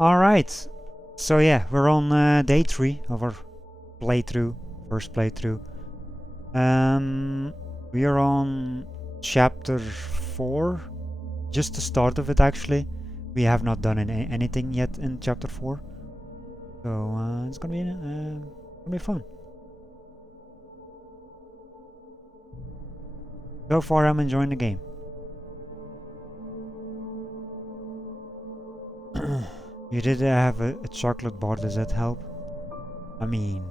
Alright, so yeah, we're on day 3 of our playthrough, first playthrough. We are on chapter 4, just the start of it actually. We have not done anything yet in chapter 4, so it's gonna be fun. So far I'm enjoying the game. You did have a chocolate bar, does that help? I mean...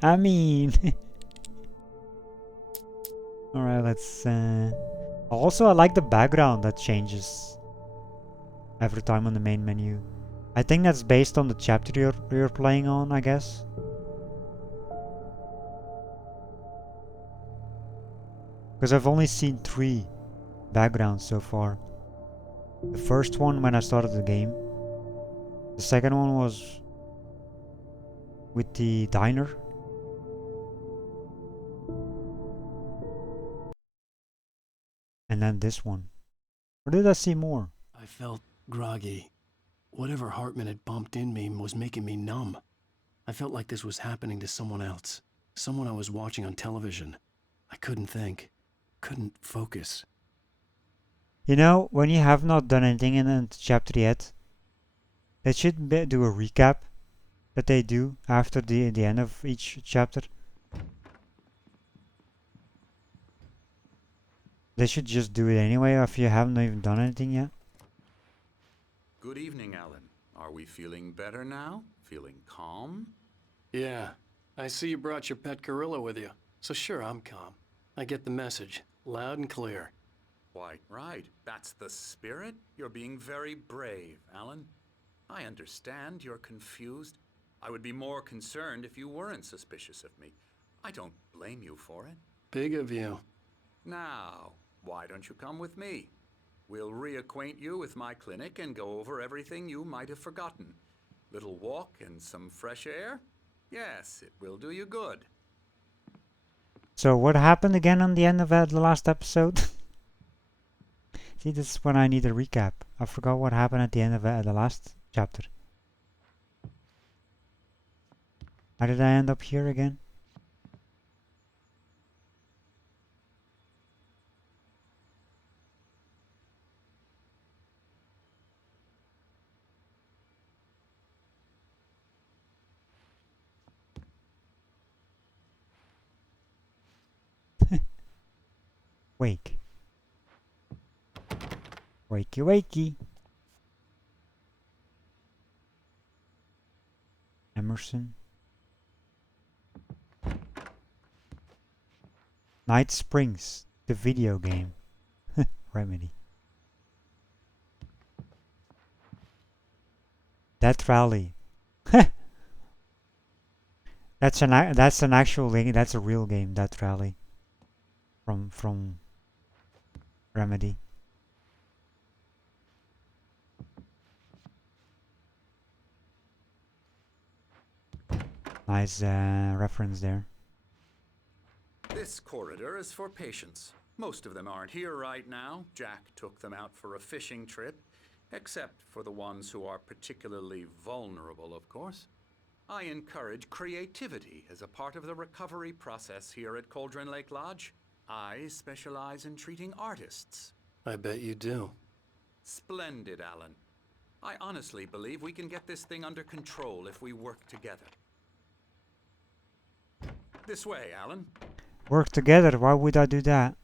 I mean... Alright, let's... Also, I like the background that changes every time on the main menu. I think that's based on the chapter you're playing on, I guess. Because I've only seen 3 backgrounds so far. The first one when I started the game. The second one was with the diner. And then this one. Or did I see more? I felt groggy. Whatever Hartman had bumped in me was making me numb. I felt like this was happening to someone else. Someone I was watching on television. I couldn't think. Couldn't focus. You know, when you have not done anything in the chapter yet, they should do a recap that they do after the end of each chapter. They should just do it anyway if you haven't even done anything yet. Good evening, Alan. Are we feeling better now? Feeling calm? Yeah. I see you brought your pet gorilla with you. So sure, I'm calm. I get the message. Loud and clear. Why, right. That's the spirit. You're being very brave, Alan. I understand you're confused. I would be more concerned if you weren't suspicious of me. I don't blame you for it. Big of you. Now, why don't you come with me? We'll reacquaint you with my clinic and go over everything you might have forgotten. Little walk and some fresh air? Yes, it will do you good. So what happened again on the end of the last episode? See, this is when I need a recap. I forgot what happened at the end of the last chapter. How did I end up here again? Wake. Wakey wakey. Emerson. Night Springs, the video game. Remedy. Death Rally. That's an actual game. That's a real game. Death Rally. From Remedy. Nice reference there. This corridor is for patients. Most of them aren't here right now. Jack took them out for a fishing trip, except for the ones who are particularly vulnerable, of course. I encourage creativity as a part of the recovery process here at Cauldron Lake Lodge. I specialize in treating artists. I bet you do. Splendid, Alan. I honestly believe we can get this thing under control if we work together. This way, Alan. Work together? Why would I do that?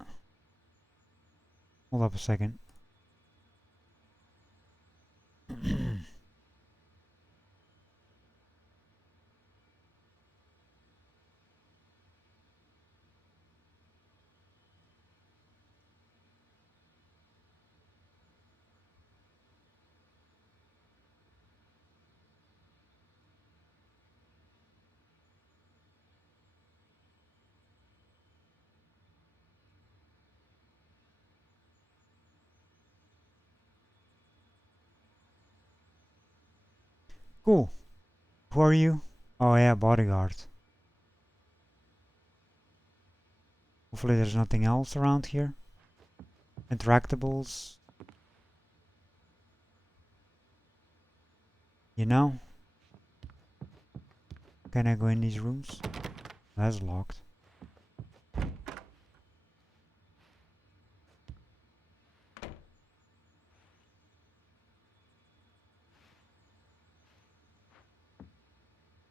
Hold up a second. Cool. Who are you? Oh yeah, bodyguard. Hopefully there's nothing else around here. Interactables. You know? Can I go in these rooms? That's locked.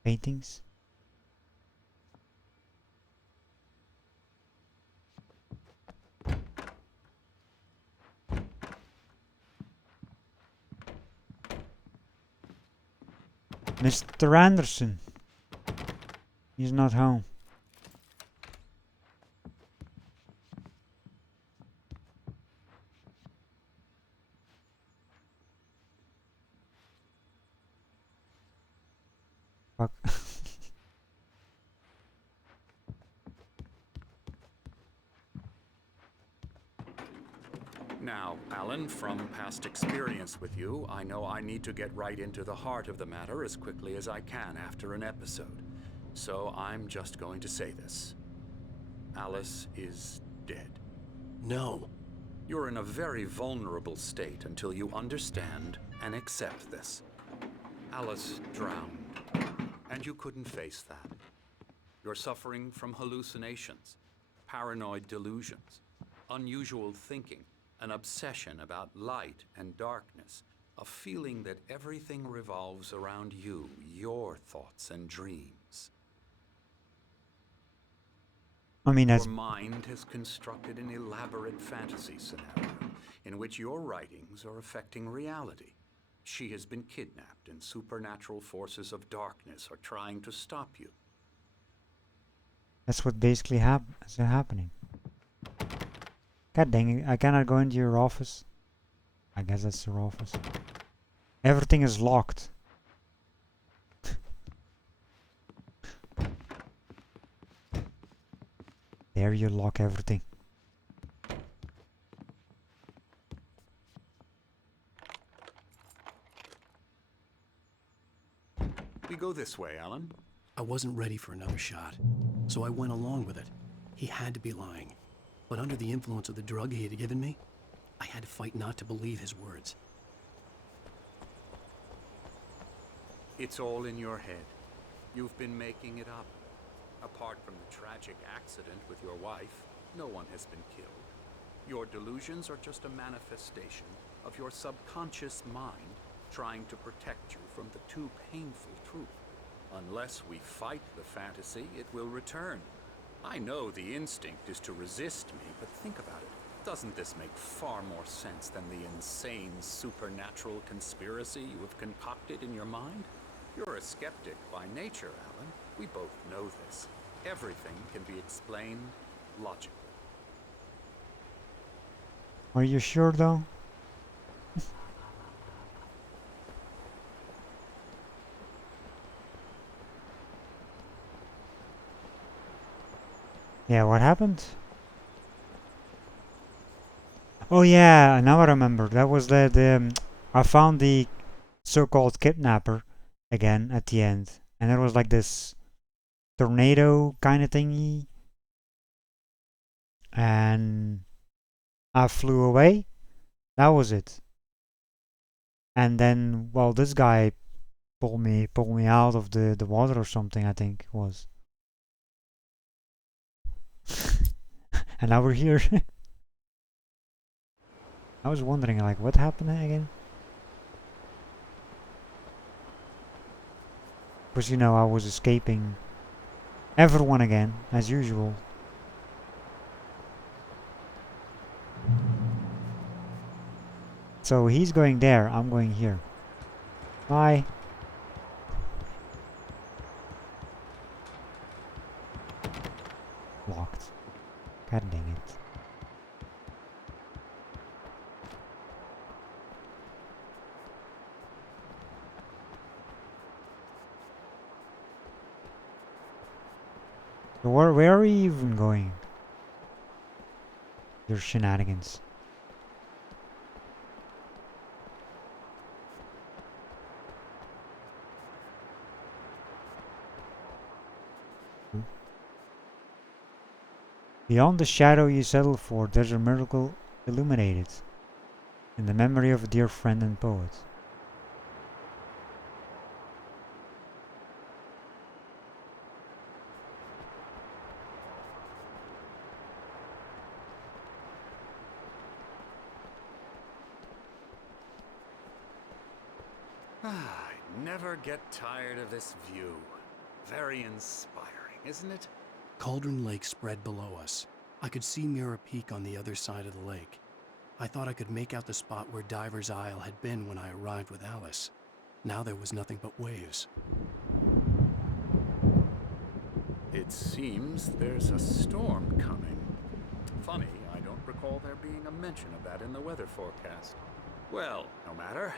Paintings? Mr. Anderson. He's not home. Fuck. Now, Alan, from past experience with you, I know I need to get right into the heart of the matter as quickly as I can after an episode. So I'm just going to say this. Alice is dead. No. You're in a very vulnerable state until you understand and accept this. Alice drowned, and you couldn't face that. You're suffering from hallucinations, paranoid delusions, unusual thinking, an obsession about light and darkness, a feeling that everything revolves around you, your thoughts and dreams. I mean, that's... Your mind has constructed an elaborate fantasy scenario in which your writings are affecting reality. She has been kidnapped and supernatural forces of darkness are trying to stop you. That's what basically is happening. God dang it, I cannot go into your office. I guess that's your office. Everything is locked. There you lock everything. We go this way, Alan. I wasn't ready for another shot, so I went along with it. He had to be lying. But under the influence of the drug he had given me, I had to fight not to believe his words. It's all in your head. You've been making it up. Apart from the tragic accident with your wife, no one has been killed. Your delusions are just a manifestation of your subconscious mind trying to protect you from the too painful truth. Unless we fight the fantasy, it will return. I know the instinct is to resist me, but think about it. Doesn't this make far more sense than the insane supernatural conspiracy you have concocted in your mind? You're a skeptic by nature, Alan. We both know this. Everything can be explained logically. Are you sure though? Yeah, what happened? Oh yeah, now I remember. That was I found the so-called kidnapper again at the end, and it was like this tornado kind of thingy, and I flew away. That was it. And then, well, this guy pulled me out of the water or something, I think it was. And now we're here. I was wondering, like, what happened again? Because, you know, I was escaping everyone again, as usual. So he's going there, I'm going here. Bye. Locked. God dang it. So where are you even going? Your shenanigans. Beyond the shadow you settle for, there's a miracle illuminated. In the memory of a dear friend and poet. I never get tired of this view. Very inspiring, isn't it? Cauldron Lake spread below us. I could see Mirror Peak on the other side of the lake. I thought I could make out the spot where Diver's Isle had been when I arrived with Alice. Now there was nothing but waves. It seems there's a storm coming. Funny, I don't recall there being a mention of that in the weather forecast. Well, no matter.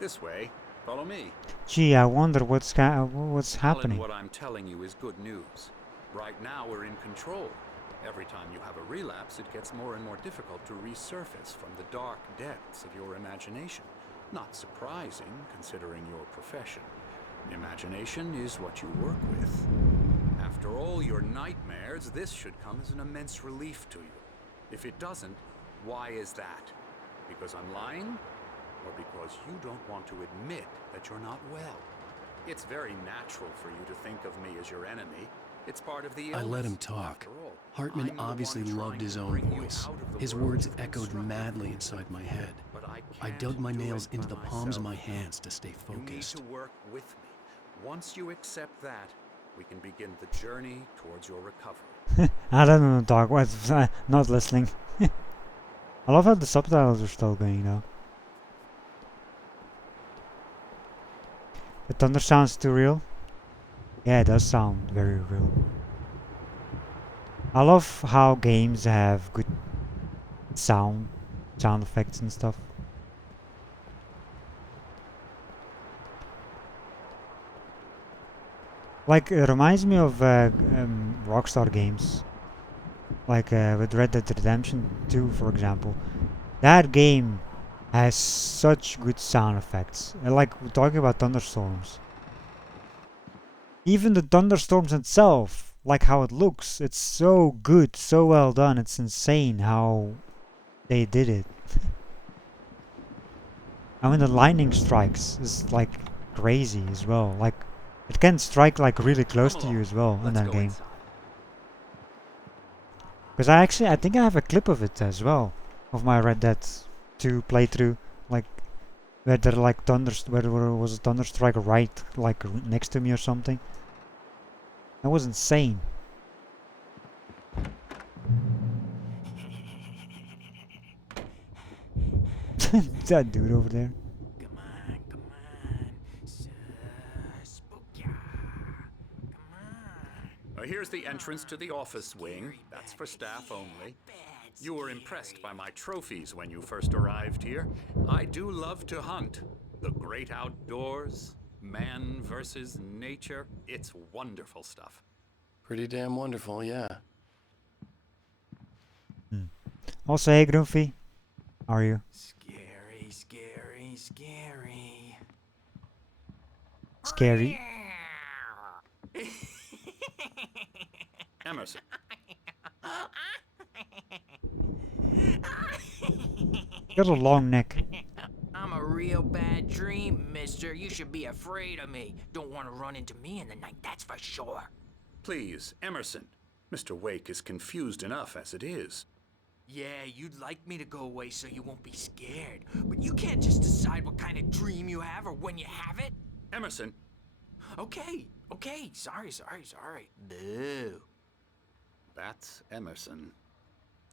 This way. Follow me. Gee, I wonder what's Alan, happening. what I'm telling you is good news. Right now we're in control. Every time you have a relapse, it gets more and more difficult to resurface from the dark depths of your imagination. Not surprising, considering your profession. Imagination is what you work with. After all your nightmares, this should come as an immense relief to you. If it doesn't, why is that? Because I'm lying? Or because you don't want to admit that you're not well? It's very natural for you to think of me as your enemy. It's part of the illness. I let him talk. After all, Hartman I'm the obviously one loved trying his to own bring you voice. out of the His world words of echoed constructive madly thinking. inside my head. But I I can't dug my do nails it into by the palms of my myself. hands to stay You need focused. to work with me. Once you accept that, we can begin the journey towards your recovery. I don't know, dog. What's not listening? I love how the subtitles are still going though. The thunder sounds too real. Yeah, it does sound very real. I love how games have good sound effects and stuff. Like, it reminds me of Rockstar games. Like with Red Dead Redemption 2, for example. That game has such good sound effects. Like, we're talking about thunderstorms. Even the thunderstorms itself, like how it looks, it's so good, so well done. It's insane how they did it. I mean, the lightning strikes is like crazy as well. Like, it can strike like really close to you as well in that game. Because I think I have a clip of it as well, of my Red Dead 2 playthrough, like where there like where there was a thunderstrike right like next to me or something. That was insane. That dude over there. Come on, spook ya. Come on. Here's the entrance to the office wing. That's for staff only. You were impressed by my trophies when you first arrived here. I do love to hunt. The great outdoors, man versus nature. It's wonderful stuff. Pretty damn wonderful, yeah. Also, hey Groovy, how are you? Scary, scary, scary. Scary. Emerson, Got a long neck. I'm a real bad dream, mister. You should be afraid of me. Don't want to run into me in the night, that's for sure. please, Emerson. Mr. Wake is confused enough as it is. Yeah, you'd like me to go away so you won't be scared. But you can't just decide what kind of dream you have or when you have it. Emerson, Okay. Sorry. Boo. that's Emerson.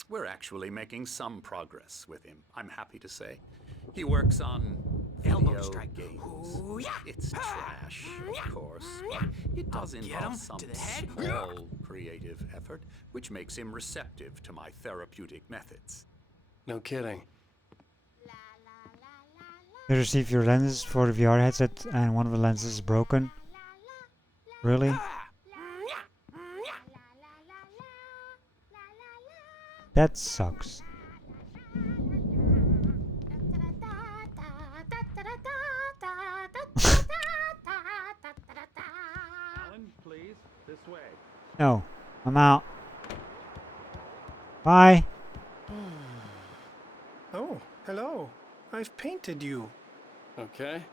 We're actually making some progress with him, I'm happy to say. He works on Elbow video strike. games. Ooh, yeah. It's trash, of course, but it does I'll get involve him some to the head. small creative effort, which makes him receptive to my therapeutic methods. No kidding. You receive your lenses for the VR headset and one of the lenses is broken. Really? That sucks. Alan, please, this way. No, I'm out. Bye. Oh, hello. I've painted you. Okay.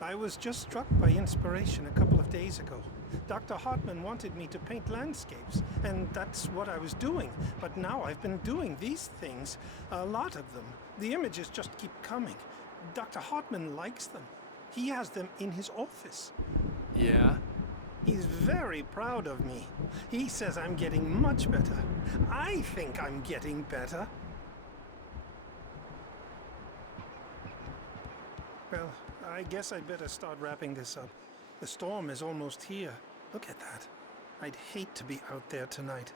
I was just struck by inspiration a couple of days ago. Dr. Hartman wanted me to paint landscapes, and that's what I was doing. But now I've been doing these things, a lot of them. The images just keep coming. Dr. Hartman likes them. He has them in his office. Yeah? He's very proud of me. He says I'm getting much better. I think I'm getting better. Well, I guess I'd better start wrapping this up. The storm is almost here. Look at that. I'd hate to be out there tonight.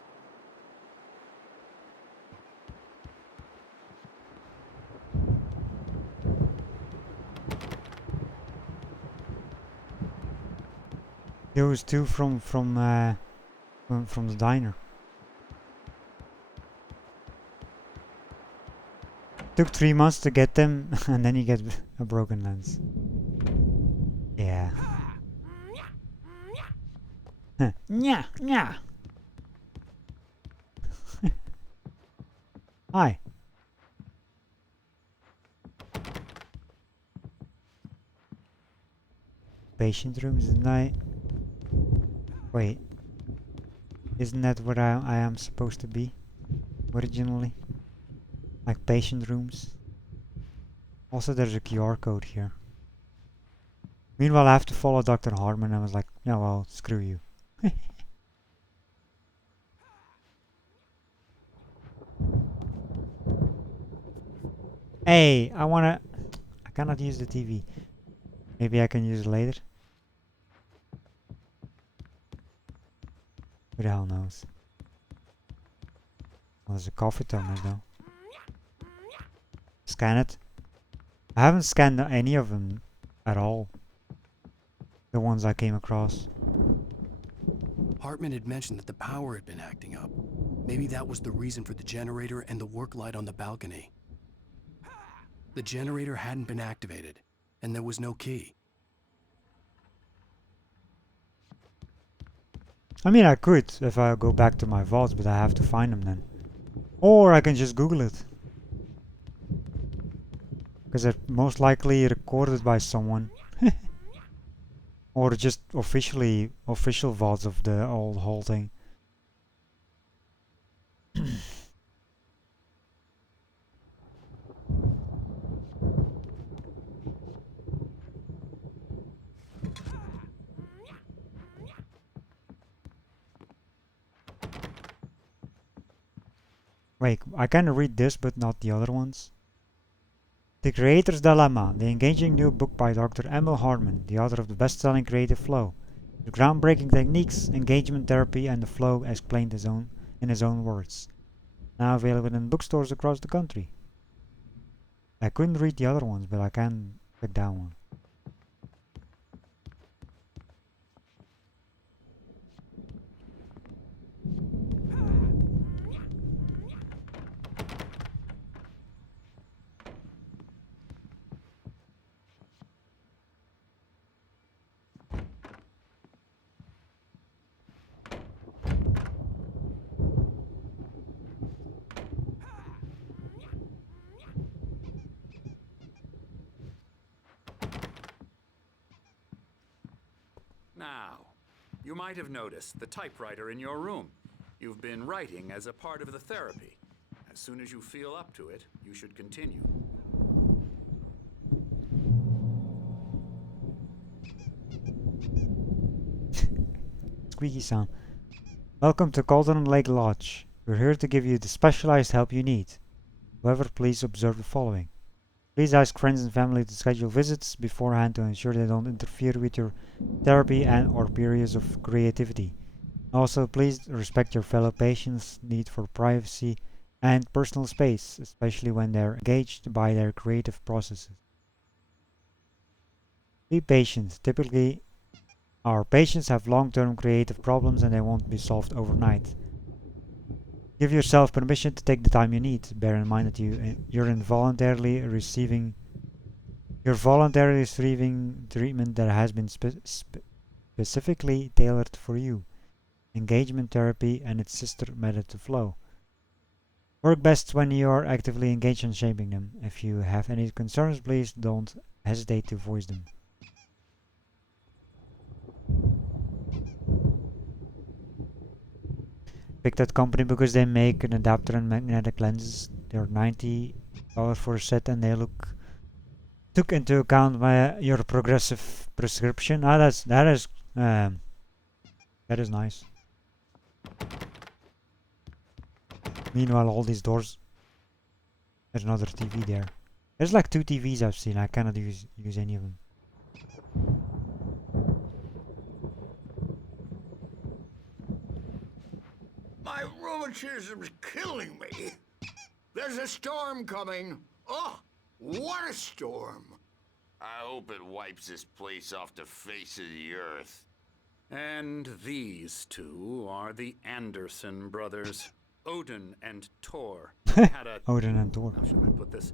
Those two from the diner. Took 3 months to get them, and then you get a broken lens. Yeah. Huh. Nya, nya. Hi. Patient rooms, isn't I? Wait. Isn't that what I am supposed to be? Originally? Like patient rooms? Also there's a QR code here. Meanwhile I have to follow Dr. Hartman. I was like, yeah well, screw you. Hey, I cannot use the TV. Maybe I can use it later. Who the hell knows? Well, there's a coffee toner though. Scan it. I haven't scanned any of them at all. The ones I came across. Hartman had mentioned that the power had been acting up. Maybe that was the reason for the generator and the work light on the balcony. The generator hadn't been activated, and there was no key. I mean, I could if I go back to my vaults, but I have to find them then. Or I can just Google it. Because they're most likely recorded by someone. Or just official vaults of the whole thing. Wait, I can read this but not the other ones. The Creator's Dilemma, the engaging new book by Dr. Emil Hartman, the author of the best-selling Creative Flow. The groundbreaking techniques, engagement therapy and the flow explained in his own words. Now available in bookstores across the country. I couldn't read the other ones, but I can pick that one. Now, you might have noticed the typewriter in your room. You've been writing as a part of the therapy. As soon as you feel up to it, you should continue. Squeaky sound. Welcome to Golden Lake Lodge. We're here to give you the specialized help you need. However, please observe the following. Please ask friends and family to schedule visits beforehand to ensure they don't interfere with your therapy and or periods of creativity. Also, please respect your fellow patients' need for privacy and personal space, especially when they're engaged by their creative processes. Be patient. Typically, our patients have long-term creative problems and they won't be solved overnight. Give yourself permission to take the time you need. Bear in mind that you're voluntarily receiving treatment that has been specifically tailored for you. Engagement therapy and its sister method to flow. Work best when you are actively engaged in shaping them. If you have any concerns, please don't hesitate to voice them. Pick that company because they make an adapter and magnetic lenses. They're $90 for a set and they look took into account your progressive prescription. Ah, that is nice. Meanwhile, all these doors. There's another TV there. There's like 2 TVs I've seen. I cannot use any of them. My rheumatism's killing me. There's a storm coming. Oh, what a storm. I hope it wipes this place off the face of the earth. And these two are the Anderson brothers, Odin and Thor. They had a Odin and Thor. how should I put this?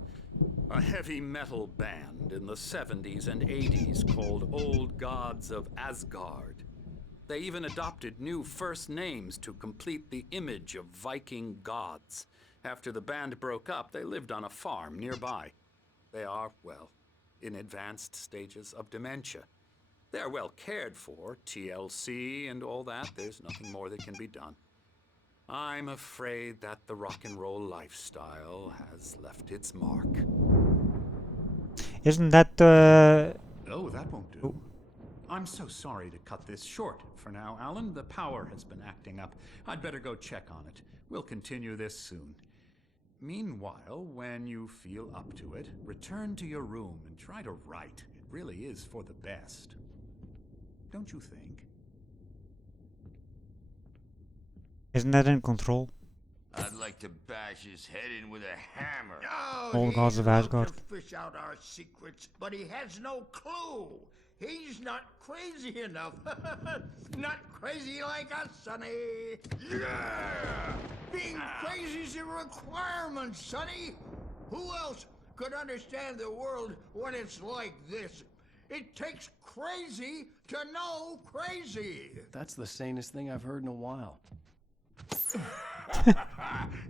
A heavy metal band in the 70s and 80s called Old Gods of Asgard. They even adopted new first names to complete the image of Viking gods. After the band broke up, they lived on a farm nearby. They are, well, in advanced stages of dementia. They're well cared for, TLC and all that. There's nothing more that can be done. I'm afraid that the rock and roll lifestyle has left its mark. Isn't that Oh, that won't do. I'm so sorry to cut this short for now, Alan. The power has been acting up. I'd better go check on it. We'll continue this soon. Meanwhile, when you feel up to it, return to your room and try to write. It really is for the best. Don't you think? Isn't that in Control? I'd like to bash his head in with a hammer. Old Gods of Asgard. To fish out our secrets, but he has no clue. He's not crazy enough. Not crazy like us, Sonny. Yeah! Being crazy's a requirement, Sonny. Who else could understand the world when it's like this? It takes crazy to know crazy. That's the sanest thing I've heard in a while.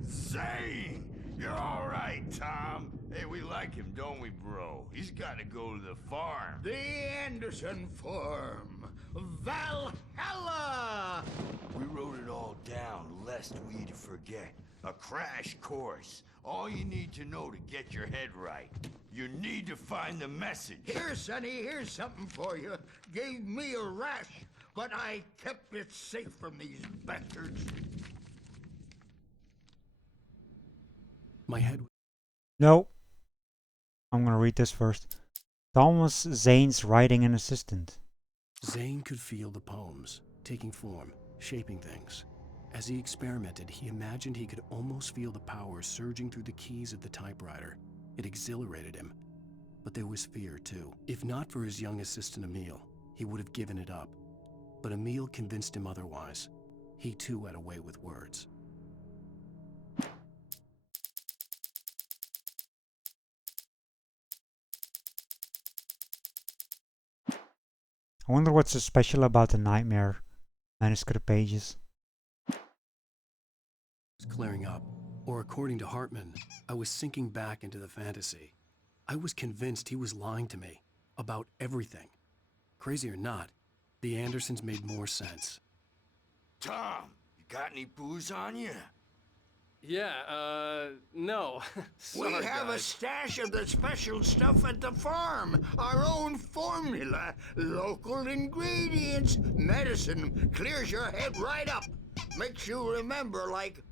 Zane! You're all right, Tom. Hey, we like him, don't we, bro? He's got to go to the farm. The Anderson Farm. Valhalla! We wrote it all down, lest we forget. A crash course. All you need to know to get your head right. You need to find the message. Here, Sonny, here's something for you. Gave me a rash, but I kept it safe from these bastards. My head. No. I'm gonna read this first. Thomas Zane's writing an assistant. Zane could feel the poems, taking form, shaping things. As he experimented, he imagined he could almost feel the power surging through the keys of the typewriter. It exhilarated him. But there was fear, too. If not for his young assistant Emil, he would have given it up. But Emil convinced him otherwise. He, too, had a way with words. I wonder what's so special about the Nightmare manuscript pages. Clearing up, or according to Hartman, I was sinking back into the fantasy. I was convinced he was lying to me about everything. Crazy or not, the Andersons made more sense. Tom, you got any booze on you? Yeah, no. We have a stash of the special stuff at the farm. Our own formula. Local ingredients. Medicine clears your head right up. Makes you remember like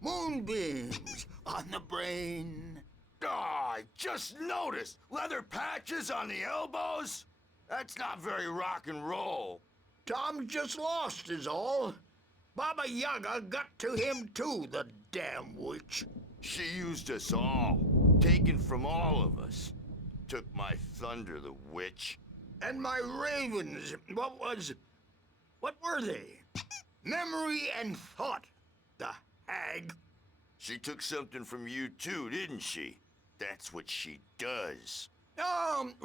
moonbeams on the brain. Oh, I just noticed. Leather patches on the elbows? That's not very rock and roll. Tom just lost is all. Baba Yaga got to him too, the damn witch. She used us all. Taken from all of us. Took my thunder, the witch. And my ravens, what were they? Memory and thought, the hag. She took something from you too, didn't she? That's what she does.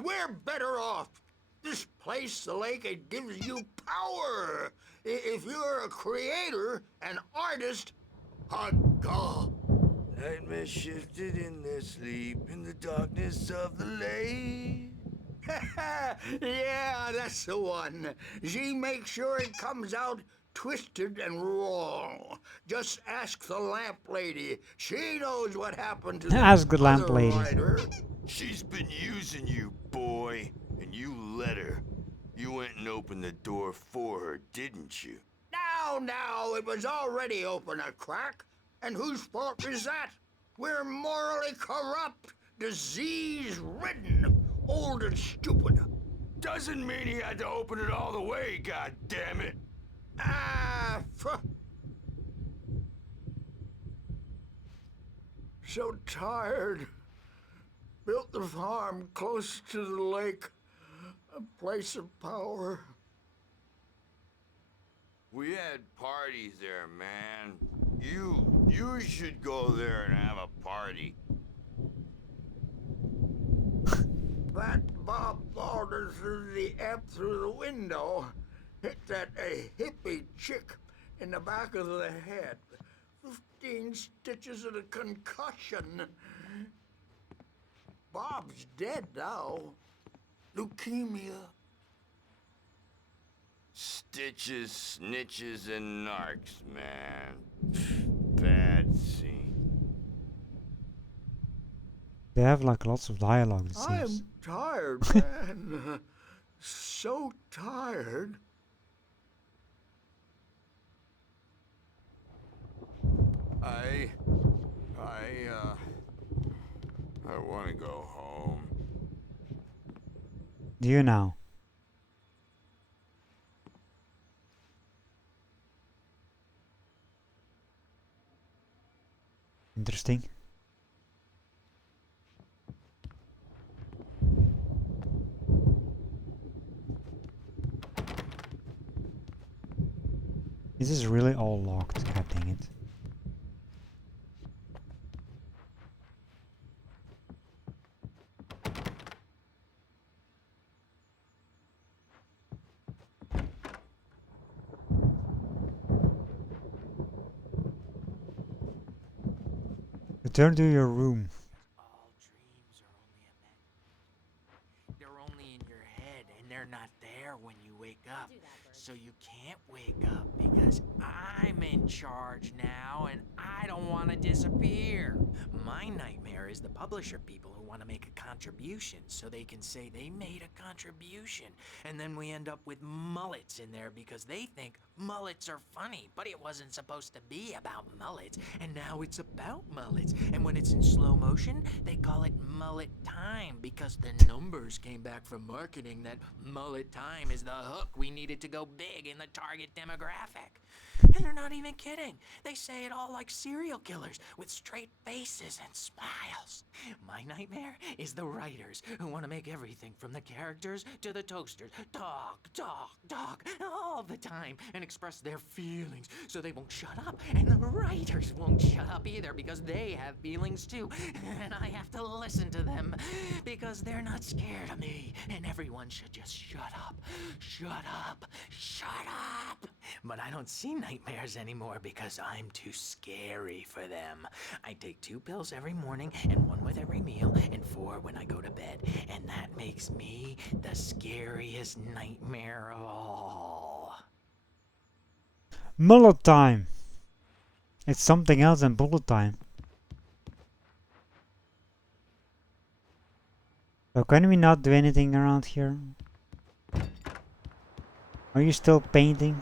We're better off. This place, the lake, it gives you power. If you're a creator, an artist, a god. Nightmare shifted in their sleep in the darkness of the lake. Yeah, that's the one. She makes sure it comes out twisted and wrong. Just ask the lamp lady. She knows what happened to the Ask the lamp other lady. writer. She's been using you, You went and opened the door for her, didn't you? Now, it was already open a crack. And whose fault is that? We're morally corrupt, disease-ridden, old and stupid. Doesn't mean he had to open it all the way, god damn it. So tired. Built the farm close to the lake, a place of power. We had parties there, man. You should go there and have a party. That Bob Balder threw the app through the window, hit that hippie chick in the back of the head. 15 stitches and a concussion. Bob's dead now. Leukemia. Stitches, snitches, and narcs, man. Bad scene. They have like lots of dialogue, it I'm seems. tired, man. So tired. I want to go home. Do you now? Interesting. This is really all locked, god dang it. Return to your room. All dreams are only a myth. They're only in your head, and they're not there when you wake up. So you can't wake up because I'm in charge now, and I don't want to disappear. My nightmare is the publisher people who want to make a contribution so they can say they made a contribution. And then we end up with mullets in there because they think mullets are funny, but it wasn't supposed to be about mullets, and now it's about mullets. And when it's in slow motion, they call it mullet time because the numbers came back from marketing that mullet time is the hook we needed to go big in the target demographic. And they're not even kidding. They say it all like serial killers with straight faces and smiles. My nightmare is the writers who want to make everything from the characters to the toasters talk all the time and express their feelings so they won't shut up. And the writers won't shut up either because they have feelings too. And I have to listen to them because they're not scared of me. And everyone should just shut up. Shut up. Shut up. But I don't see nightmares anymore because I'm too scary for them. I take 2 pills every morning and 1 with every meal and 4 when I go to bed. And that makes me the scariest nightmare of all. Mullet time! It's something else than bullet time. So can we not do anything around here? Are you still painting?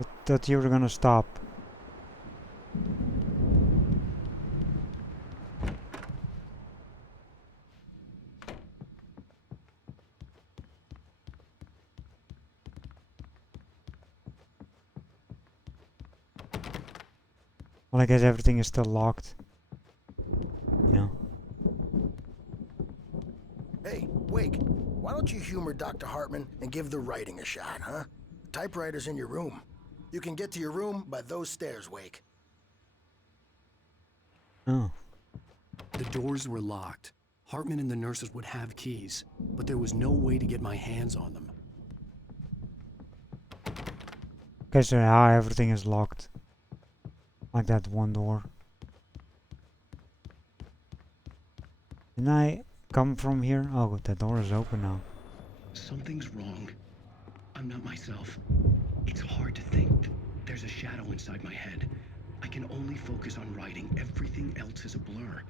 I thought you were gonna stop. Well, I guess everything is still locked. You know. Hey, Wake, why don't you humor Dr. Hartman and give the writing a shot, huh? The typewriter's in your room. You can get to your room by those stairs, Wake. Oh. The doors were locked. Hartman and the nurses would have keys, but there was no way to get my hands on them. Okay, so now everything is locked. Like that one door. Can I come from here? Oh, the door is open now. Something's wrong. I'm not myself. It's hard to think. There's a shadow inside my head. I can only focus on writing. Everything else is a blur.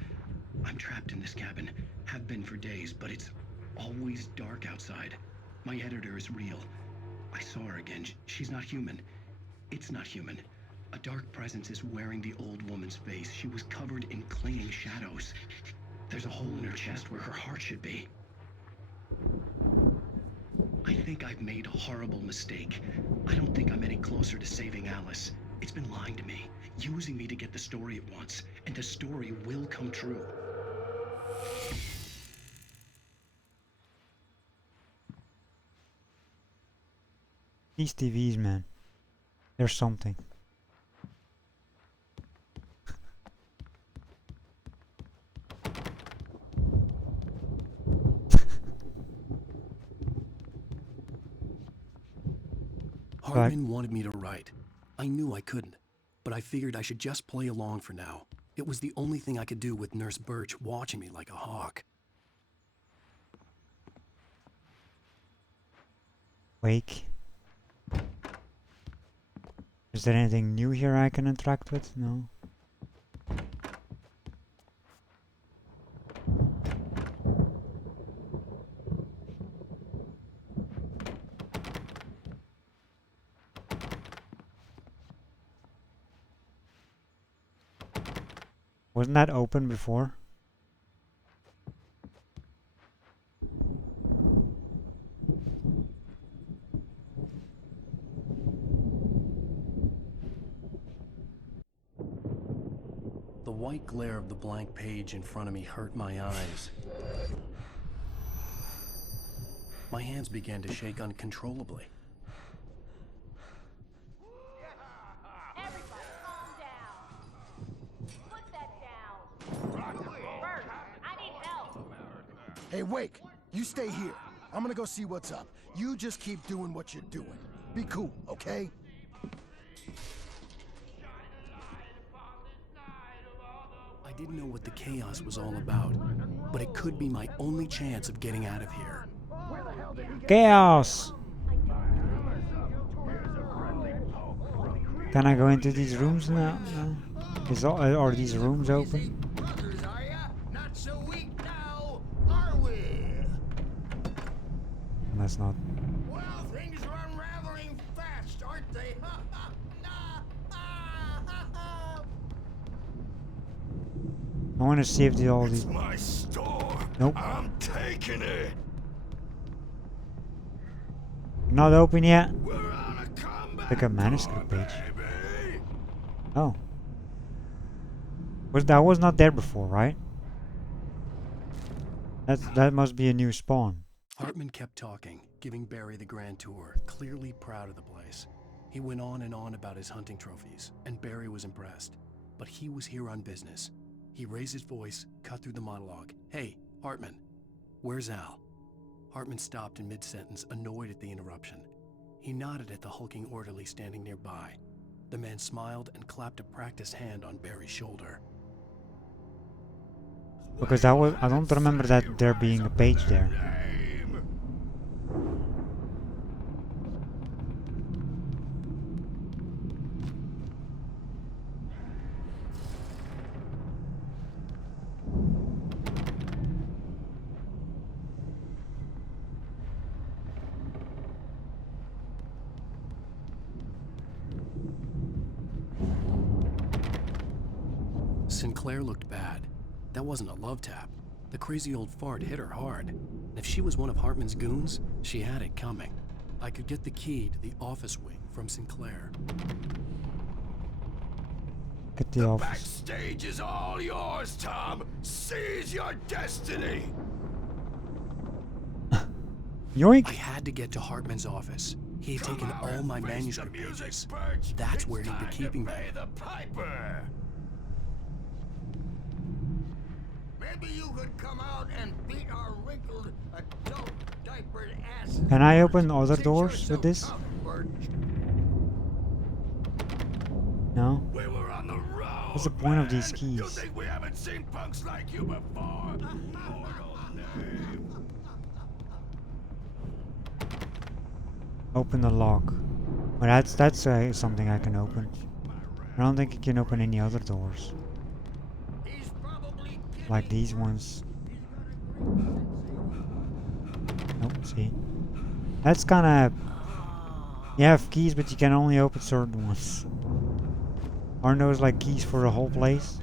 I'm trapped in this cabin. Have been for days, but it's always dark outside. My editor is real. I saw her again. She's not human. It's not human. A dark presence is wearing the old woman's face. She was covered in clinging shadows. There's a hole in her chest where her heart should be. I think I've made a horrible mistake. I don't think I'm any closer to saving Alice. It's been lying to me, using me to get the story it wants, and the story will come true. These TVs, man. There's something. Hartman wanted me to write. I knew I couldn't, but I figured I should just play along for now. It was the only thing I could do with Nurse Birch watching me like a hawk. Wake. Is there anything new here I can interact with? No. Wasn't that open before? The white glare of the blank page in front of me hurt my eyes. My hands began to shake uncontrollably. Everybody calm down. Put that down. Bert, I need help. Hey, Wake, you stay here. I'm gonna go see what's up. You just keep doing what you're doing. Be cool, okay? I didn't know what the chaos was all about, but it could be my only chance of getting out of here. Chaos! Can I go into these rooms now? No. Are these rooms open? Brothers, are ya? Not so weak now, are we? That's not. Well, things are unraveling fast, aren't they? I want to see if all these. It's my store. Nope. I'm taking it. Not open yet. We're on a combat Like a manuscript tour, page. baby. Oh. That was not there before, right? That must be a new spawn. Hartman kept talking, giving Barry the grand tour, clearly proud of the place. He went on and on about his hunting trophies, and Barry was impressed. But he was here on business. He raised his voice, cut through the monologue. Hey, Hartman, where's Al? Hartman stopped in mid-sentence, annoyed at the interruption. He nodded at the hulking orderly standing nearby. The man smiled and clapped a practiced hand on Barry's shoulder. Because I don't remember that there being a page there. Sinclair looked bad. That wasn't a love tap. The crazy old fart hit her hard. And if she was one of Hartman's goons, she had it coming. I could get the key to the office wing from Sinclair. Get the office. Backstage is all yours, Tom. Seize your destiny. Yoink! I had to get to Hartman's office. He had taken all my manuscript pages. That's where he'd be keeping them. Pay the piper. Maybe you could come out and beat our wrinkled, adult, diapered asses. Can I open other Since doors you're with so this? tough, Birch. No? We were on the road. What's the point of these man. keys? You think we haven't seen punks like you before? Mortal name. Open the lock. Well, that's something I can open. I don't think you can open any other doors. He's probably Like these ones. Nope, see. That's kinda... You have keys, but you can only open certain ones. Aren't those like keys for the whole place?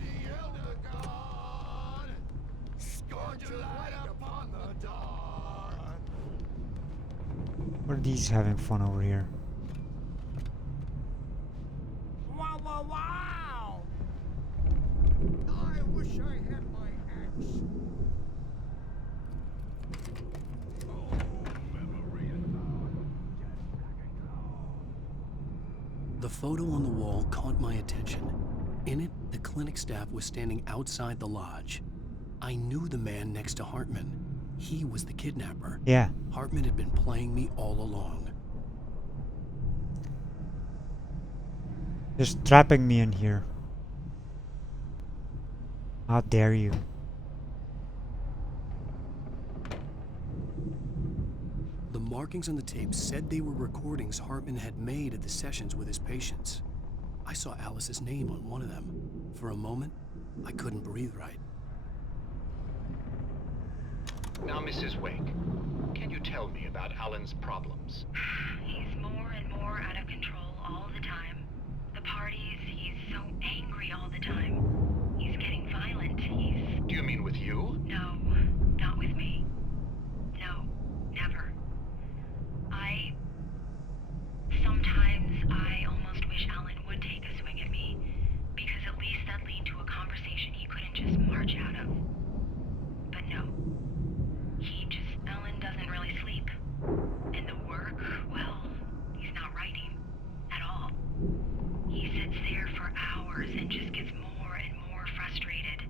Or are these having fun over here? Wow, wow, wow! I wish I had my axe. The photo on the wall caught my attention. In it, the clinic staff was standing outside the lodge. I knew the man next to Hartman. He was the kidnapper. Yeah. Hartman had been playing me all along. Just trapping me in here. How dare you? The markings on the tape said they were recordings Hartman had made at the sessions with his patients. I saw Alice's name on one of them. For a moment, I couldn't breathe right. Now, Mrs. Wake, can you tell me about Alan's problems? He's more and more out of control all the time. The parties, he's so angry all the time. He's getting violent. Do you mean with you? No, not with me. No, never. Sometimes I almost wish Alan would take a swing at me, because at least that'd lead to a conversation he couldn't just march out of. But no. Alan doesn't really sleep. And the work, well, he's not writing at all. He sits there for hours and just gets more and more frustrated.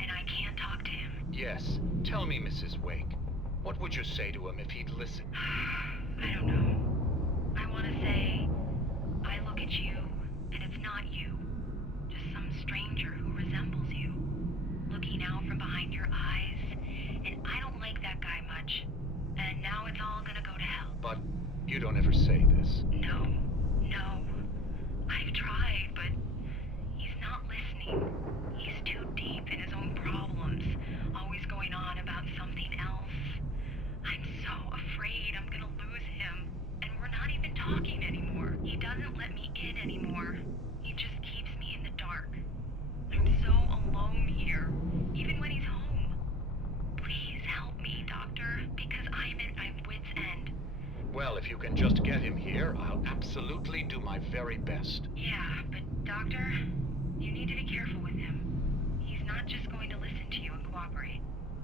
And I can't talk to him. Yes. Tell me, Mrs. Wake, what would you say to him if he'd listen? I don't know. I want to say, I look at you, and it's not you. Just some stranger who resembles you. Looking out from behind your eyes, and I don't like that guy much. And now it's all gonna go to hell. But you don't ever say this. No. I've tried, but he's not listening. He's too deep in his own problems, always going on about something else. I'm so afraid I'm gonna lose him, and we're not even talking anymore. He doesn't let me in anymore. He just keeps me in the dark. I'm so alone here, even when he's home. Please help me, Doctor, because I'm at my wit's end. Well, if you can just get him here, I'll absolutely do my very best. Yeah, but Doctor, you need to be careful with him. He's not just going to listen to you and cooperate.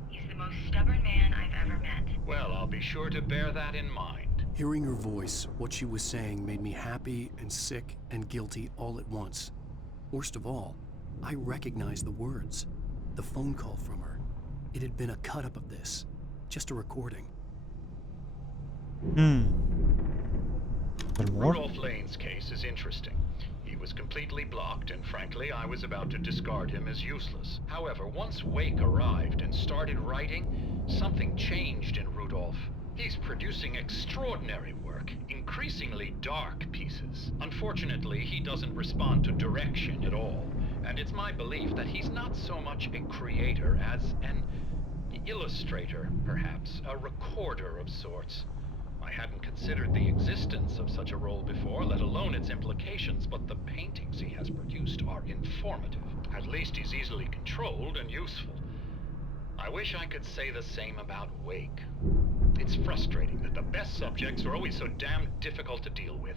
He's the most stubborn man I've ever met. Well, I'll be sure to bear that in mind. Hearing her voice, what she was saying made me happy and sick and guilty all at once. Worst of all, I recognized the words. The phone call from her. It had been a cut-up of this. Just a recording. Rudolph Lane's case is interesting. He was completely blocked, and frankly, I was about to discard him as useless. However, once Wake arrived and started writing, something changed in Rudolph. He's producing extraordinary work, increasingly dark pieces. Unfortunately, he doesn't respond to direction at all, and it's my belief that he's not so much a creator as an illustrator, perhaps, a recorder of sorts. I hadn't considered the existence of such a role before, let alone its implications, but the paintings he has produced are informative. At least he's easily controlled and useful. I wish I could say the same about Wake. It's frustrating that the best subjects are always so damn difficult to deal with.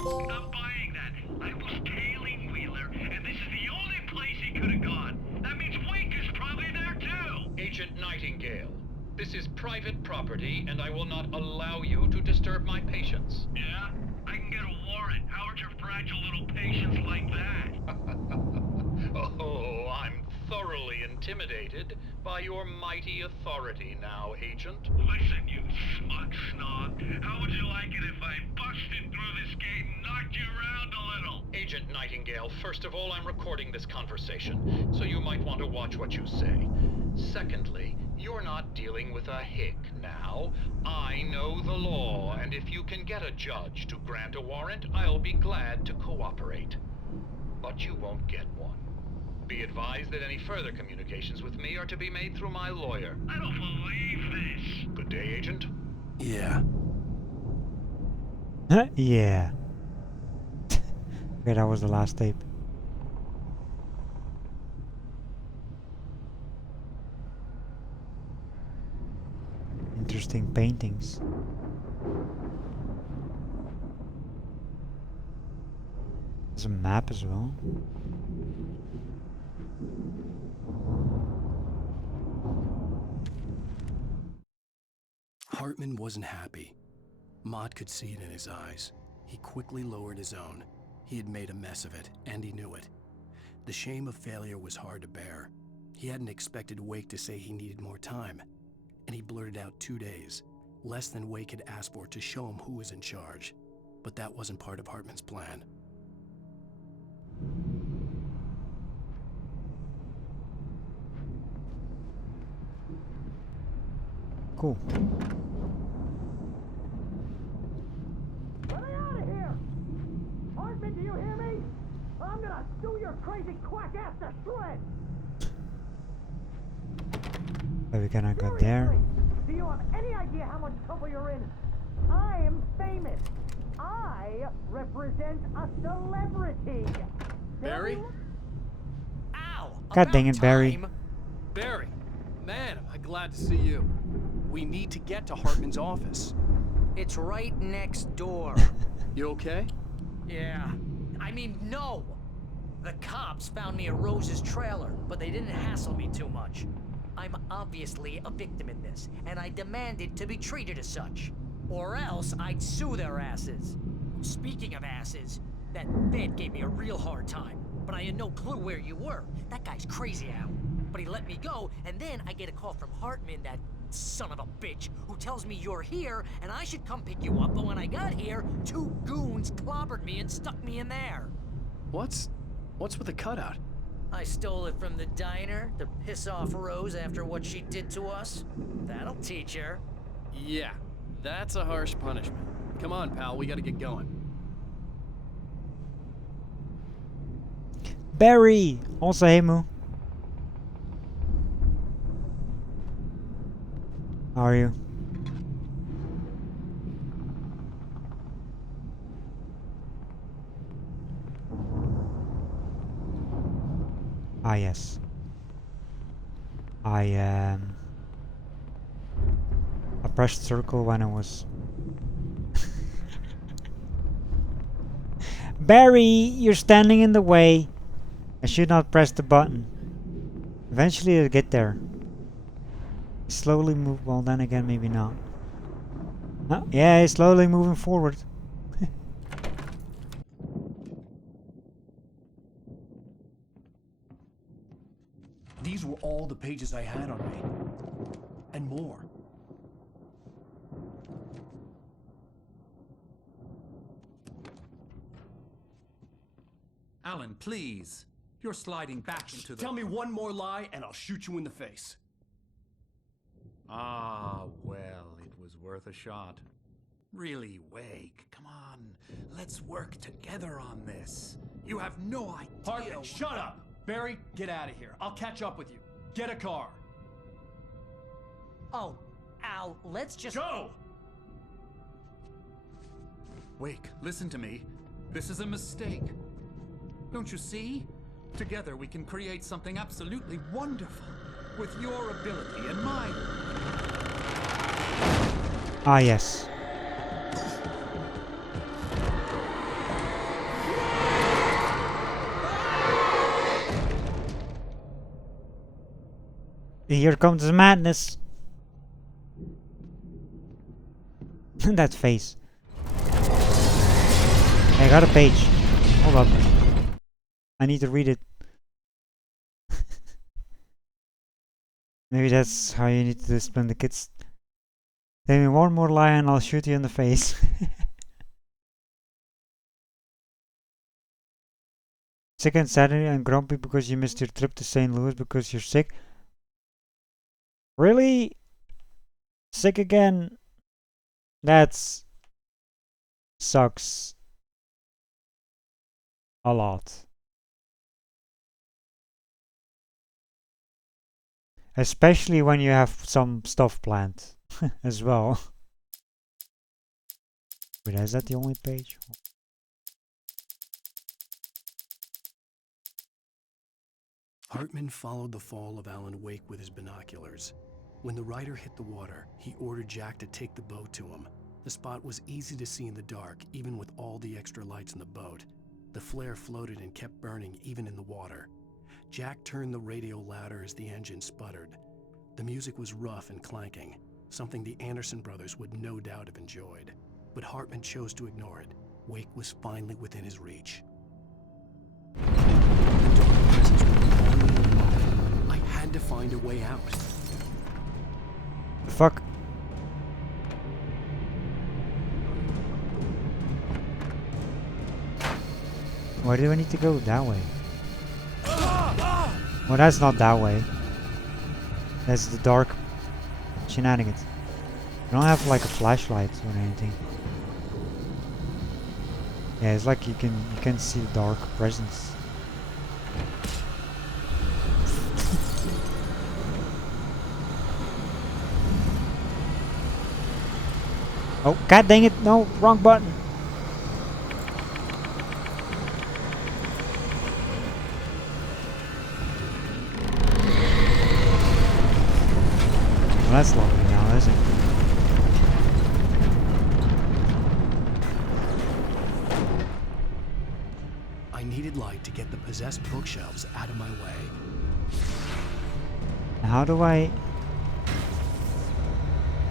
I'm buying that. I was tailing Wheeler, and this is the only place he could have gone. That means Wake is probably there too! Agent Nightingale, this is private property, and I will not allow you to disturb my patients. Yeah? I can get a warrant. How are your fragile little patients like that? Oh, I'm thoroughly intimidated by your mighty authority now, Agent. Listen, you smug snob. How would you like it if I busted through this gate and knocked you around a little? Agent Nightingale, first of all, I'm recording this conversation, so you might want to watch what you say. Secondly, you're not dealing with a hick now. I know the law, and if you can get a judge to grant a warrant, I'll be glad to cooperate. But you won't get one. Be advised that any further communications with me are to be made through my lawyer. I don't believe this. Good day, Agent. Yeah. Yeah. Okay, that was the last tape. Interesting paintings. There's a map as well. Hartman wasn't happy. Mott could see it in his eyes. He quickly lowered his own. He had made a mess of it, and he knew it. The shame of failure was hard to bear. He hadn't expected Wake to say he needed more time, and he blurted out 2 days, less than Wake had asked for to show him who was in charge. But that wasn't part of Hartman's plan. Cool. Let me out of here! Hartman, do you hear me? I'm gonna sew your crazy quack ass to shreds! But we cannot go there. Do you have any idea how much trouble you're in? I am famous. I represent a celebrity. Barry? Ow! God dang it, Barry. Time. Barry! Man, am I glad to see you. We need to get to Hartman's office. It's right next door. You okay? Yeah. I mean, no! The cops found me at Rose's trailer, but they didn't hassle me too much. I'm obviously a victim in this, and I demanded to be treated as such. Or else I'd sue their asses. Speaking of asses, that vet gave me a real hard time, but I had no clue where you were. That guy's crazy, Al. But he let me go, and then I get a call from Hartman, that son of a bitch, who tells me you're here, and I should come pick you up, but when I got here, 2 goons clobbered me and stuck me in there. What's with the cutout? I stole it from the diner to piss off Rose after what she did to us. That'll teach her. Yeah, that's a harsh punishment. Come on, pal, we gotta get going. Barry! Also, hey Moo. How are you? Ah, yes. I pressed circle when I was... Barry! You're standing in the way. I should not press the button. Eventually I'll get there. Slowly move, well then again maybe not. Oh, yeah, he's slowly moving forward. These were all the pages I had on me. And more. Alan, please. You're sliding back into the... Tell me one more lie and I'll shoot you in the face. Ah, well, it was worth a shot. Really, Wake, come on. Let's work together on this. You have no idea... Hartman, shut up! Barry, get out of here. I'll catch up with you. Get a car. Oh, Al, let's just... Go! Wake, listen to me. This is a mistake. Don't you see? Together we can create something absolutely wonderful. With your ability and mine. Ah, yes. Here comes the madness. That face. I got a page. Hold up. I need to read it. Maybe that's how you need to discipline the kids. Tell me one more lie and I'll shoot you in the face. Sick and sad and grumpy because you missed your trip to St. Louis because you're sick. Really? Sick again? That's... sucks. A lot. Especially when you have some stuff planned as well. Wait, is that the only page? Hartman followed the fall of Alan Wake with his binoculars. When the rider hit the water, he ordered Jack to take the boat to him. The spot was easy to see in the dark, even with all the extra lights in the boat. The flare floated and kept burning even in the water. Jack turned the radio louder as the engine sputtered. The music was rough and clanking, something the Anderson brothers would no doubt have enjoyed. But Hartman chose to ignore it. Wake was finally within his reach. The dark presence would be only in the moment. I had to find a way out. The fuck? Why do I need to go that way? Well, that's not that way. That's the dark shenanigans. I don't have like a flashlight or anything. Yeah, it's like you can see the dark presence. Oh, god dang it, no, wrong button. Well, that's lovely now, isn't it? I needed light to get the possessed bookshelves out of my way. How do I...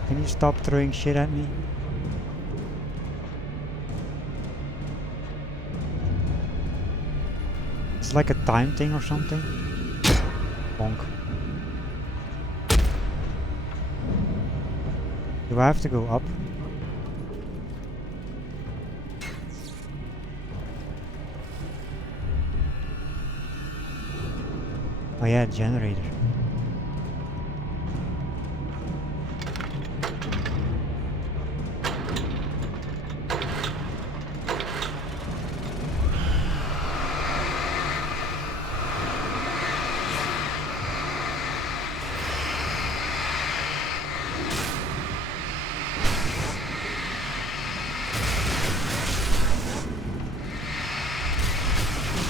Can you stop throwing shit at me? It's like a time thing or something? Bonk. Do I have to go up? Oh yeah, generator.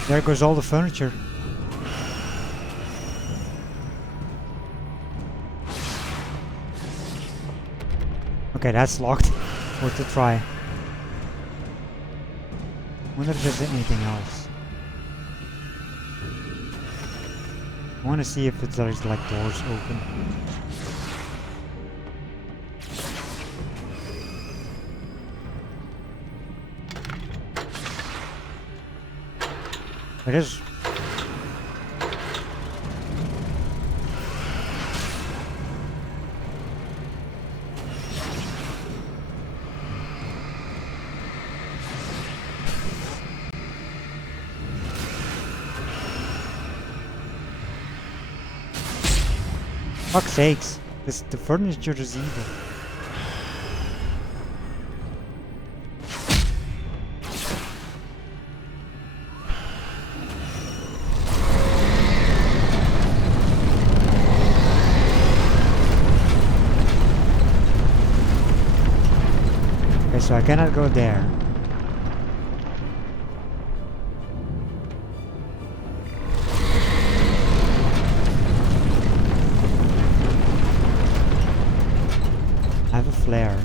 There goes all the furniture. Okay, that's locked. Worth a try. Wonder if there's anything else. I want to see if there's like doors open. It is. Fuck's sakes, the furniture is evil. Okay, so I cannot go there. I have a flare.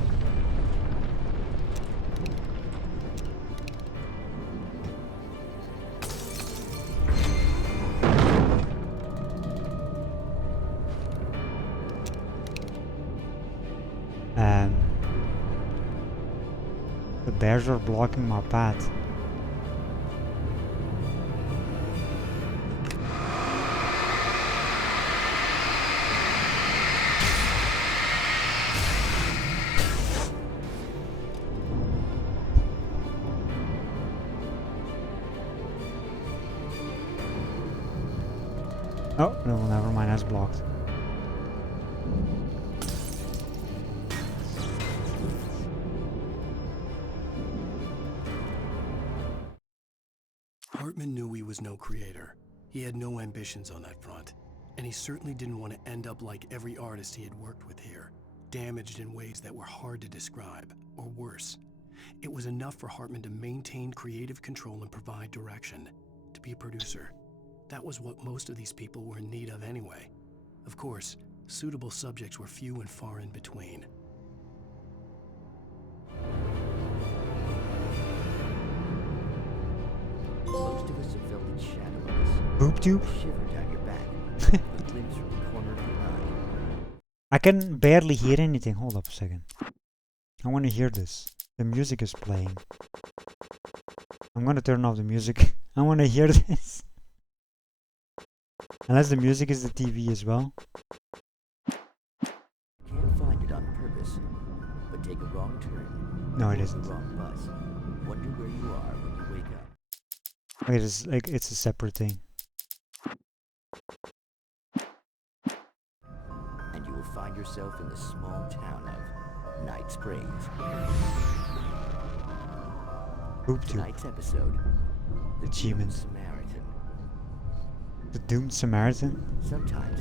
The bears are blocking my path. Oh, no, never mind, that's blocked. Hartman knew he was no creator. He had no ambitions on that front. And he certainly didn't want to end up like every artist he had worked with here, damaged in ways that were hard to describe, or worse. It was enough for Hartman to maintain creative control and provide direction, to be a producer. That was what most of these people were in need of anyway. Of course, suitable subjects were few and far in between. Most of us have felt its shadow on us. Boob tube? A shiver down your back. A glimpse from the corner of your eye. I can barely hear anything. Hold up a second. I want to hear this. The music is playing. I'm gonna turn off the music. I want to hear this. Unless the music is the TV as well. Can't find it on purpose, but take a wrong turn. No, it Take isn't. the wrong bus. Wonder where you are when you wake up. It is like it's a separate thing. And you will find yourself in the small town of Night Springs. Boob tube. Tonight's episode, The Achievement. Doomed Samaritan. The Doomed Samaritan? Sometimes,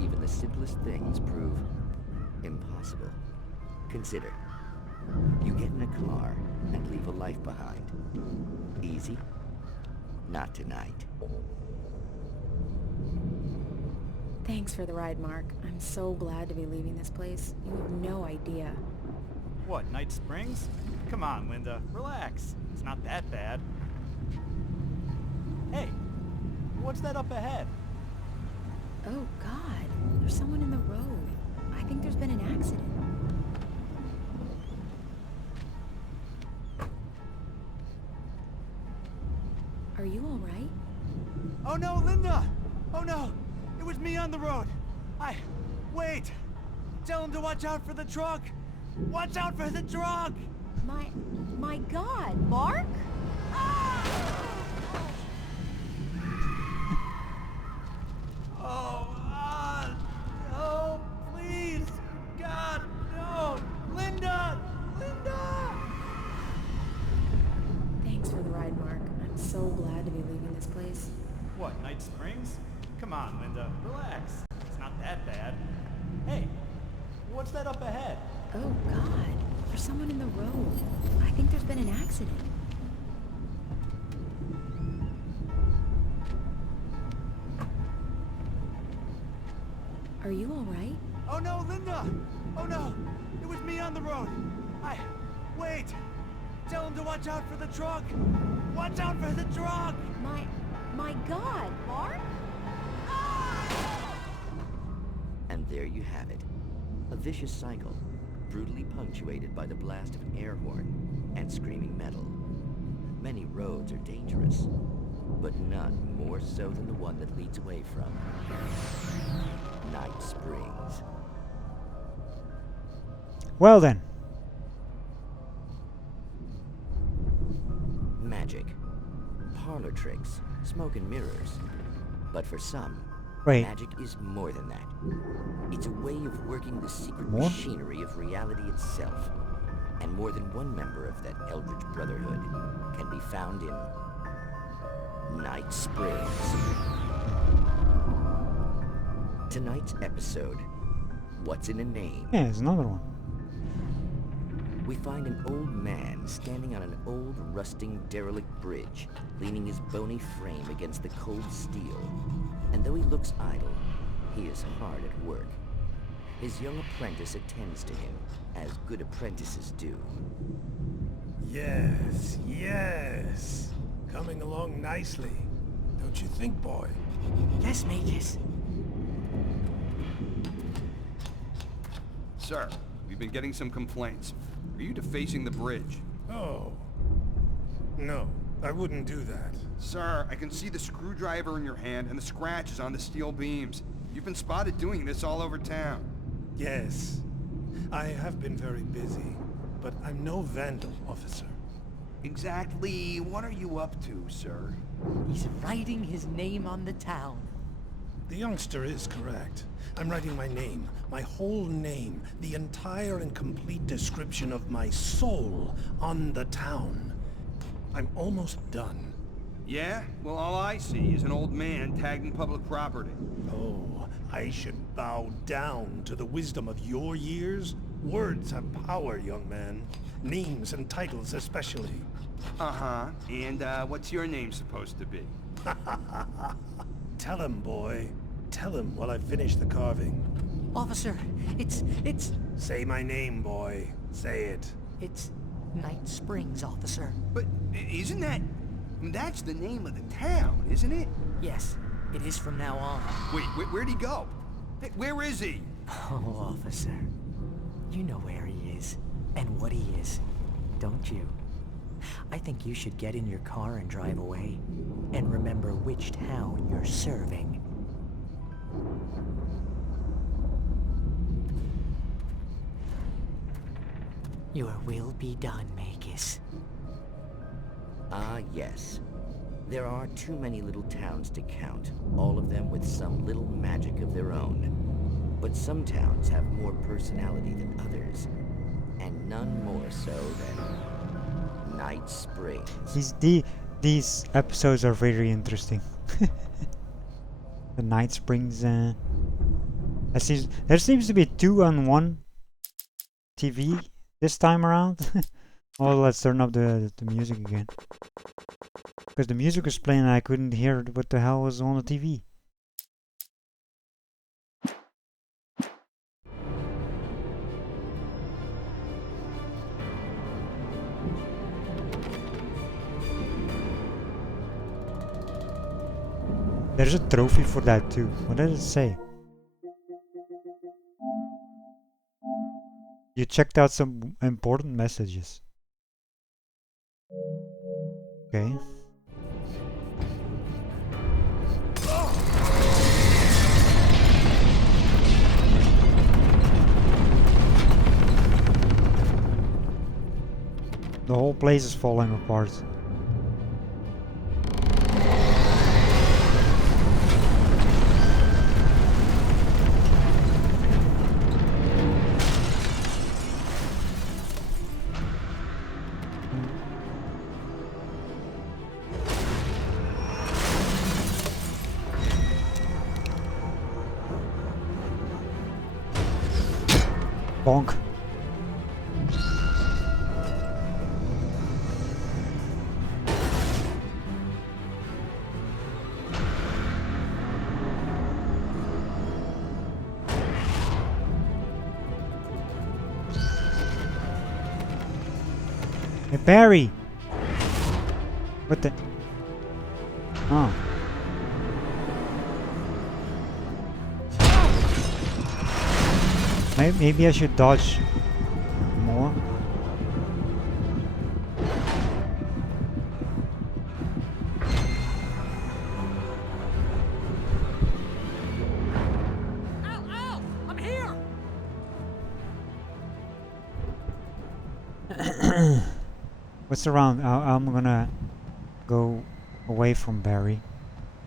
even the simplest things prove impossible. Consider, you get in a car and leave a life behind. Easy? Not tonight. Thanks for the ride, Mark. I'm so glad to be leaving this place. You have no idea. What, Night Springs? Come on, Linda. Relax. It's not that bad. Hey, what's that up ahead? Oh, God. There's someone in the road. I think there's been an accident. Are you all right? Oh no, Linda! Oh no! It was me on the road! Wait! Tell him to watch out for the truck! Watch out for the truck! My God, Mark? Oh, please! God, no! Linda! Linda! Thanks for the ride, Mark. I'm so glad to be leaving this place. What, Night Springs? Come on, Linda. Relax. It's not that bad. Hey, what's that up ahead? Oh, God. There's someone in the road. I think there's been an accident. Are you all right? Oh no, Linda! Oh no! It was me on the road! Wait! Tell him to watch out for the truck! Watch out for the truck! My God, Mark? And there you have it. A vicious cycle, brutally punctuated by the blast of an air horn and screaming metal. Many roads are dangerous, but none more so than the one that leads away from Night Springs. Well then. Magic, parlor tricks, smoke and mirrors. But for some, Wait. magic is more than that. It's a way of working the secret More? machinery of reality itself. And more than one member of that Eldritch Brotherhood can be found in Night Springs. Tonight's episode, What's in a Name? Yeah, there's another one. We find an old man standing on an old, rusting, derelict bridge, leaning his bony frame against the cold steel. And though he looks idle, he is hard at work. His young apprentice attends to him, as good apprentices do. Yes, yes. Coming along nicely. Don't you think, boy? Yes, Magus. Sir, we've been getting some complaints. Are you defacing the bridge? Oh. No, I wouldn't do that. Sir, I can see the screwdriver in your hand and the scratches on the steel beams. You've been spotted doing this all over town. Yes. I have been very busy, but I'm no vandal, officer. Exactly what are you up to, sir? He's writing his name on the town. The youngster is correct. I'm writing my name, my whole name, the entire and complete description of my soul on the town. I'm almost done. Yeah? Well, all I see is an old man tagging public property. Oh, I should bow down to the wisdom of your years? Words have power, young man. Names and titles especially. Uh-huh. And, what's your name supposed to be? Tell him, boy. Tell him while I finish the carving. Officer, it's... Say my name, boy. Say it. It's Night Springs, officer. But isn't that... That's the name of the town, isn't it? Yes, it is from now on. Wait, where'd he go? Hey, where is he? Oh, officer. You know where he is, and what he is, don't you? I think you should get in your car and drive away, and remember which town you're serving. Your will be done, Magus. Ah, yes. There are too many little towns to count, all of them with some little magic of their own. But some towns have more personality than others, and none more so than Night Springs. These episodes are very interesting. The Night Springs. There seems to be 2-on-1 TV this time around. Oh, let's turn up the music again. Because the music was playing and I couldn't hear what the hell was on the TV. There's a trophy for that too. What did it say? You checked out some important messages. Okay. The whole place is falling apart. Bonk. Hey, Barry! What the? Oh. Maybe I should dodge more. Ow! I'm here! What's around? I'm gonna go away from Barry.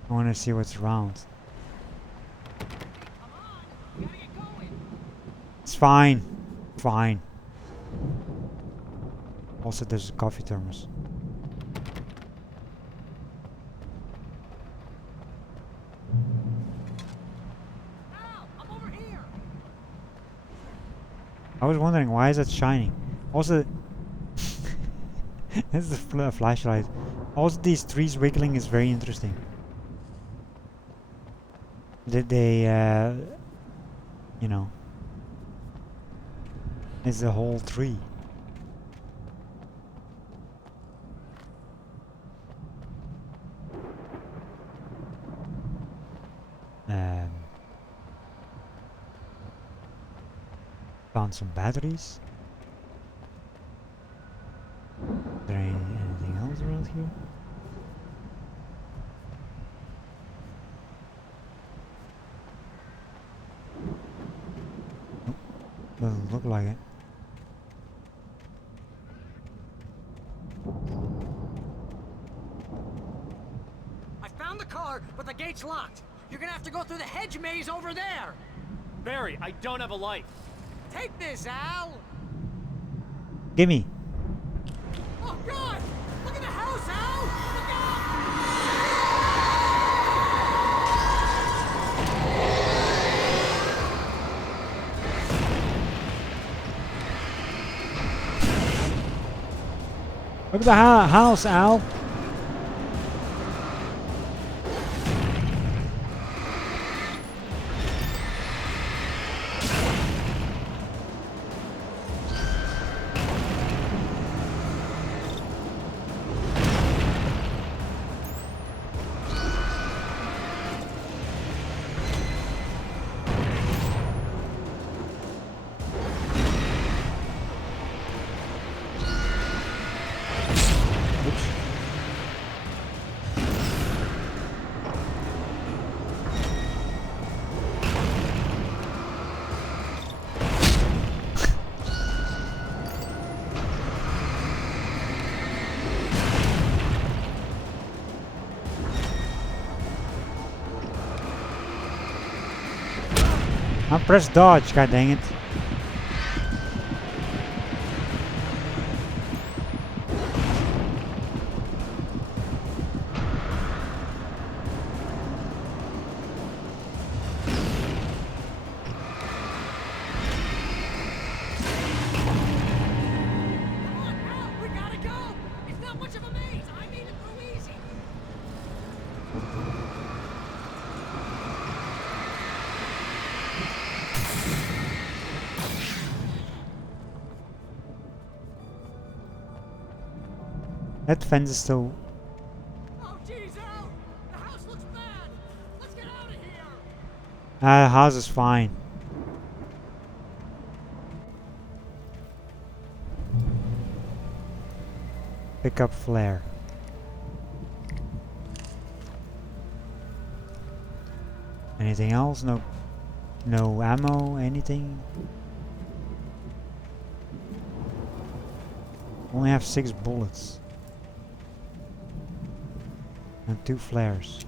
I wanna see what's around. It's fine. Fine. Also, there's a coffee thermos. I'm over here! I was wondering, why is it shining? Also, this is the flashlight. Also, these trees wiggling is very interesting. Did they, you know, it's the whole tree. Found some batteries. Is there anything else around here? Nope. Doesn't look like it. I found the car, but the gate's locked. You're gonna have to go through the hedge maze over there. Barry, I don't have a light. Take this, Al. Gimme. Oh God! Look at the house, Al! Look out! Look at the house, Al. I press dodge, god dang it. We gotta go! It's not much of a maze! I made it through easy! That fence is still... Oh jeez, Al! The house looks bad! Let's get out of here! the house is fine. Pick up flare. Anything else? No ammo, anything? Only have 6 bullets. And 2 flares.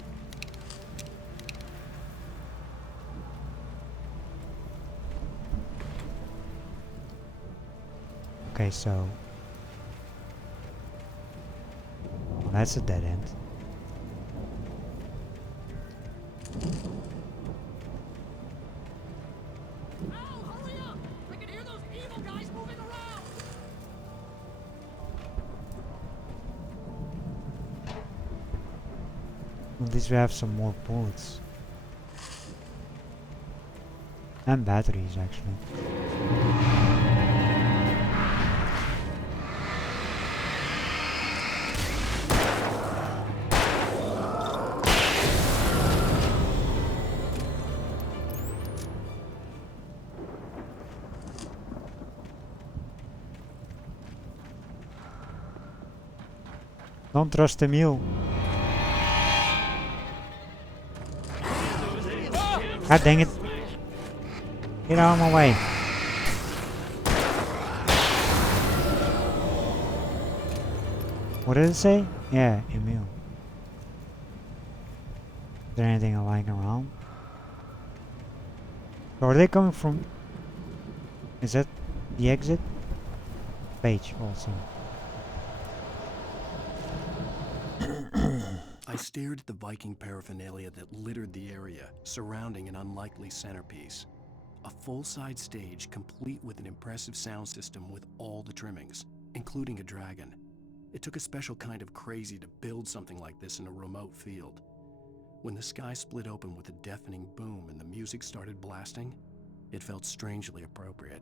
Okay, so... well, that's a dead end. At least we have some more bullets. And batteries, actually. Don't trust Emil. God dang it. Get out of my way. What did it say? Yeah, Emil. Is there anything lying around? So are they coming from... is that the exit? Page also. I stared at the Viking paraphernalia that littered the area, surrounding an unlikely centerpiece. A full-size stage complete with an impressive sound system with all the trimmings, including a dragon. It took a special kind of crazy to build something like this in a remote field. When the sky split open with a deafening boom and the music started blasting, it felt strangely appropriate.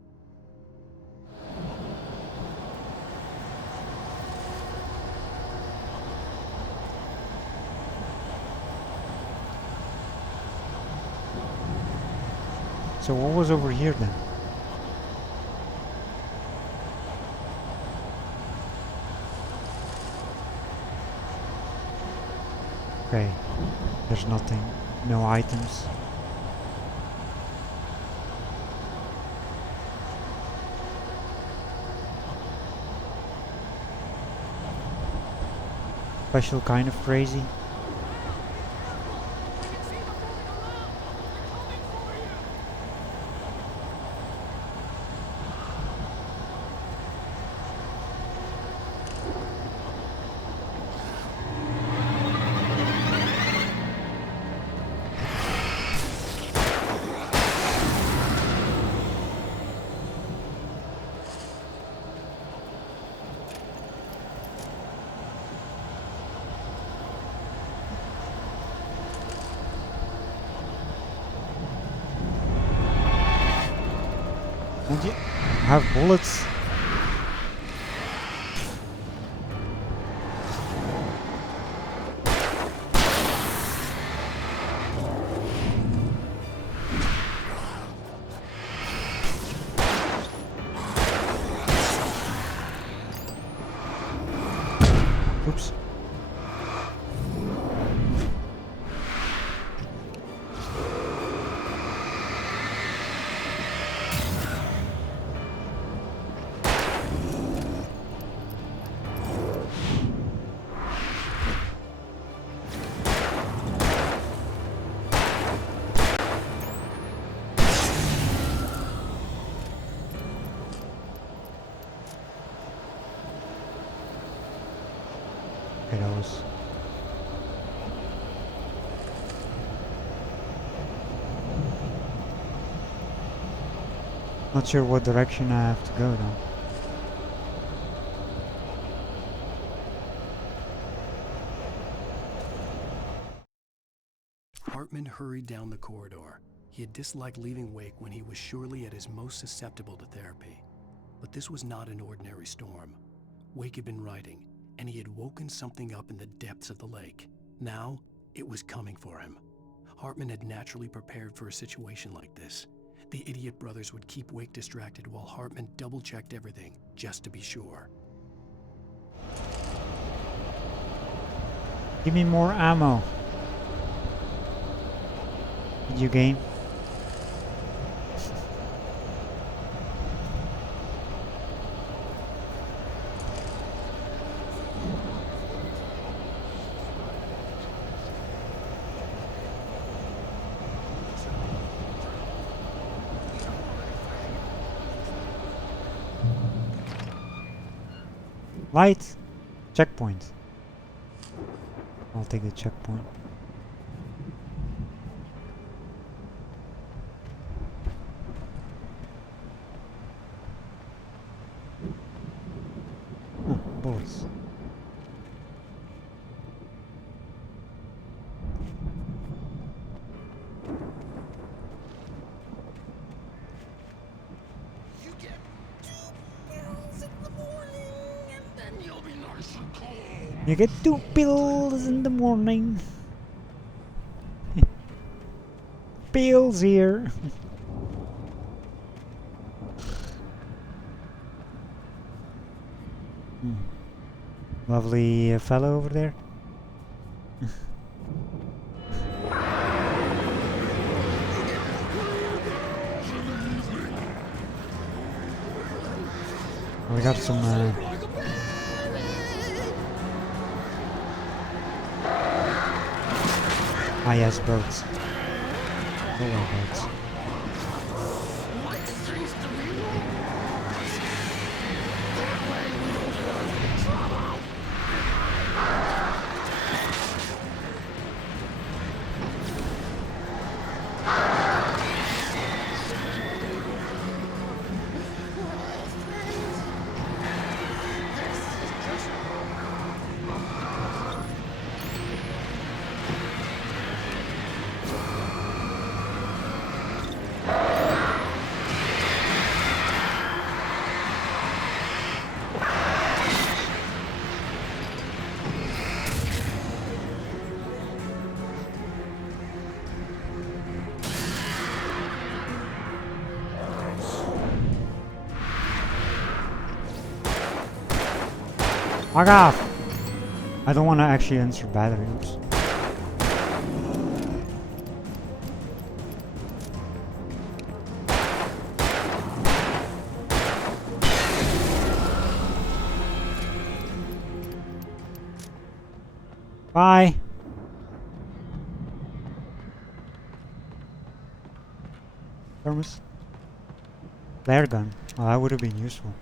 So what was over here then? Okay, there's nothing, no items. Special kind of crazy. Don't you have bullets? Oops. Okay, that was... Not sure what direction I have to go though. Hartman hurried down the corridor. He had disliked leaving Wake when he was surely at his most susceptible to therapy. But this was not an ordinary storm. Wake had been writing, and he had woken something up in the depths of the lake. Now, it was coming for him. Hartman had naturally prepared for a situation like this. The idiot brothers would keep Wake distracted while Hartman double-checked everything, just to be sure. Give me more ammo. Video game. Light! Checkpoint. I'll take the checkpoint. Oh, bullets. You get 2 pills in the morning. Pills here. Lovely fellow over there. We got some ah yes, boats. Roller boats. Fuck off! I don't want to actually answer battery. Oops. Bye! Thermos. Flare gun. Oh, that would have been useful.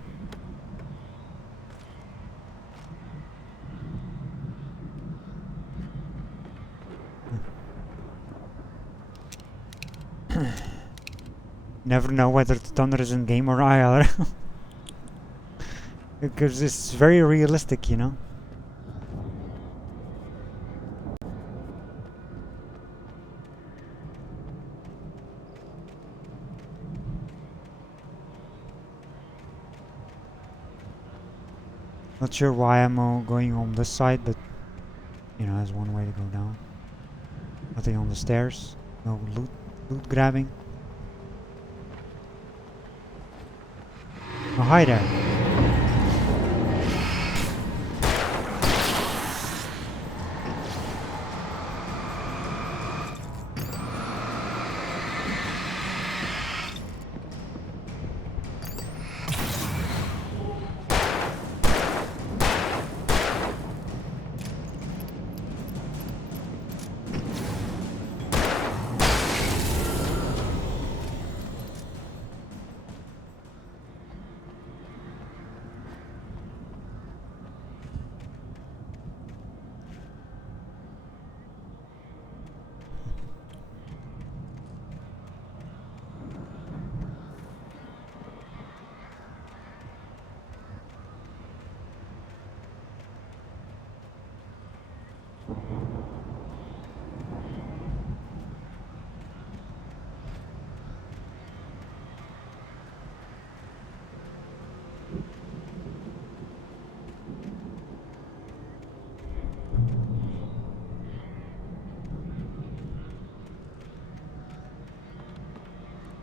Never know whether the thunder is in game or IR. Because it's very realistic, you know. Not sure why I'm going on this side, but you know, there's one way to go down. Nothing on the stairs. No loot grabbing. Oh, hi there.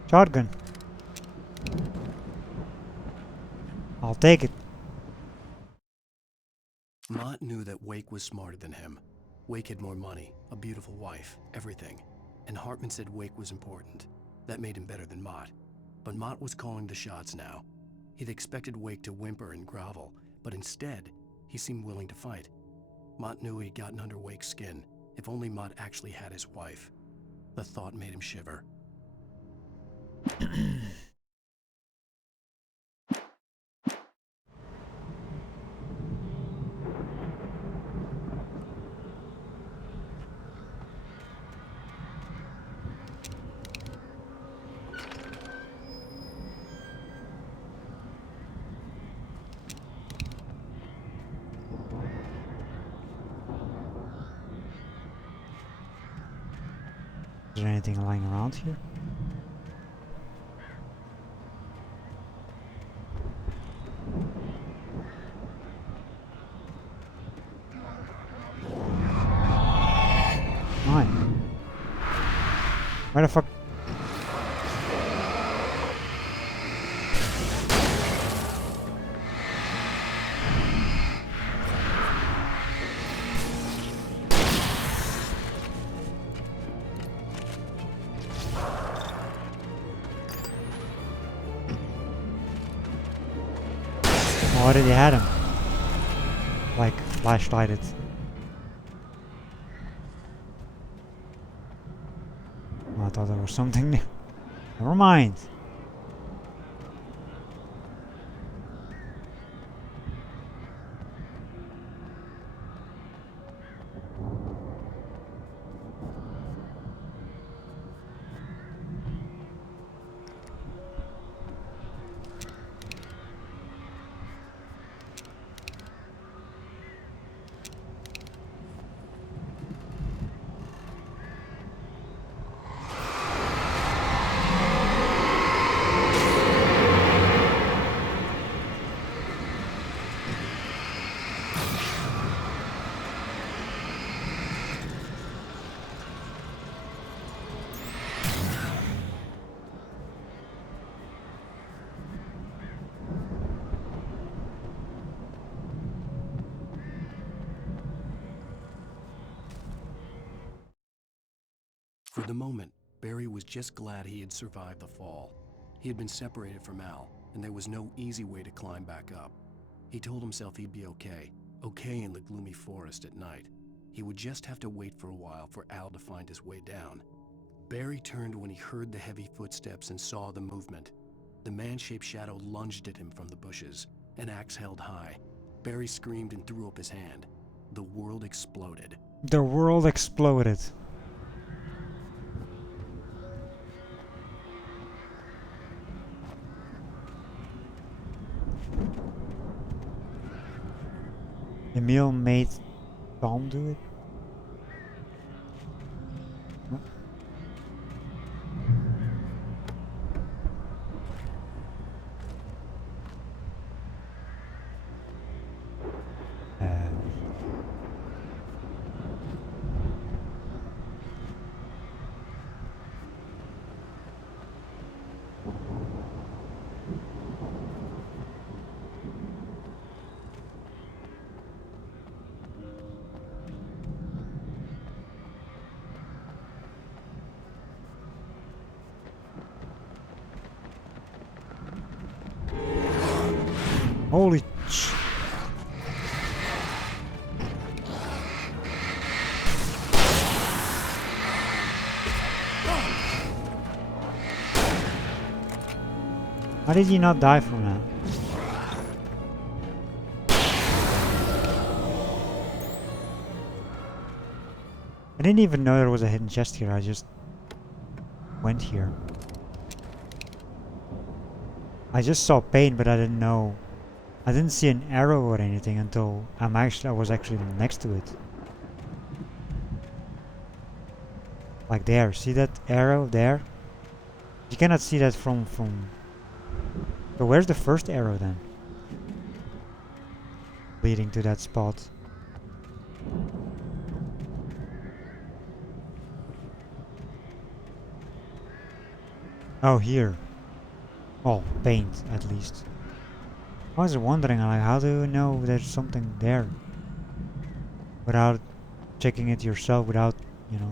Shotgun. I'll take it. Mott knew that Wake was smarter than him. Wake had more money, a beautiful wife, everything. And Hartman said Wake was important. That made him better than Mott. But Mott was calling the shots now. He'd expected Wake to whimper and grovel, but instead, he seemed willing to fight. Mott knew he'd gotten under Wake's skin. If only Mott actually had his wife. The thought made him shiver. Is there anything lying around here? Mine. Where the fuck? I already had him. Like, flashlighted. Oh, I thought there was something new. Never mind. For the moment, Barry was just glad he had survived the fall. He had been separated from Al, and there was no easy way to climb back up. He told himself he'd be okay in the gloomy forest at night. He would just have to wait for a while for Al to find his way down. Barry turned when he heard the heavy footsteps and saw the movement. The man-shaped shadow lunged at him from the bushes, an axe held high. Barry screamed and threw up his hand. The world exploded. The world exploded. Emil made Tom do it? Huh? Holy How did he not die from that? I didn't even know there was a hidden chest here, I just went here. I just saw paint, but I didn't know. I didn't see an arrow or anything until I was actually next to it. Like there, see that arrow there? You cannot see that from... So where's the first arrow then? Leading to that spot. Oh, here. Oh, paint, at least. I was wondering, like, how do you know there's something there? Without checking it yourself, without, you know.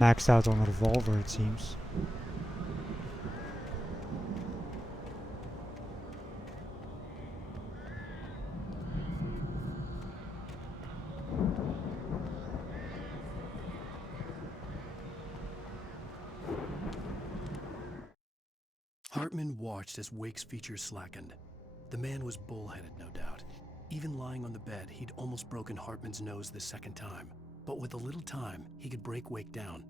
Maxed out on a revolver, it seems. Hartman watched as Wake's features slackened. The man was bullheaded, no doubt. Even lying on the bed, he'd almost broken Hartman's nose the second time. But with a little time, he could break Wake down,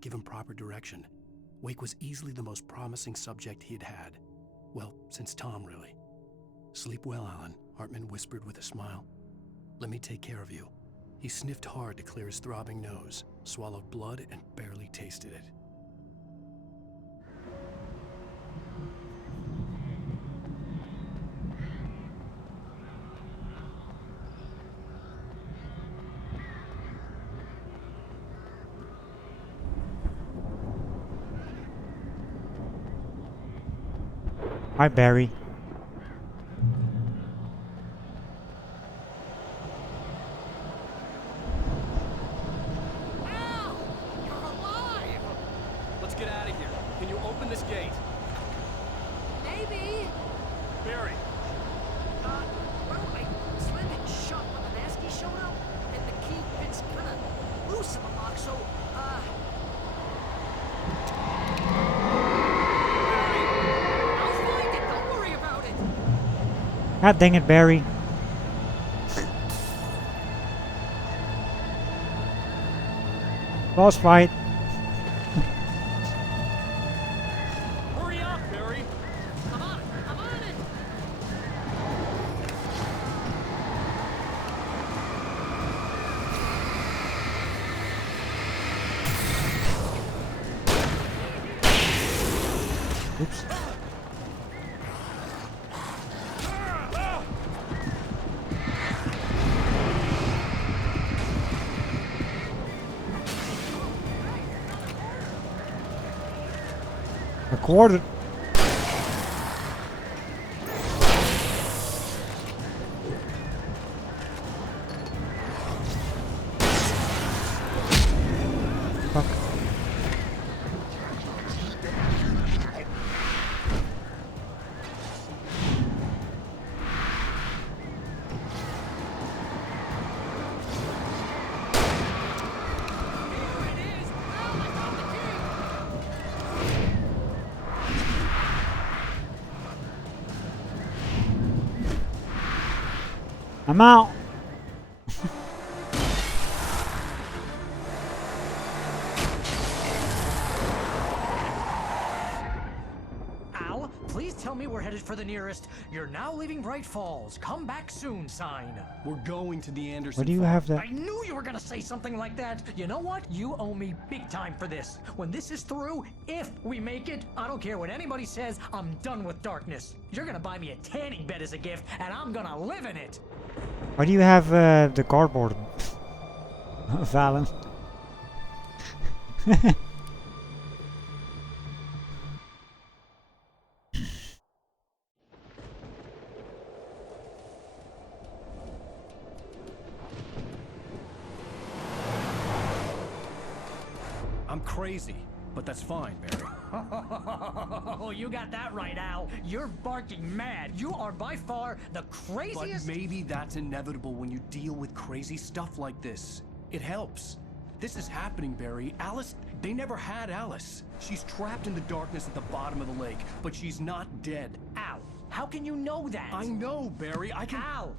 give him proper direction. Wake was easily the most promising subject he had had. Well, since Tom, really. Sleep well, Alan, Hartman whispered with a smile. Let me take care of you. He sniffed hard to clear his throbbing nose, swallowed blood, and barely tasted it. Hi, Barry. Al! You're alive! Let's get out of here. Can you open this gate? Maybe. Barry! Well, I slammed it shut when the nasty showed up, and the key fits kind of loose in the lock, so, God dang it, Barry. Boss fight. Hurry up, Barry! I'm on it! Oops. Recorded. Fuck. I'm out. Al, please tell tell me we're headed for the nearest "You're now leaving Bright Falls. Come back soon" sign. We're going to the Anderson Why do you farm. have that? I knew you were gonna say something like that. You know what? You owe me big time for this. When this is through, if we make it, I don't care what anybody says, I'm done with darkness. You're gonna buy me a tanning bed as a gift, and I'm gonna live in it. Why do you have the cardboard of Alan? I'm crazy, but that's fine, Barry. Oh, you got that right, Al. You're barking mad. You are by far the craziest. But maybe that's inevitable when you deal with crazy stuff like this. It helps. This is happening, Barry. Alice, they never had Alice. She's trapped in the darkness at the bottom of the lake, but she's not dead. Al, how can you know that? I know, Barry. I can... Al,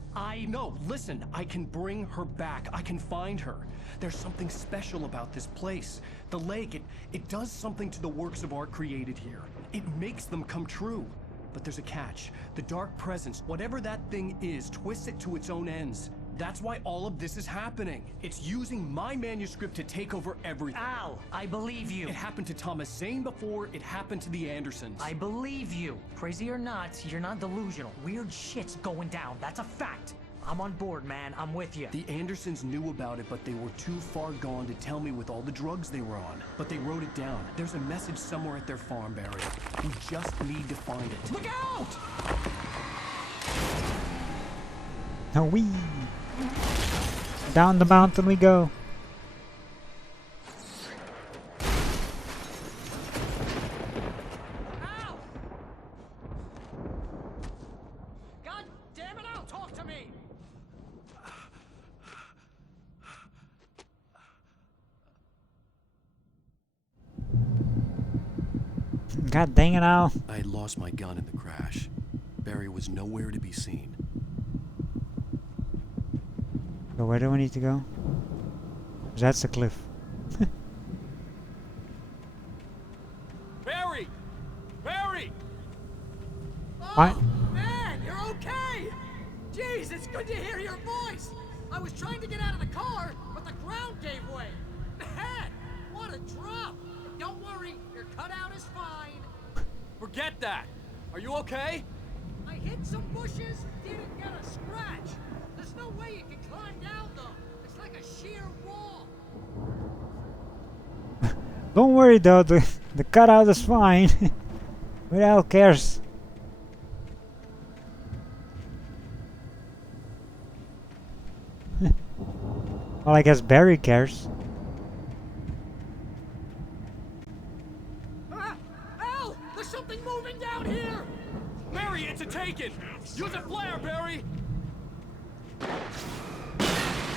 No, listen. I can bring her back. I can find her. There's something special about this place. The lake, it does something to the works of art created here. It makes them come true. But there's a catch. The dark presence, whatever that thing is, twists it to its own ends. That's why all of this is happening. It's using my manuscript to take over everything. Al, I believe you. It happened to Thomas Zane before, it happened to the Andersons. I believe you. Crazy or not, you're not delusional. Weird shit's going down. That's a fact. I'm on board, man. I'm with you. The Andersons knew about it, but they were too far gone to tell me with all the drugs they were on. But they wrote it down. There's a message somewhere at their farm, Barry. We just need to find it. Look out! No, we down the mountain we go. God damn it, Al, talk to me! God dang it, Al. I had lost my gun in the crash. Barry was nowhere to be seen. So where do we need to go? 'Cause that's the cliff. Barry! Barry! I Man, you're okay! Jeez, it's good to hear your voice! I was trying to get out of the car, but the ground gave way. Man, what a drop! Don't worry, your cutout is fine. Forget that! Are you okay? I hit some bushes, didn't get a scratch. There's no way you can climb down, though. It's like a sheer wall. don't worry though, the cutout is fine. Who the hell cares? Well, I guess Barry cares. Al, there's something moving down here. Barry, it's a taken! Use a flare, Barry!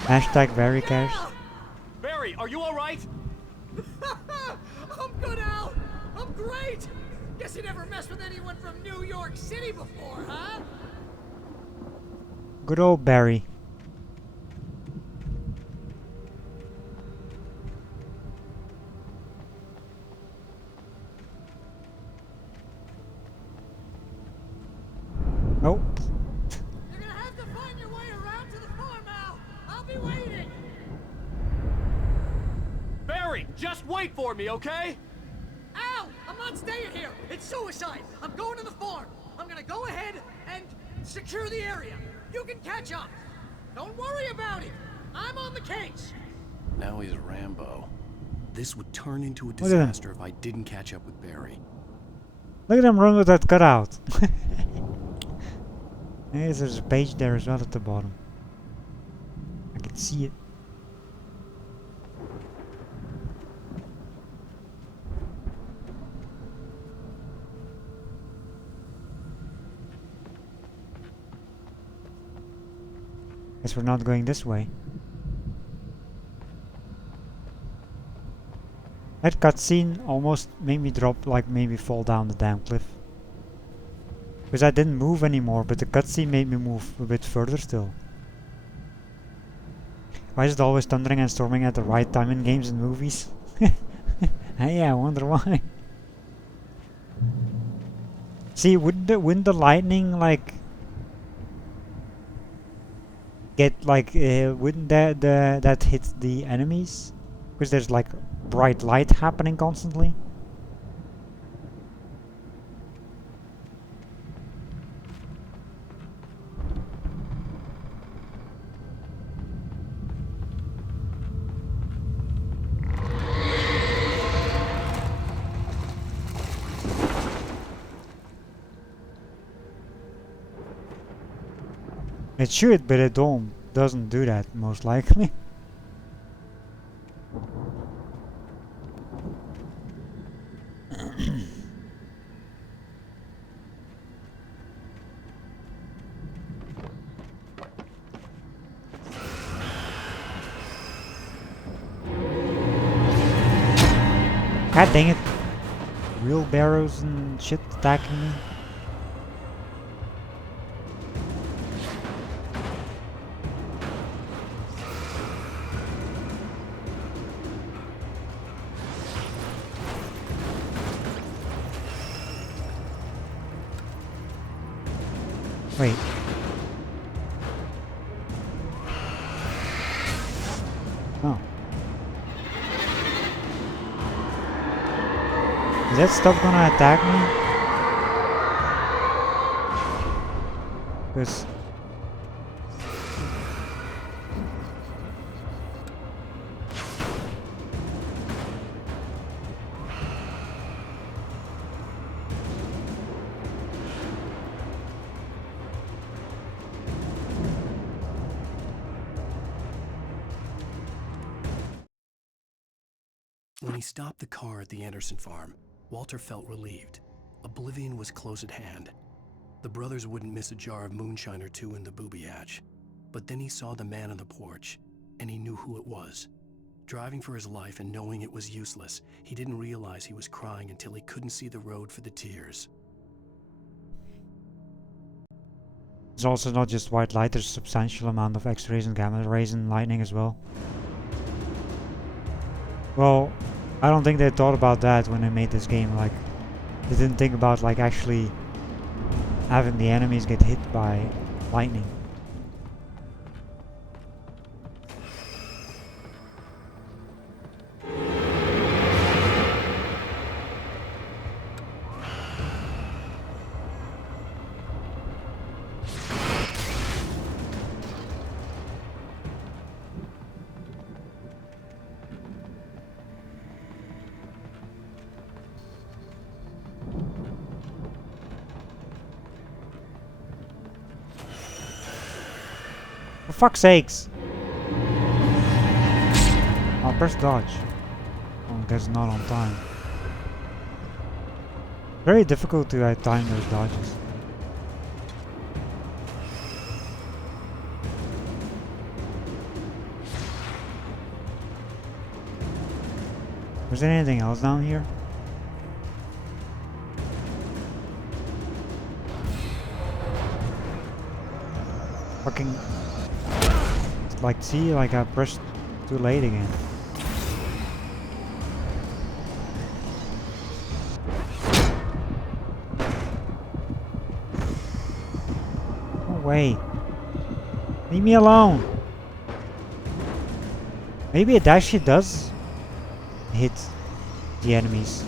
Hashtag Barry cares. Barry, are you alright? I'm good, Al. I'm great. Guess you never messed with anyone from New York City before, huh? Good old Barry. Oh. You're gonna have to find your way around to the farm, Al. I'll be waiting. Barry, just wait for me, okay? Al, I'm not staying here. It's suicide. I'm going to the farm. I'm gonna go ahead and secure the area. You can catch up. Don't worry about it. I'm on the case. Now he's Rambo. This would turn into a Look at him. disaster if I didn't catch up with Barry. Look at him run with that cutout. Yes, there's a page there as well at the bottom. I can see it. Guess we're not going this way. That cutscene almost made me drop, like maybe fall down the damn cliff. Because I didn't move anymore, but the cutscene made me move a bit further still. Why is it always thundering and storming at the right time in games and movies? Hey, I wonder why. See, wouldn't the lightning like get like wouldn't that hit the enemies? Because there's like bright light happening constantly. It should, but it doesn't do that most likely. God dang it. Wheelbarrows and shit attacking me. Wait. Oh. Is that stuff gonna attack me? Because When he stopped the car at the Anderson farm, Walter felt relieved. Oblivion was close at hand. The brothers wouldn't miss a jar of moonshine or two in the booby hatch. But then he saw the man on the porch, and he knew who it was. Driving for his life and knowing it was useless, he didn't realize he was crying until he couldn't see the road for the tears. it's also not just white light, there's a substantial amount of X-rays and gamma rays and lightning as well. Well, I don't think they thought about that when they made this game. Like, they didn't think about like actually having the enemies get hit by lightning. For fuck's sakes! I'll press dodge. Oh, I guess not on time. Very difficult to time those dodges. Was there anything else down here? Fucking... Like, see, like I pressed too late again. No way. Leave me alone. Maybe it actually does hit the enemies.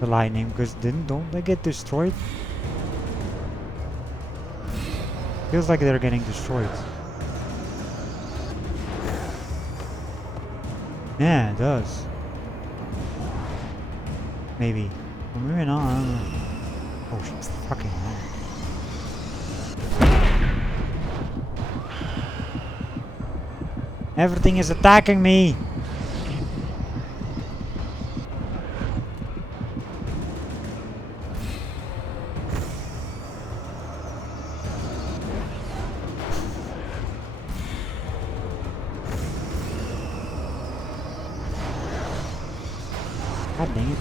The lightning, because don't they get destroyed? Feels like they're getting destroyed. Yeah, it does. Maybe. Or maybe not, I don't know. Oh shit, fucking hell. Everything is attacking me! God dang it.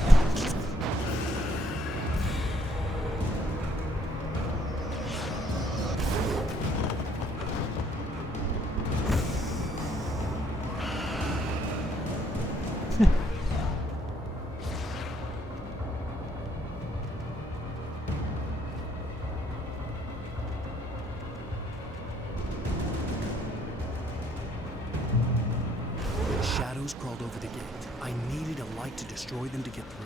destroy them to get through.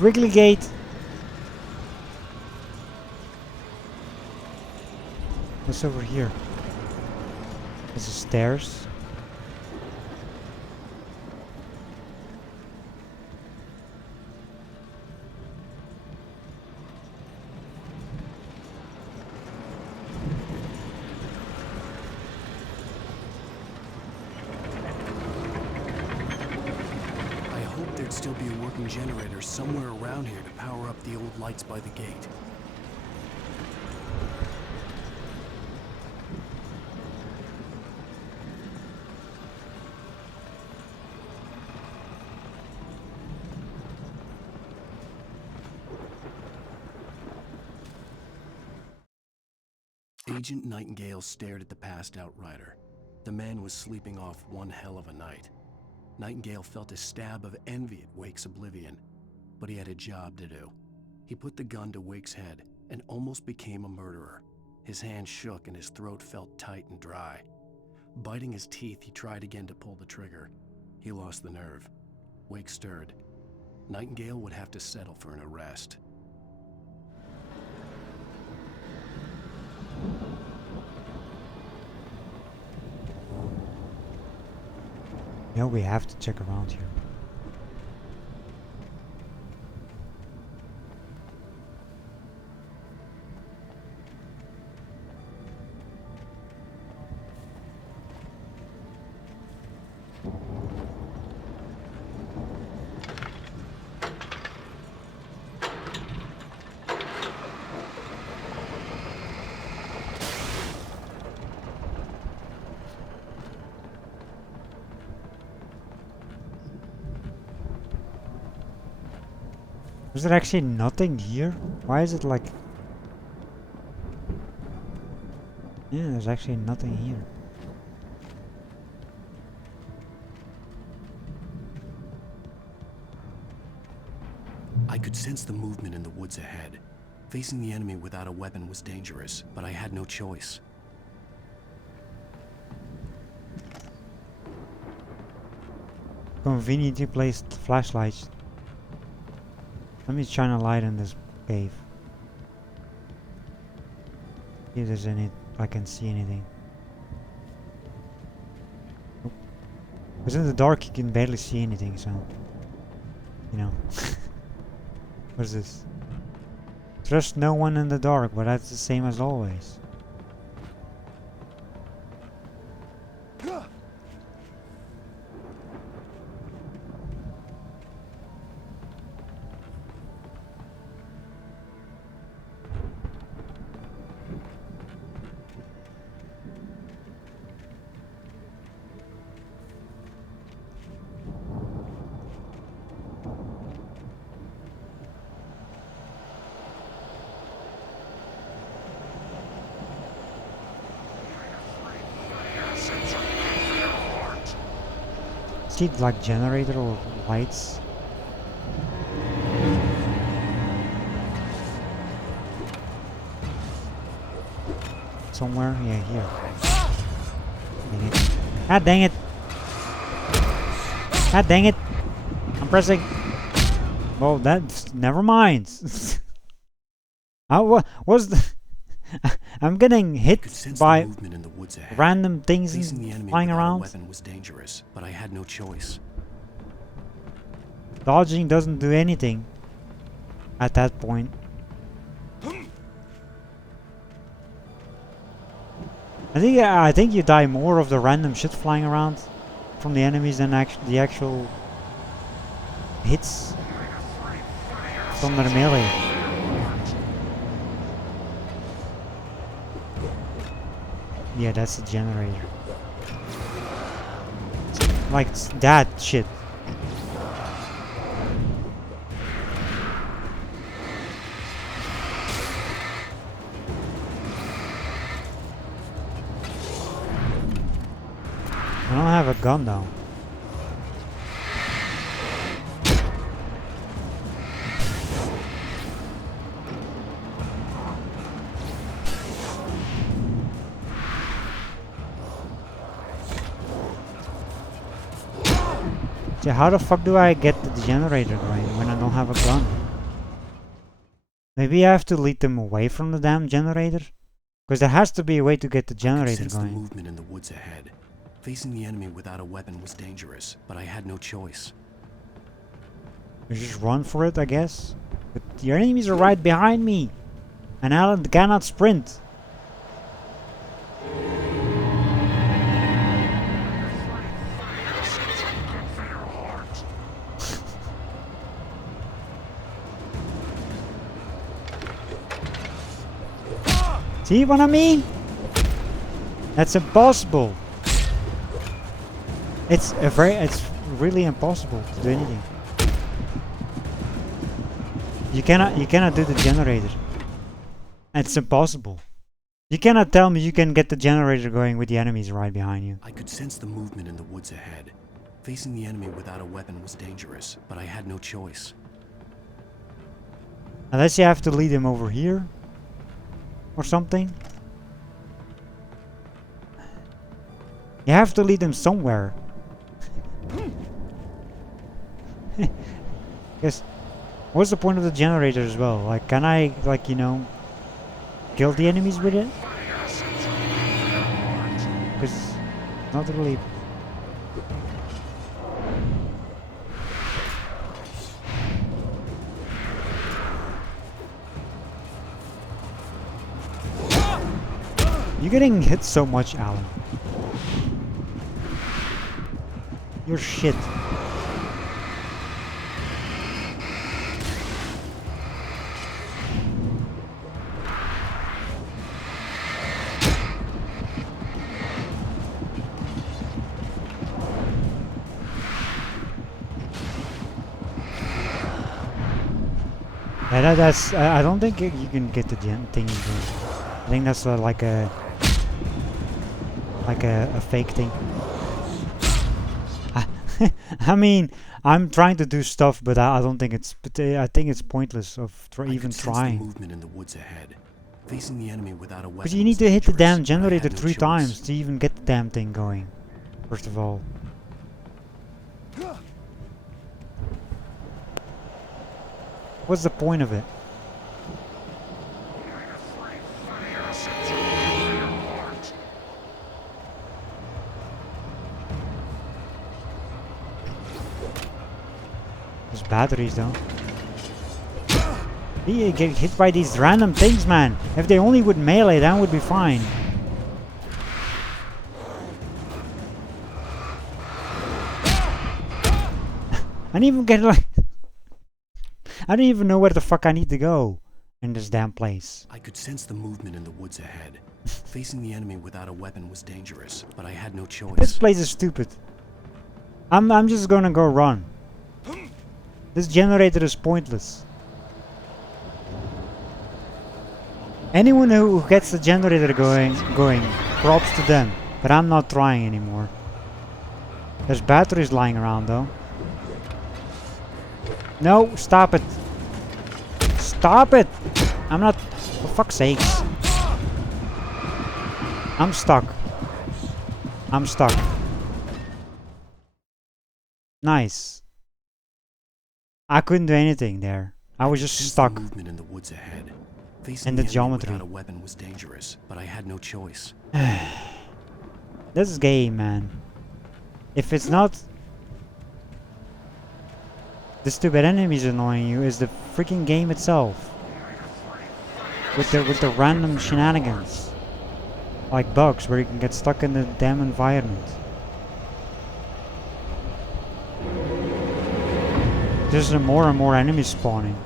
Wrigley Gate. What's over here? There's the stairs. I hoped there'd still be a working generator somewhere around here to power up the old lights by the gate. Agent Nightingale stared at the passed-out rider. The man was sleeping off one hell of a night. Nightingale felt a stab of envy at Wake's oblivion, but he had a job to do. He put the gun to Wake's head and almost became a murderer. His hand shook and his throat felt tight and dry. Biting his teeth, he tried again to pull the trigger. He lost the nerve. Wake stirred. Nightingale would have to settle for an arrest. Yeah, we have to check around here. Is there actually nothing here? Why is it like... Yeah, there's actually nothing here. I could sense the movement in the woods ahead. Facing the enemy without a weapon was dangerous, but I had no choice. Conveniently placed flashlights. Let me shine a light in this cave. See if there's any... I can see anything. Nope. Because in the dark you can barely see anything, so... You know. What is this? Trust no one in the dark, but that's the same as always. See like generator or lights. Somewhere, yeah, here. Dang it. Ah, dang it! Ah, dang it! I'm pressing. Well, that's never mind. Was the? I'm getting hit by random things flying around. Weapon was dangerous, but I had no choice. Dodging doesn't do anything at that point. I think you die more of the random shit flying around from the enemies than the actual hits from the melee. Yeah, that's the generator. Like that shit. I don't have a gun though. So how the fuck do I get the generator going when I don't have a gun? Maybe I have to lead them away from the damn generator? Because there has to be a way to get the generator I could sense going. the movement in the woods ahead. Facing the enemy without a weapon was dangerous, but I had no choice. You just run for it, I guess. But your enemies are right behind me. And Alan cannot sprint. See what I mean? That's impossible. It's really impossible to do anything. You cannot do the generator. It's impossible. You cannot tell me you can get the generator going with the enemies right behind you. I could sense the movement in the woods ahead. Facing the enemy without a weapon was dangerous, but I had no choice. Unless you have to lead him over here. Or something. You have to lead them somewhere. Because what's the point of the generator as well? Like, can I, like, you know, kill the enemies with it? Because not really. You're getting hit so much, Alan. You're shit. Yeah, that's. I don't think you can get the gen thing. I think that's like a fake thing. I mean, I'm trying to do stuff, but I don't think it's. I think it's pointless of even trying. The movement in the woods ahead. Facing the enemy without a weapon. Because you need to hit the damn generator 3 times to even get the damn thing going. First of all. What's the point of it? There's batteries though. You get hit by these random things, man. If they only would melee, that would be fine. I didn't even get like... I don't even know where the fuck I need to go in this damn place. I could sense the movement in the woods ahead. Facing the enemy without a weapon was dangerous, but I had no choice. This place is stupid. I'm just gonna go run. This generator is pointless. Anyone who gets the generator going, props to them. But I'm not trying anymore. There's batteries lying around though. No, stop it. Stop it! I'm not... For fuck's sakes. I'm stuck. I'm stuck. Nice. I couldn't do anything there. I was just stuck. Movement in the woods ahead. In the geometry. Without a weapon was dangerous, but I had no choice. This game, man. If it's not the stupid enemies annoying you, is the freaking game itself. With the random shenanigans. Like bugs where you can get stuck in the damn environment. There's more and more enemies spawning.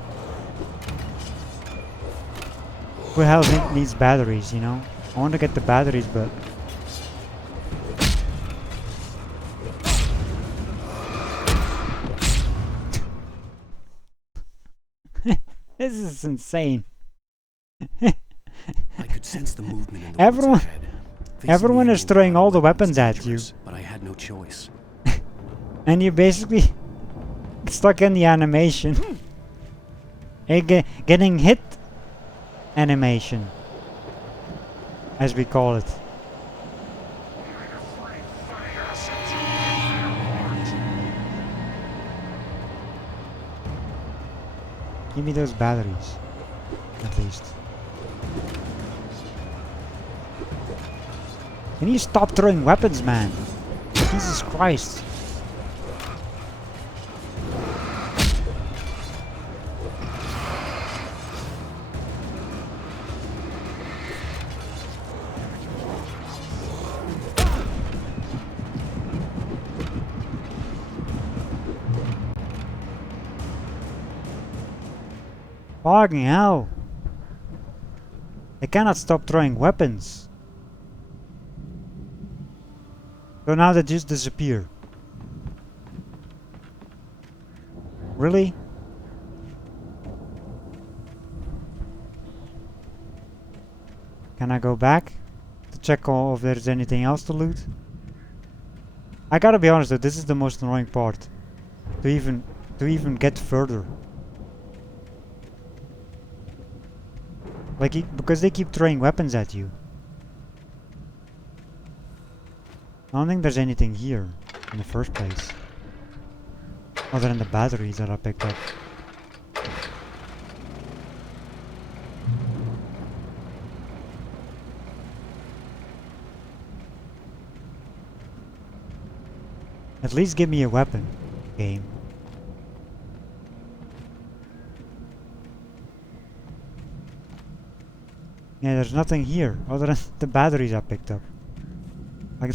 Who the hell needs batteries, you know? I want to get the batteries, but... This is insane. I could sense the movement in the everyone is throwing all the weapons at you. But I had no choice. And you basically stuck in the animation. Getting hit animation, as we call it. Give me those batteries, at least. Can you stop throwing weapons, man? Jesus Christ. Fucking hell. I cannot stop throwing weapons. So now they just disappear. Really? Can I go back to check if there's anything else to loot? I gotta be honest though, this is the most annoying part. To even get further. Like, because they keep throwing weapons at you. I don't think there's anything here in the first place. Other than the batteries that I picked up. At least give me a weapon, game. Yeah, there's nothing here other than the batteries I picked up. Like,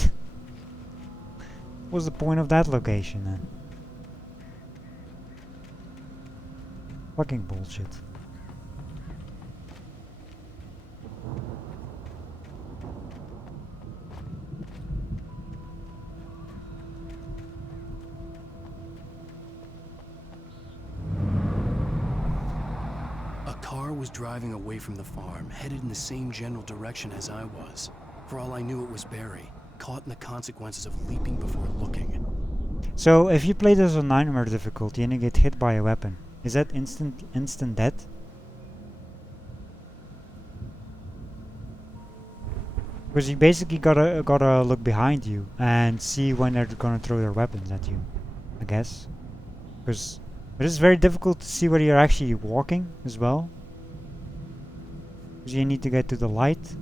what's the point of that location then? Fucking bullshit. A car was driving away from the farm, headed in the same general direction as I was. For all I knew, it was Barry, caught in the consequences of leaping before looking. So, if you play this on nightmare difficulty and you get hit by a weapon, is that instant death? Because you basically gotta look behind you and see when they're gonna throw their weapons at you, I guess. Because it is very difficult to see whether you're actually walking as well. Because you need to get to the light.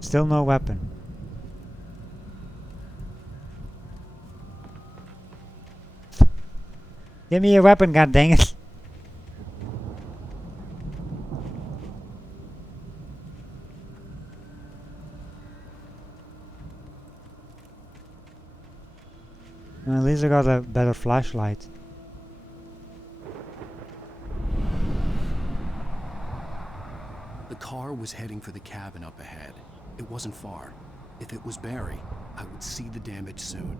Still no weapon. Give me a weapon, god dang it. Well, at least I got a better flashlight. The car was heading for the cabin up ahead. It wasn't far. If it was Barry, I would see the damage soon.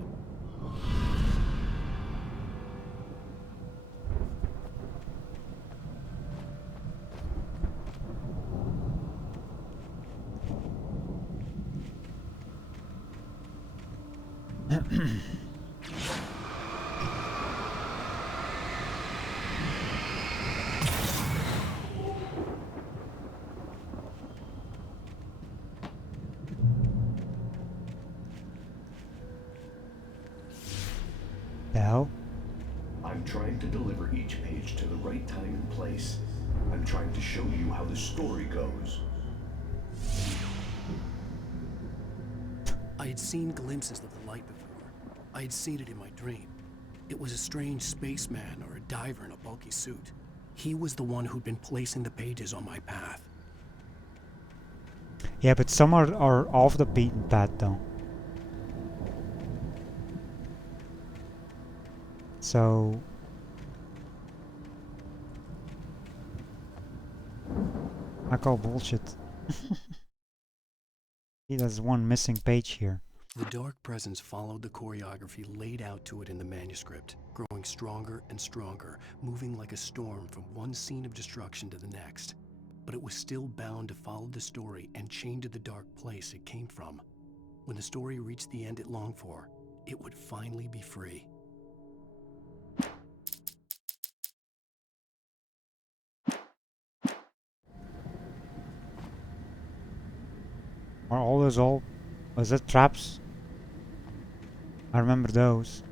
The hell? I'm trying to deliver each page to the right time and place. I'm trying to show you how the story goes. I had seen glimpses of the light before. I had seen it in my dream. It was a strange spaceman or a diver in a bulky suit. He was the one who'd been placing the pages on my path. Yeah, but some are off the beaten path though. So I call bullshit. See, there's one missing page here. The dark presence followed the choreography laid out to it in the manuscript, growing stronger and stronger, moving like a storm from one scene of destruction to the next. But it was still bound to follow the story and chained to the dark place it came from. When the story reached the end it longed for, it would finally be free. was all... Was that traps? I remember those.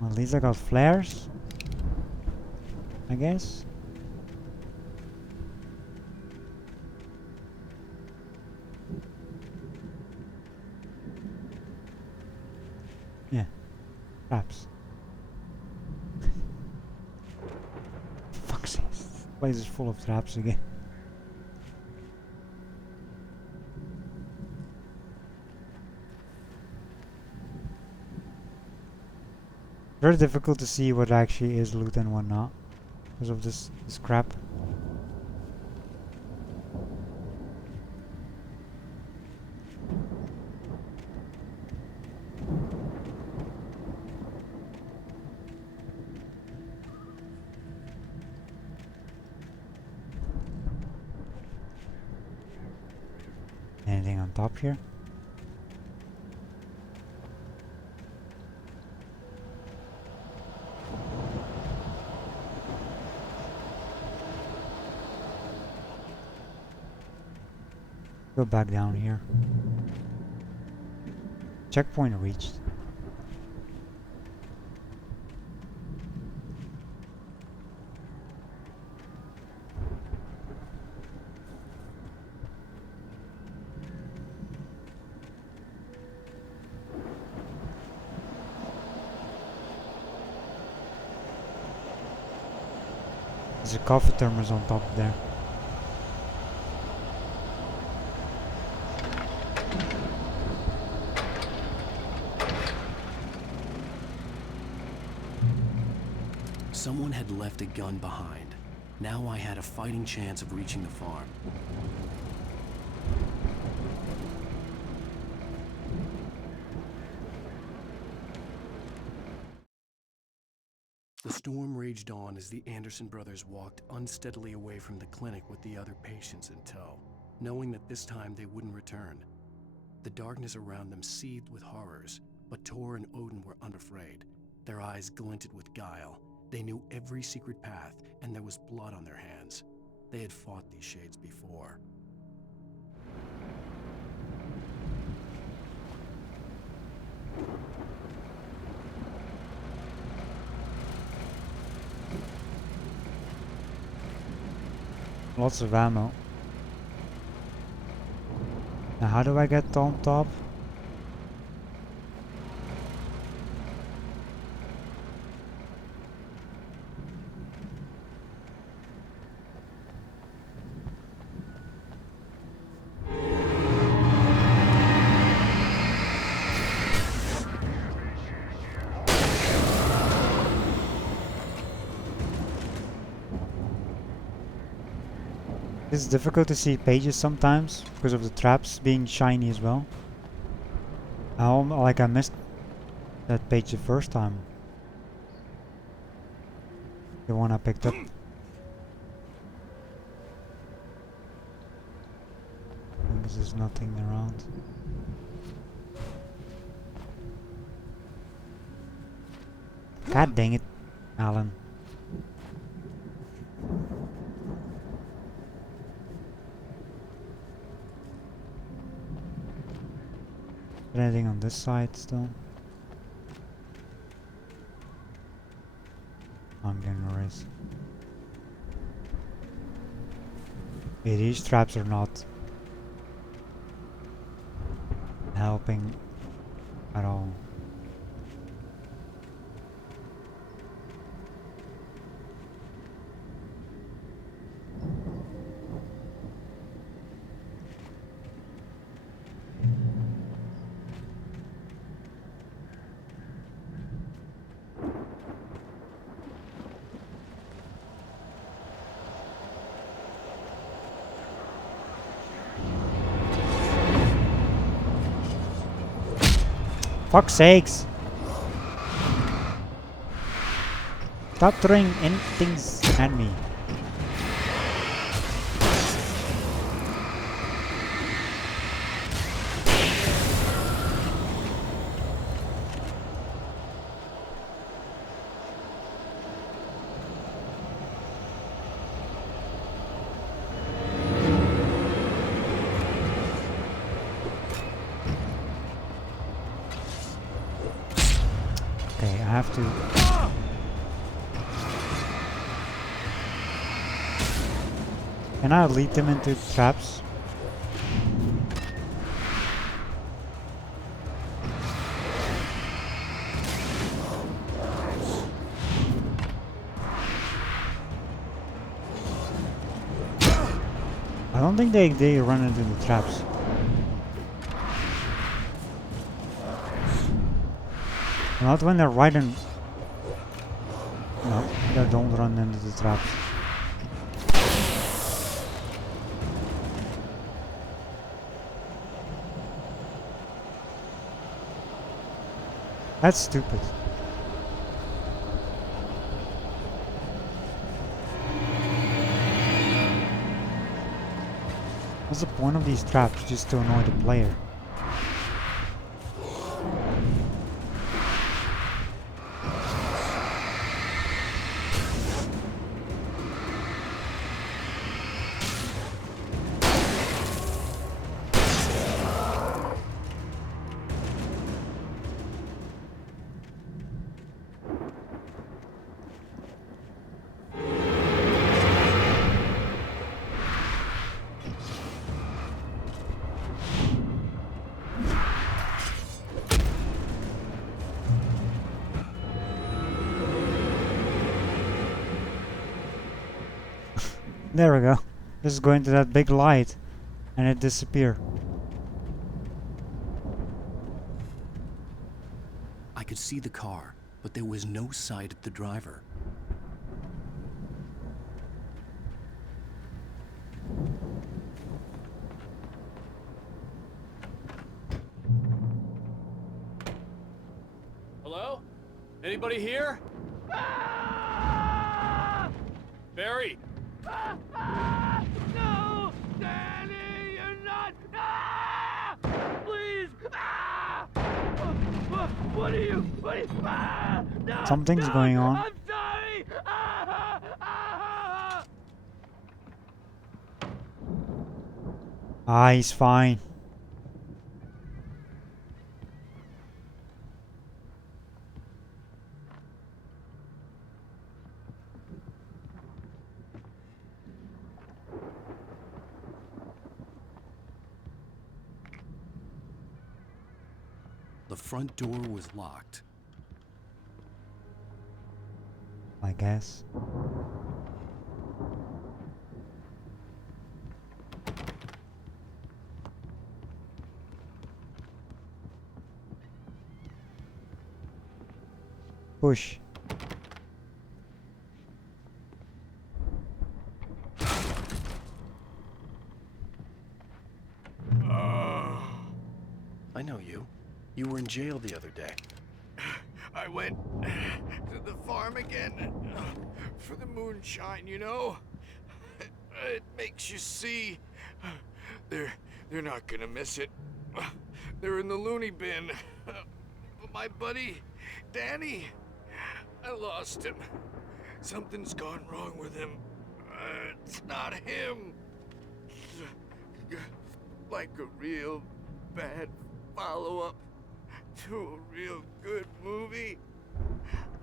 Well, at least I got flares, I guess. Yeah, traps. Fuck's sake, this place is full of traps again. Very difficult to see what actually is loot and what not because of this crap. Anything on top here? Go back down here. Checkpoint reached. There's a coffee thermos on top there. Someone had left a gun behind. Now I had a fighting chance of reaching the farm. The storm raged on as the Anderson brothers walked unsteadily away from the clinic with the other patients in tow, knowing that this time they wouldn't return. The darkness around them seethed with horrors, but Tor and Odin were unafraid. Their eyes glinted with guile. They knew every secret path, and there was blood on their hands. They had fought these shades before. Lots of ammo. Now how do I get on top? It's difficult to see pages sometimes because of the traps being shiny as well. Like I missed that page the first time. The one I picked up. Because there's nothing around. God dang it, Alan. Anything on this side still? I'm getting a race. Yeah, these traps are not helping at all. Fuck's sakes! Stop throwing anything at me. have to. Can I lead them into traps? I don't think they run into the traps. Not when they're riding. No, they don't run into the traps. That's stupid. What's the point of these traps? Just to annoy the player. There we go. Just go into that big light and it disappears. I could see the car, but there was no sight of the driver. Hello? Anybody here? Barry! No! Danny, you're not! Ah! Please! Ah! What are you? What are you? Ah! No! Something's going on. I'm sorry! Ah! Ah, he's fine. The front door was locked. I guess. Push. I know you. You were in jail the other day. I went to the farm again for the moonshine, you know? It makes you see. They're not gonna miss it. They're in the loony bin. But my buddy, Danny, I lost him. Something's gone wrong with him. It's not him. Like a real bad follow-up to a real good movie.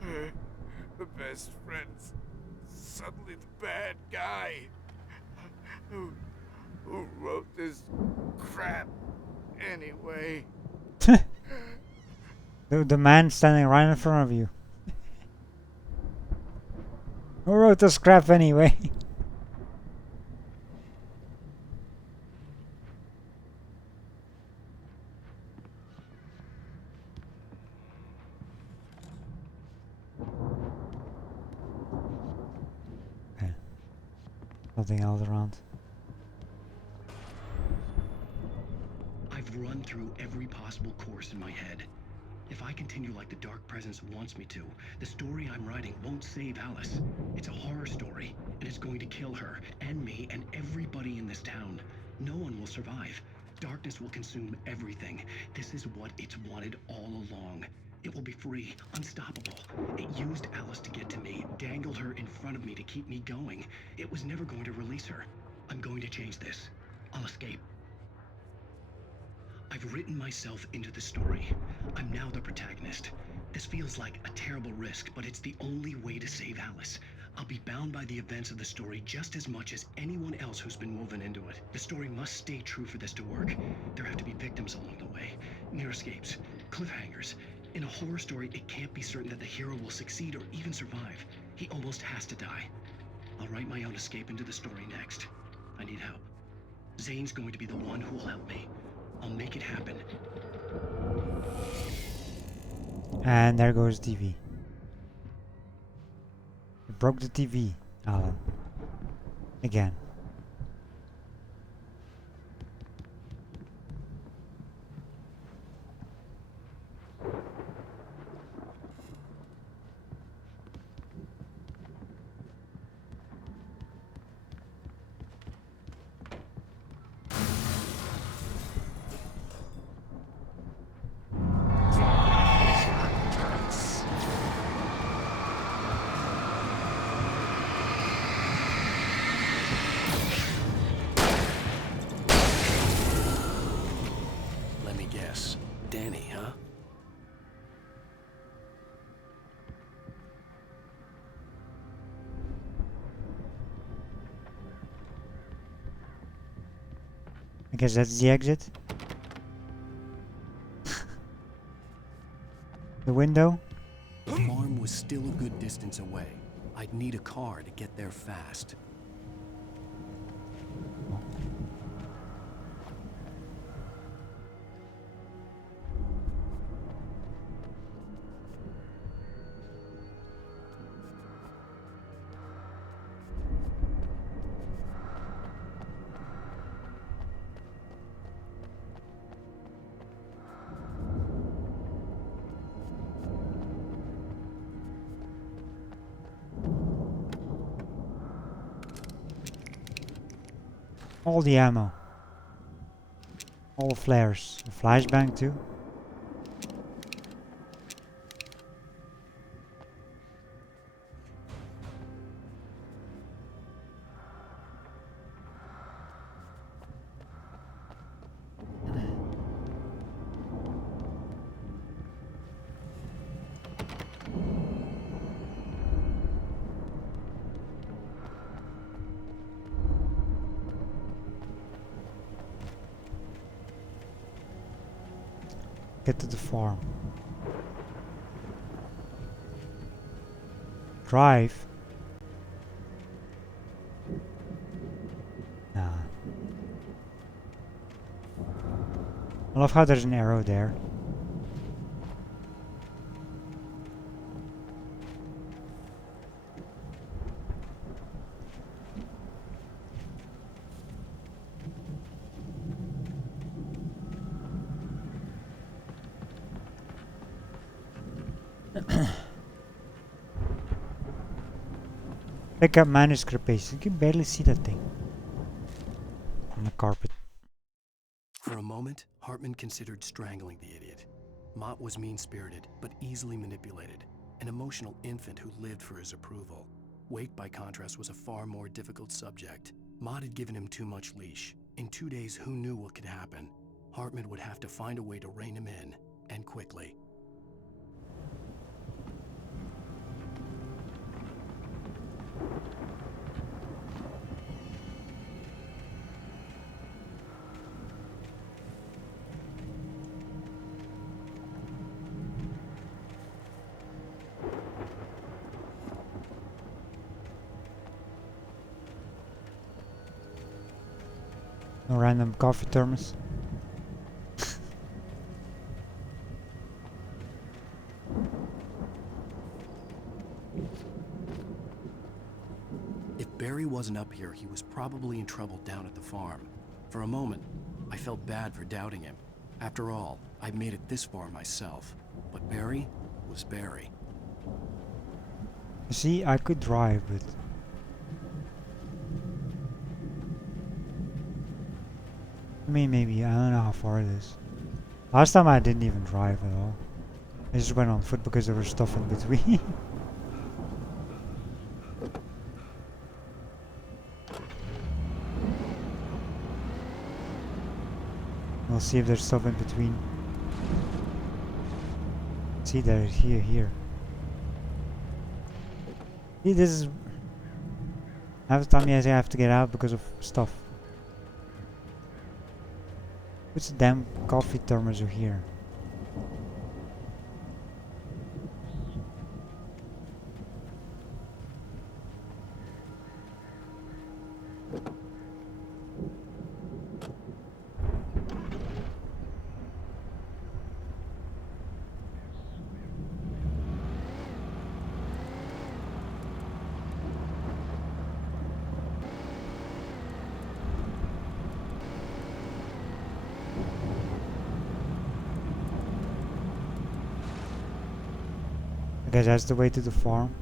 The best friend's suddenly the bad guy. Who wrote this crap anyway? The man standing right in front of you. Who wrote this crap anyway? Okay. Nothing else around. I've run through every possible course in my head. If I continue like the Dark Presence wants me to, the story I'm writing won't save Alice. It's a horror story, and it's going to kill her, and me, and everybody in this town. No one will survive. Darkness will consume everything. This is what it's wanted all along. It will be free, unstoppable. It used Alice to get to me, dangled her in front of me to keep me going. It was never going to release her. I'm going to change this. I'll escape. I've written myself into the story. I'm now the protagonist. This feels like a terrible risk, but it's the only way to save Alice. I'll be bound by the events of the story just as much as anyone else who's been woven into it. The story must stay true for this to work. There have to be victims along the way, near escapes, cliffhangers. In a horror story, it can't be certain that the hero will succeed or even survive. He almost has to die. I'll write my own escape into the story next. I need help. Zane's going to be the one who will help me. I'll make it happen. And there goes the TV. You broke the TV, Alan. Again. Let me guess. Danny, huh? I guess that's the exit. The window? The farm was still a good distance away. I'd need a car to get there fast. All the ammo. All the flares. A flashbang too. Get to the farm. Drive? Nah. I love how there's an arrow there. Pick up manuscript pages. You can barely see that thing on the carpet. For a moment, Hartman considered strangling the idiot. Mott was mean-spirited, but easily manipulated. An emotional infant who lived for his approval. Wake, by contrast, was a far more difficult subject. Mott had given him too much leash. In 2 days, who knew what could happen? Hartman would have to find a way to rein him in, and quickly. No random coffee thermos. If Barry wasn't up here, he was probably in trouble down at the farm. For a moment, I felt bad for doubting him. After all, I'd made it this far myself. But Barry was Barry. You see, I could drive, but I mean, maybe. I don't know how far it is. Last time I didn't even drive at all. I just went on foot because there was stuff in between. We'll see if there's stuff in between. see that here. See, this is half the time I have to get out because of stuff. What's the damn coffee thermos here? I guess that's the way to the farm.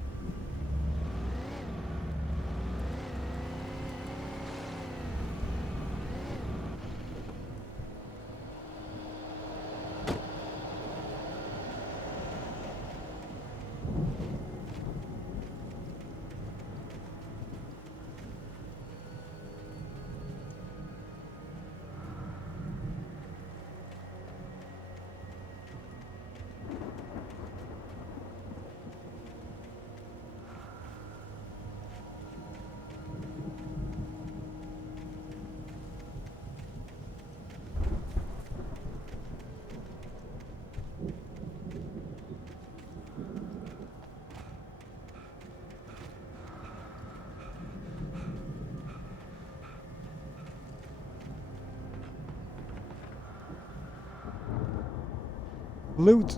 Loot!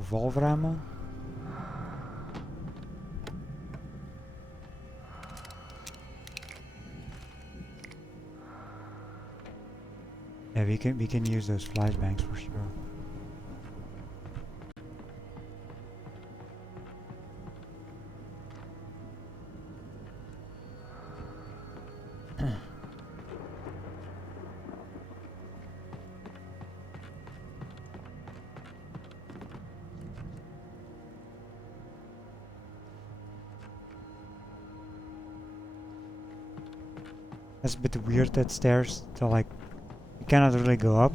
Revolver ammo? Yeah, we can use those flashbangs for sure. That's a bit weird, that stairs, so like, you cannot really go up.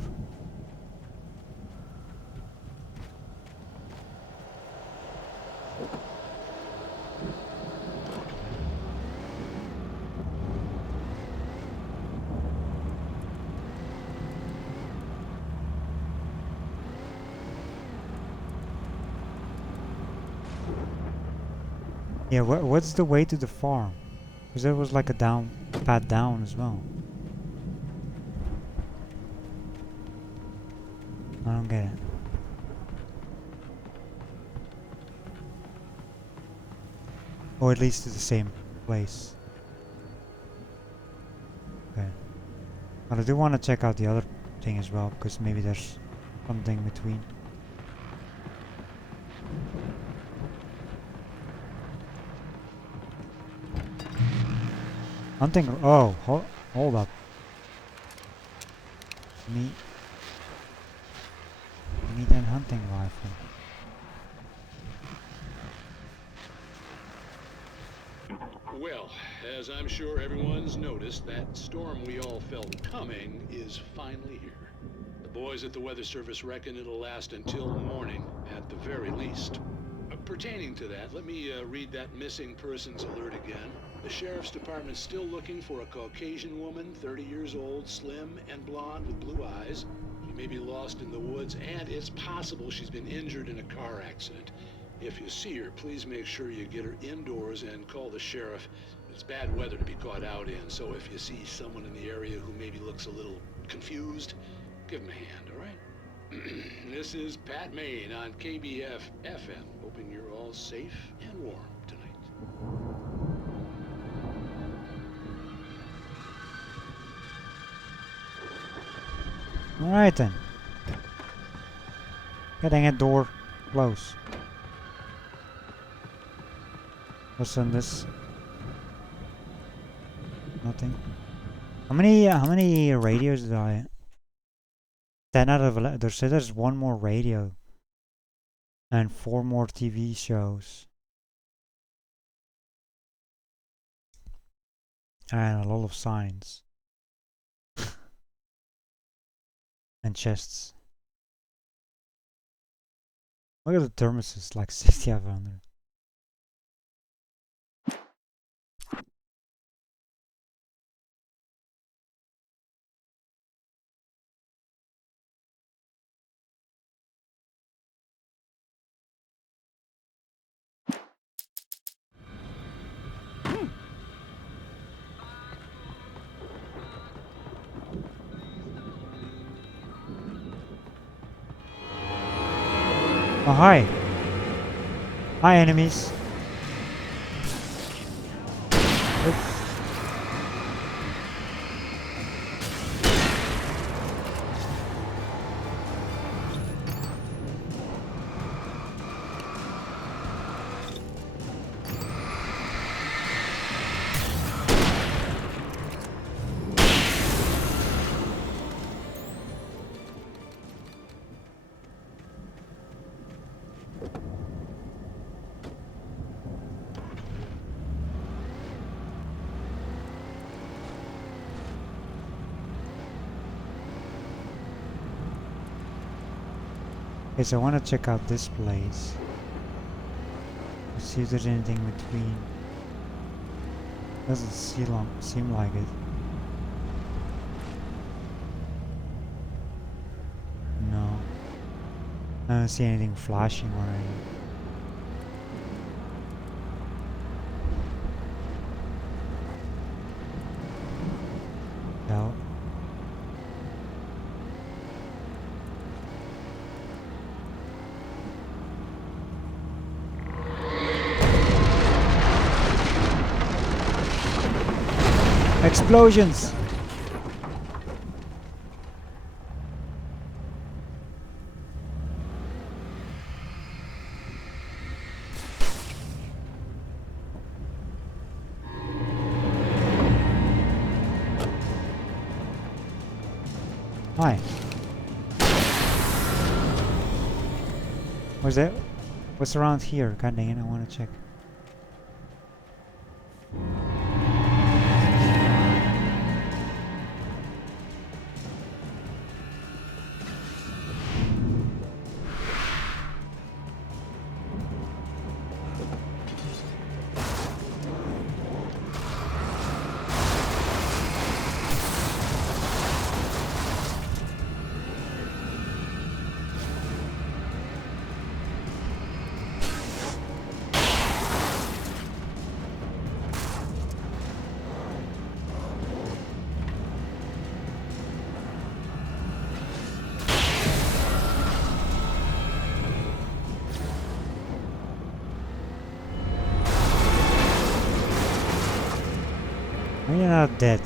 Yeah, what's the way to the farm? Because there was like a path down as well. I don't get it. Or at least to the same place. Okay. But I do want to check out the other thing as well, because maybe there's something in between. Hunting. Oh, hold up. Me. I need that hunting rifle. Well, as I'm sure everyone's noticed, that storm we all felt coming is finally here. The boys at the Weather Service reckon it'll last until morning, at the very least. Pertaining to that, let me read that missing persons alert again. The Sheriff's Department's still looking for a Caucasian woman, 30 years old, slim and blonde with blue eyes. She may be lost in the woods, and it's possible she's been injured in a car accident. If you see her, please make sure you get her indoors and call the sheriff. It's bad weather to be caught out in, so if you see someone in the area who maybe looks a little confused, give him a hand, all right? This is Pat Maine on KBF FM, hoping you're all safe and warm tonight. Alright then. Getting a door close. What's on this? Nothing. How many radios did I? 10 out of 11. There's one more radio. And 4 more TV shows. And a lot of signs. And chests. Look at the thermos, like 6500. Oh, hi. Hi, enemies. Oops. Okay, so I want to check out this place. Let's see if there's anything in between. Doesn't seem like it. No. I don't see anything flashing or anything. No. Explosions! Hi. What's that? What's around here? God dang it, I want to check. You're not dead.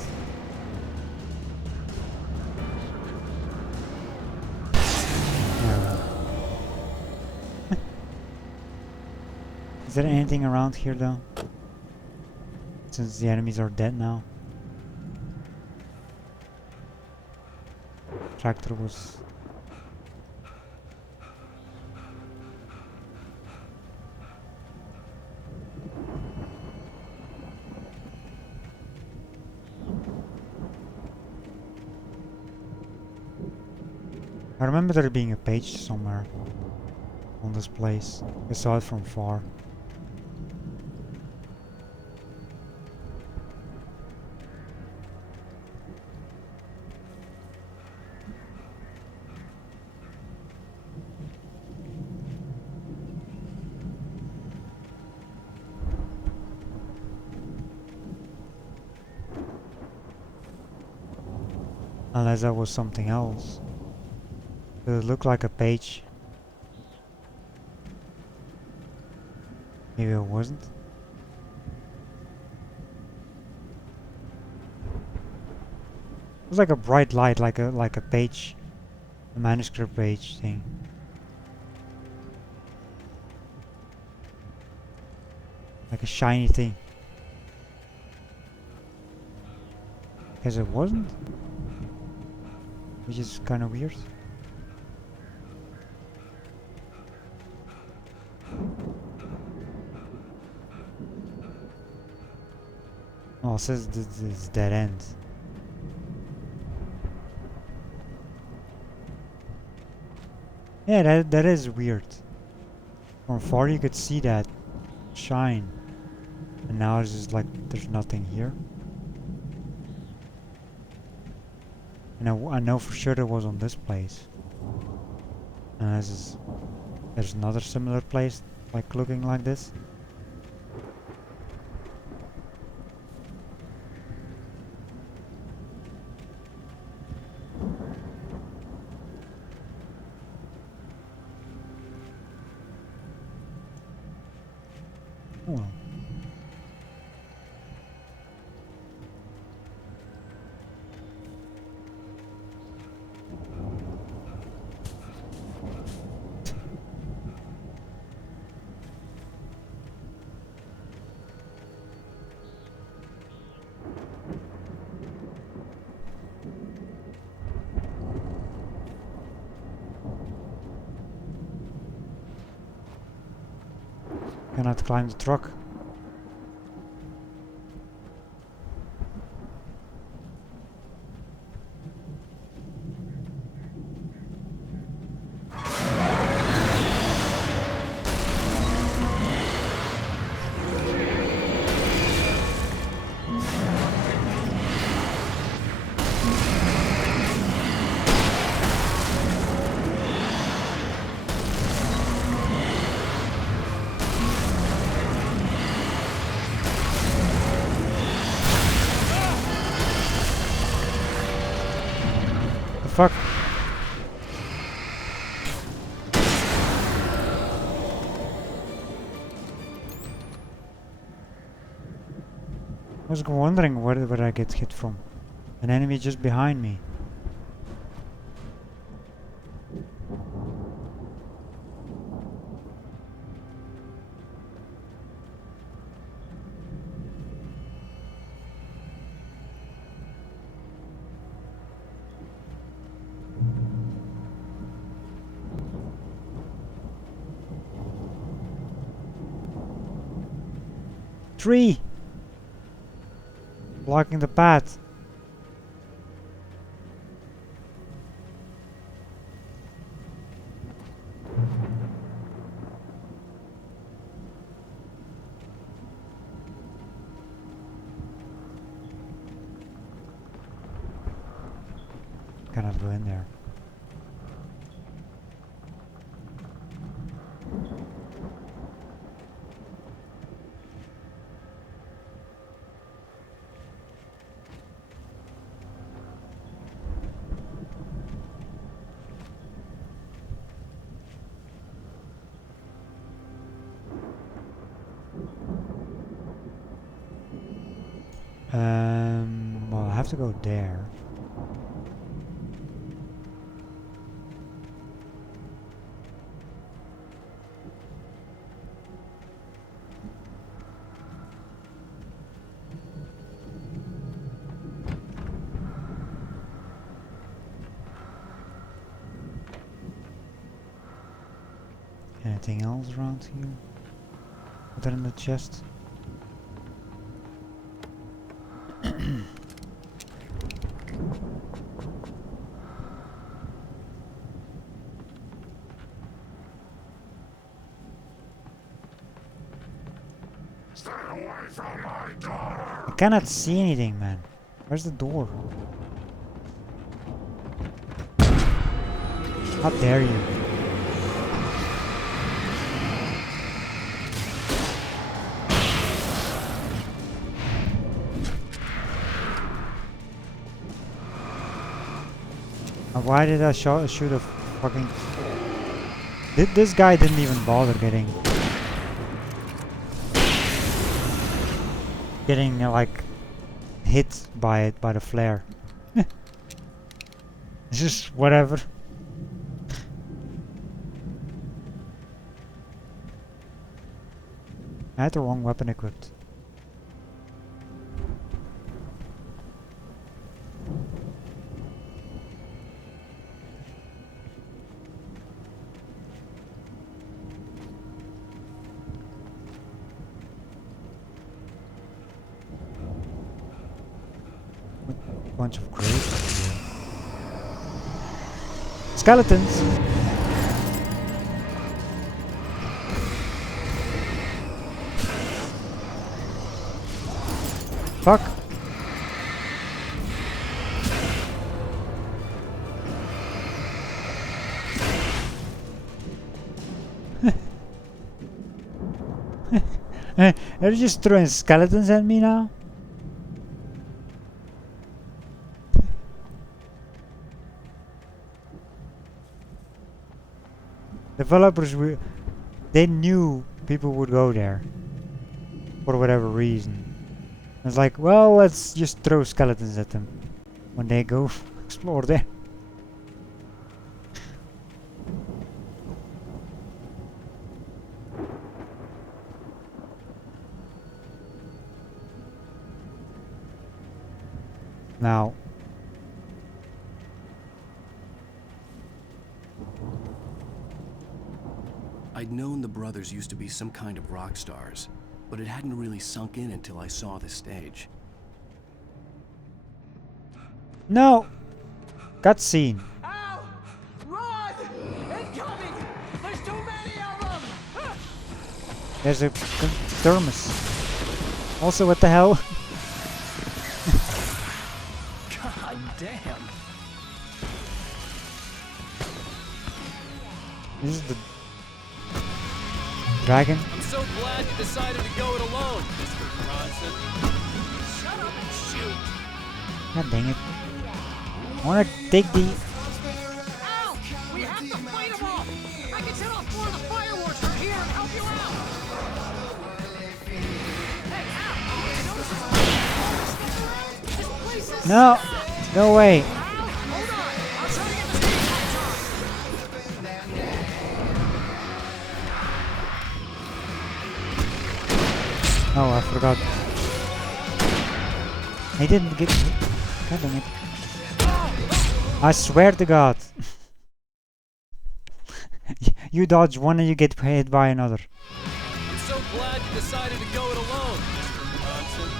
Is there anything around here though? Since the enemies are dead now. Tractor was... I remember there being a page somewhere on this place. I saw it from far. Unless that was something else. It looked like a page. Maybe it wasn't. It was like a bright light, like a page, a manuscript page thing. Like a shiny thing. Guess it wasn't. Which is kind of weird. Oh, it says this is dead end. Yeah, that is weird. From far you could see that shine. And now it's just like there's nothing here. And I know for sure it was on this place. And there's another similar place like looking like this. Oh well. Cannot climb the truck. Fuck. I was wondering where I get hit from. An enemy just behind me. Tree! Blocking the path. Cannot go in there. Well, I have to go there. Anything else around here? Other than the chest? Stay away from my daughter! I cannot see anything, man. Where's the door? How dare you? Why did I shoot a fucking... This guy didn't even bother getting like hit by it, by the flare. It's just whatever. I had the wrong weapon equipped. Bunch of graves here. Skeletons! Fuck. They're just throwing skeletons at me now? Developers, they knew people would go there. For whatever reason. It's like, well, let's just throw skeletons at them. When they go explore there. Now, I'd known the brothers used to be some kind of rock stars, but it hadn't really sunk in until I saw the stage. no! Cutscene. Run! Incoming! There's too many of them! There's a thermos. Also, what the hell? God damn. This is the dragon. I'm so glad you decided to go it alone, Mr. Bronson. Shut up and shoot! God dang it. I wanna take the... Ow! We have to fight them off! I can set off more of the fireworks from here and help you out! Hey, ow! You notice this place is... No! No way! Oh, I forgot. I didn't get... God dang it. I swear to God. You dodge one and you get hit by another. I'm so glad you decided to go it alone, Mr. Bronson.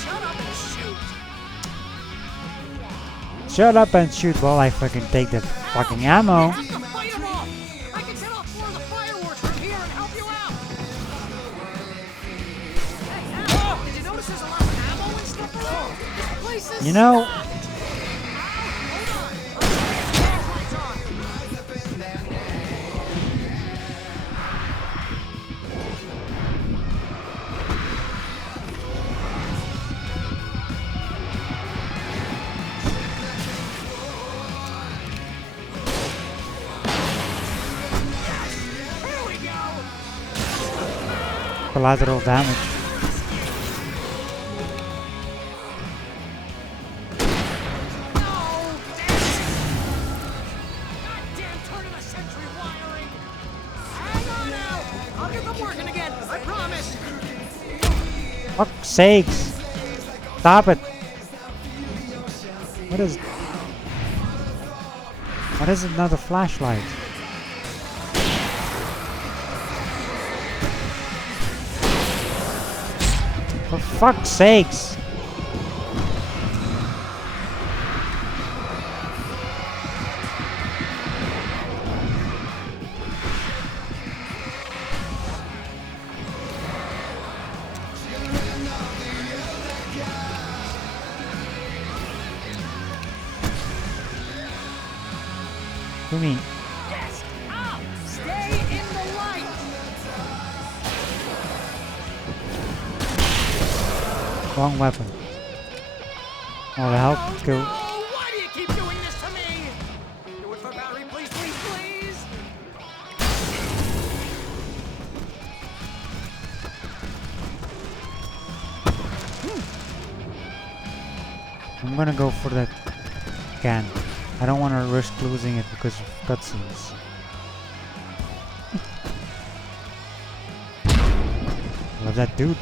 Shut up and shoot! Shut up and shoot while I fucking take the fucking ammo. We have to fight them off! I can set off more of the fireworks from here and help you out! Hey, ow! Did you notice there's a lot of ammo and stuff around? This place is... You know... Collateral damage. Goddamn turn of the century wiring! Hang on now! I'll get them working again, I promise! Fuck's sakes! Stop it! What is... What is another flashlight? For fuck's sakes! What do you mean? Yes! Out! Stay in the light! Wrong weapon. Oh, the help go. Oh, why do you keep doing this to me? Do it for Barry, please, please, please! I'm gonna go for that can. I don't want to risk losing it because of cutscenes. Love that dude.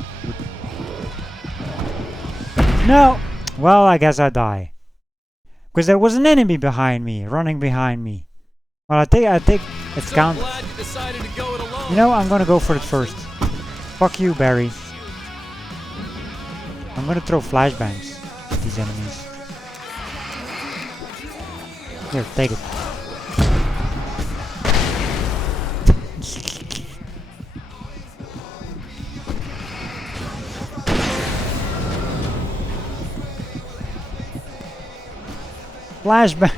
No! Well, I guess I die. Because there was an enemy behind me, running behind me. Well, I think it's count. You know, I'm gonna go for it first. Fuck you, Barry. I'm gonna throw flashbangs at these enemies. Here, take it. Flashbang.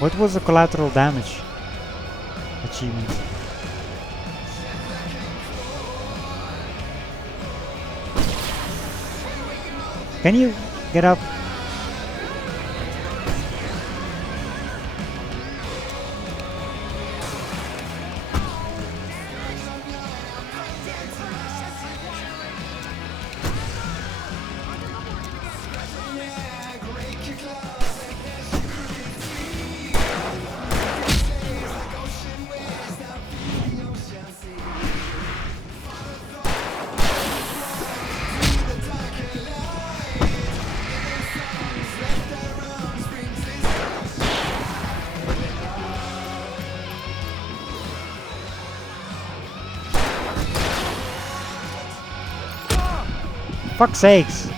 What was the collateral damage achievement? Can you get up? Fuck's sakes.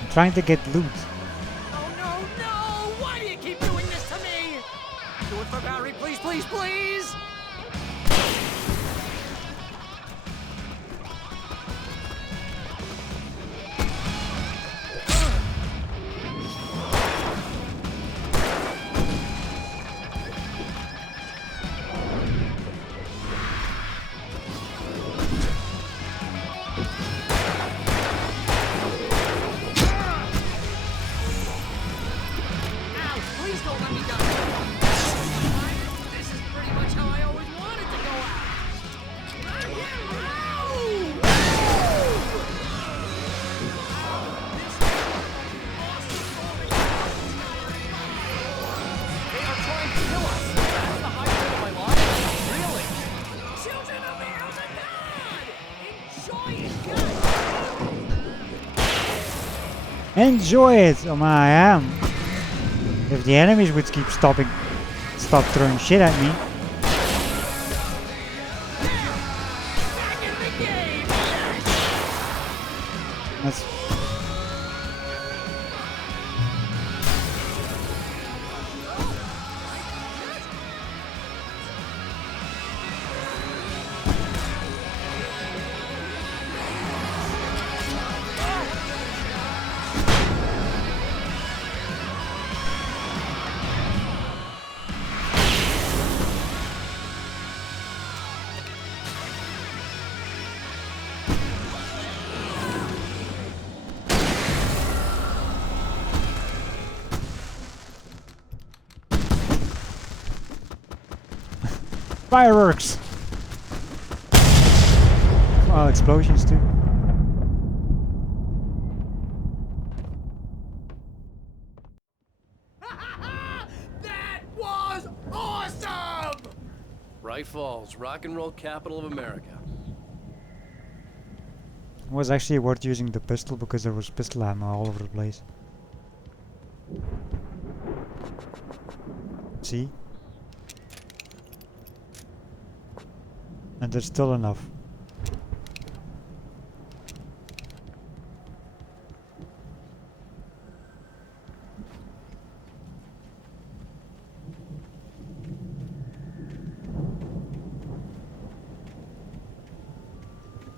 I'm trying to get loot. Oh no, no! Why do you keep doing this to me? Do it for Barry, please, please, please! Enjoy it! Oh my, I am. If the enemies would keep stop throwing shit at me. That's... Fireworks! Well, explosions too. That was awesome! Bright Falls, rock and roll capital of America. It was actually worth using the pistol because there was pistol ammo all over the place. See? And there's still enough.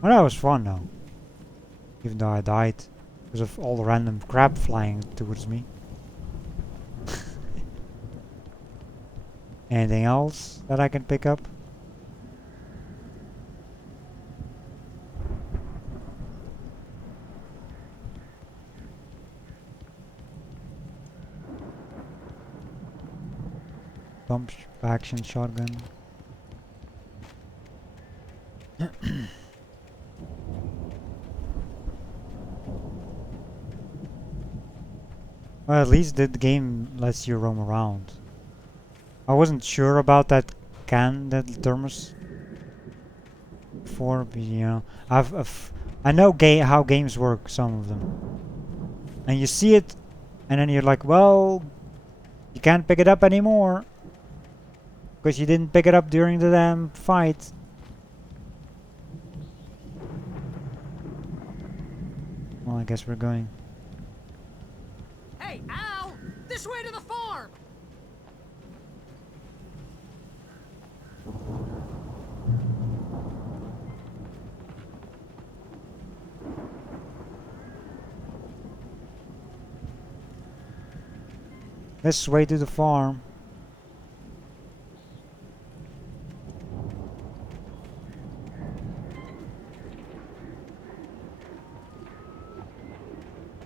Well, that was fun now. Even though I died because of all the random crap flying towards me. Anything else that I can pick up? Pump action shotgun. Well, at least the game lets you roam around. I wasn't sure about that thermos before, but you know, I know how games work, some of them, and you see it, and then you're like, well, you can't pick it up anymore because you didn't pick it up during the damn fight. I guess we're going. Hey, Al! This way to the farm! This way to the farm.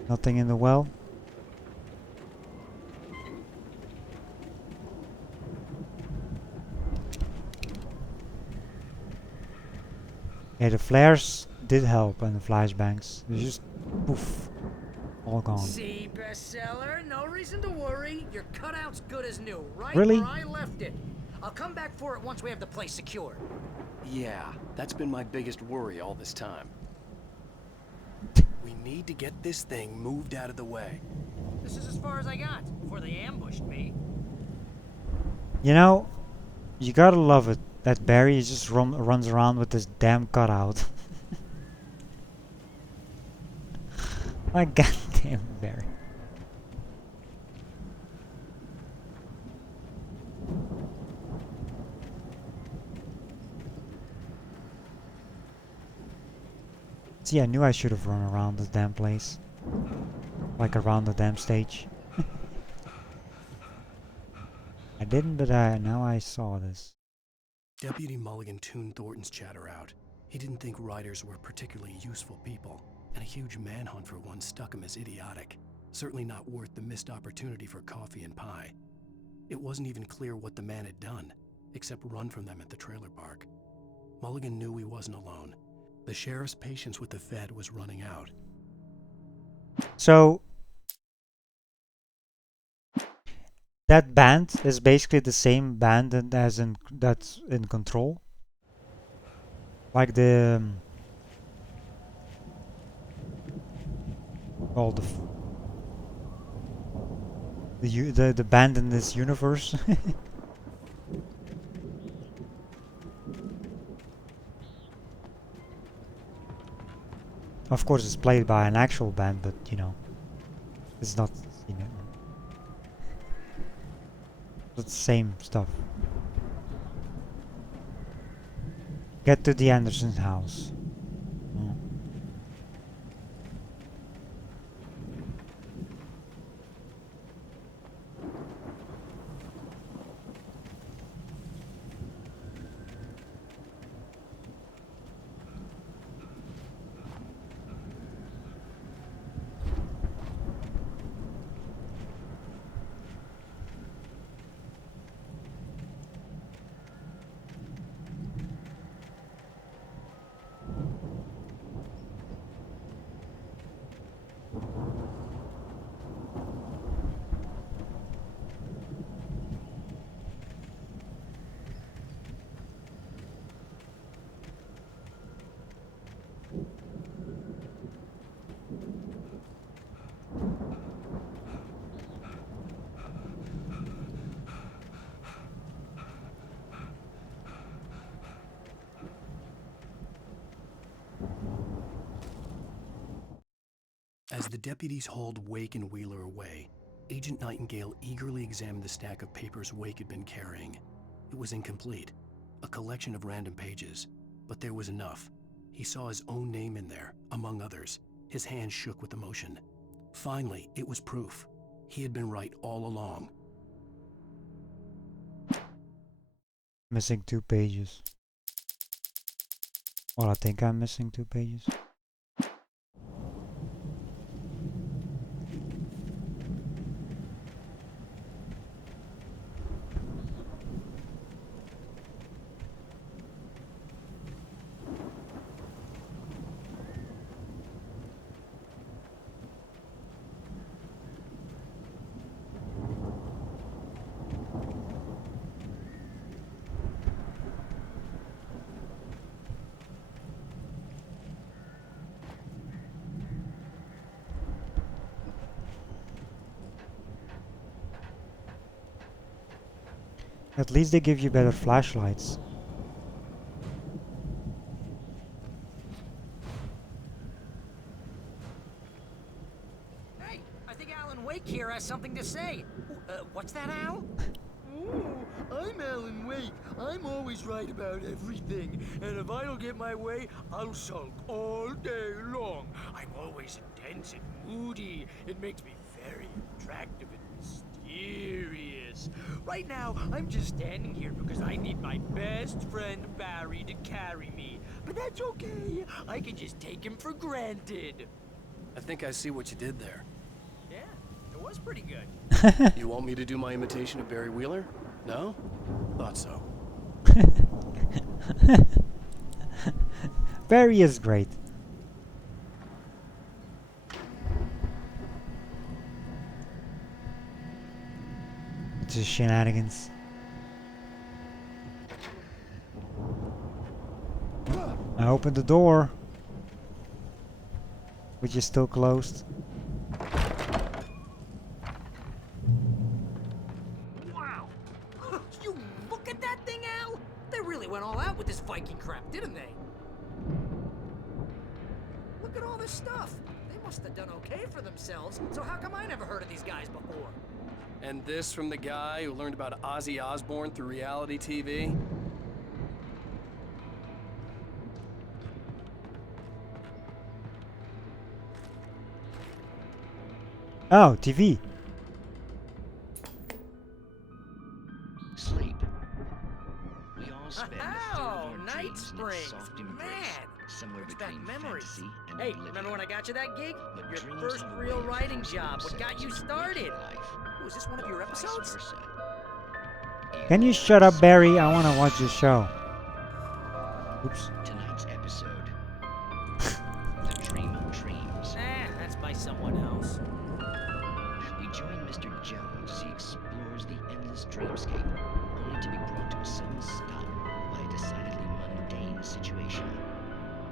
Nothing in the well. Yeah, the flares did help and the flashbangs. They just poof, all gone. See, bestseller, no reason to worry. Your cutout's good as new, right Really? where I left it. I'll come back for it once we have the place secured. Yeah, that's been my biggest worry all this time. We need to get this thing moved out of the way. This is as far as I got before they ambushed me. You know, you gotta love it that Barry just runs around with this damn cutout. My goddamn Barry. See, I knew I should have run around this damn place. Like around the damn stage. I didn't, but now I saw this. Deputy Mulligan tuned Thornton's chatter out. He didn't think riders were particularly useful people, and a huge manhunt for one struck him as idiotic. Certainly not worth the missed opportunity for coffee and pie. It wasn't even clear what the man had done, except run from them at the trailer park. Mulligan knew he wasn't alone. The sheriff's patience with the Fed was running out. So that band is basically the same band as in that's in Control. Like the all the band in this universe. Of course, it's played by an actual band, but you know, it's not, you know, it's the same stuff. Get to the Anderson's house. As the deputies hauled Wake and Wheeler away, Agent Nightingale eagerly examined the stack of papers Wake had been carrying. It was incomplete, a collection of random pages, but there was enough. He saw his own name in there, among others. His hand shook with emotion. Finally, it was proof. He had been right all along. Missing 2 pages. Well, I think I'm missing 2 pages. At least they give you better flashlights. something to say. What's that, Al? Ooh, I'm Alan Wake. I'm always right about everything. And if I don't get my way, I'll sulk all day long. I'm always intense and moody. It makes me very attractive and mysterious. Right now, I'm just standing here because I need my best friend Barry to carry me. But that's okay. I can just take him for granted. I think I see what you did there. Yeah, it was pretty good. You want me to do my imitation of Barry Wheeler? No? Thought so. Barry is great. Just shenanigans. I opened the door, which is still closed. Wow! You look at that thing, Al? They really went all out with this Viking crap, didn't they? Look at all this stuff. They must have done okay for themselves, so how come I never heard of these guys before? And this from the guy who learned about Ozzy Osbourne through reality TV? Oh, TV. Sleep. We all spend a third of Oh, our Night dreams in its Springs. soft embrace, Man, somewhere brings back between memories. fantasy and Hey, reality. remember when I got you that gig? But Your dreams first have a real way of writing forcing job, what got you themselves into started? waking life, Was this one of your or vice episodes? versa. Can you shut up, Barry? I want to watch the show. Oops. Tonight's episode, The Dream of Dreams. That's by someone else. We join Mr. Jones as he explores the endless dreamscape, only to be brought to a sudden stop by a decidedly mundane situation.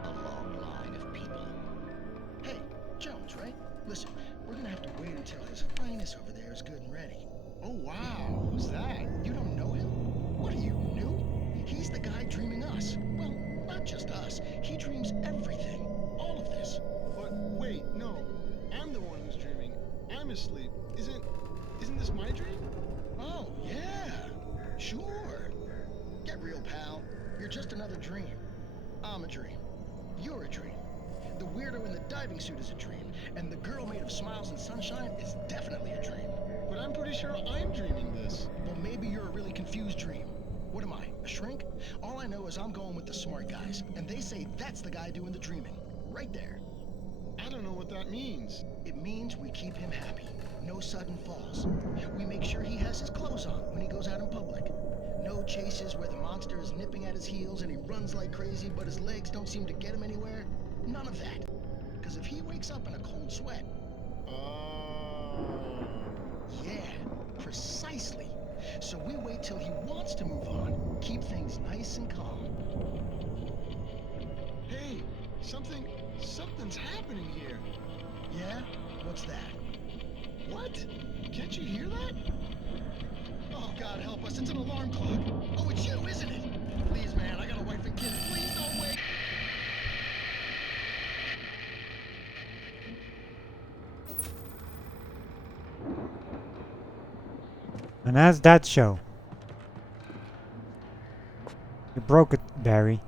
A long line of people. Hey, Jones, right? Listen, we're gonna have to wait until His Highness over there is good and ready. Oh, wow. Who's that? You don't know him? What are you, new? He's the guy dreaming us. Well, not just us. He dreams everything. All of this. But wait, no. I'm the one who's dreaming. I'm asleep. Isn't this my dream? Oh, yeah. Sure. Get real, pal. You're just another dream. I'm a dream. You're a dream. The weirdo in the diving suit is a dream. And the girl made of smiles and sunshine is definitely a dream. But I'm pretty sure I'm dreaming this. Well, maybe you're a really confused dream. What am I, a shrink? All I know is I'm going with the smart guys, and they say that's the guy doing the dreaming. Right there. I don't know what that means. It means we keep him happy. No sudden falls. We make sure he has his clothes on when he goes out in public. No chases where the monster is nipping at his heels and he runs like crazy, but his legs don't seem to get him anywhere. None of that. Because if he wakes up in a cold sweat... Yeah, precisely. So we wait till he wants to move on. Keep things nice and calm. Hey, something's happening here. Yeah? What's that? What? Can't you hear that? Oh, God help us, it's an alarm clock. Oh, it's you, isn't it? Please, man, I got a wife and kids. Please don't wake. And that's that show. You broke it, Barry.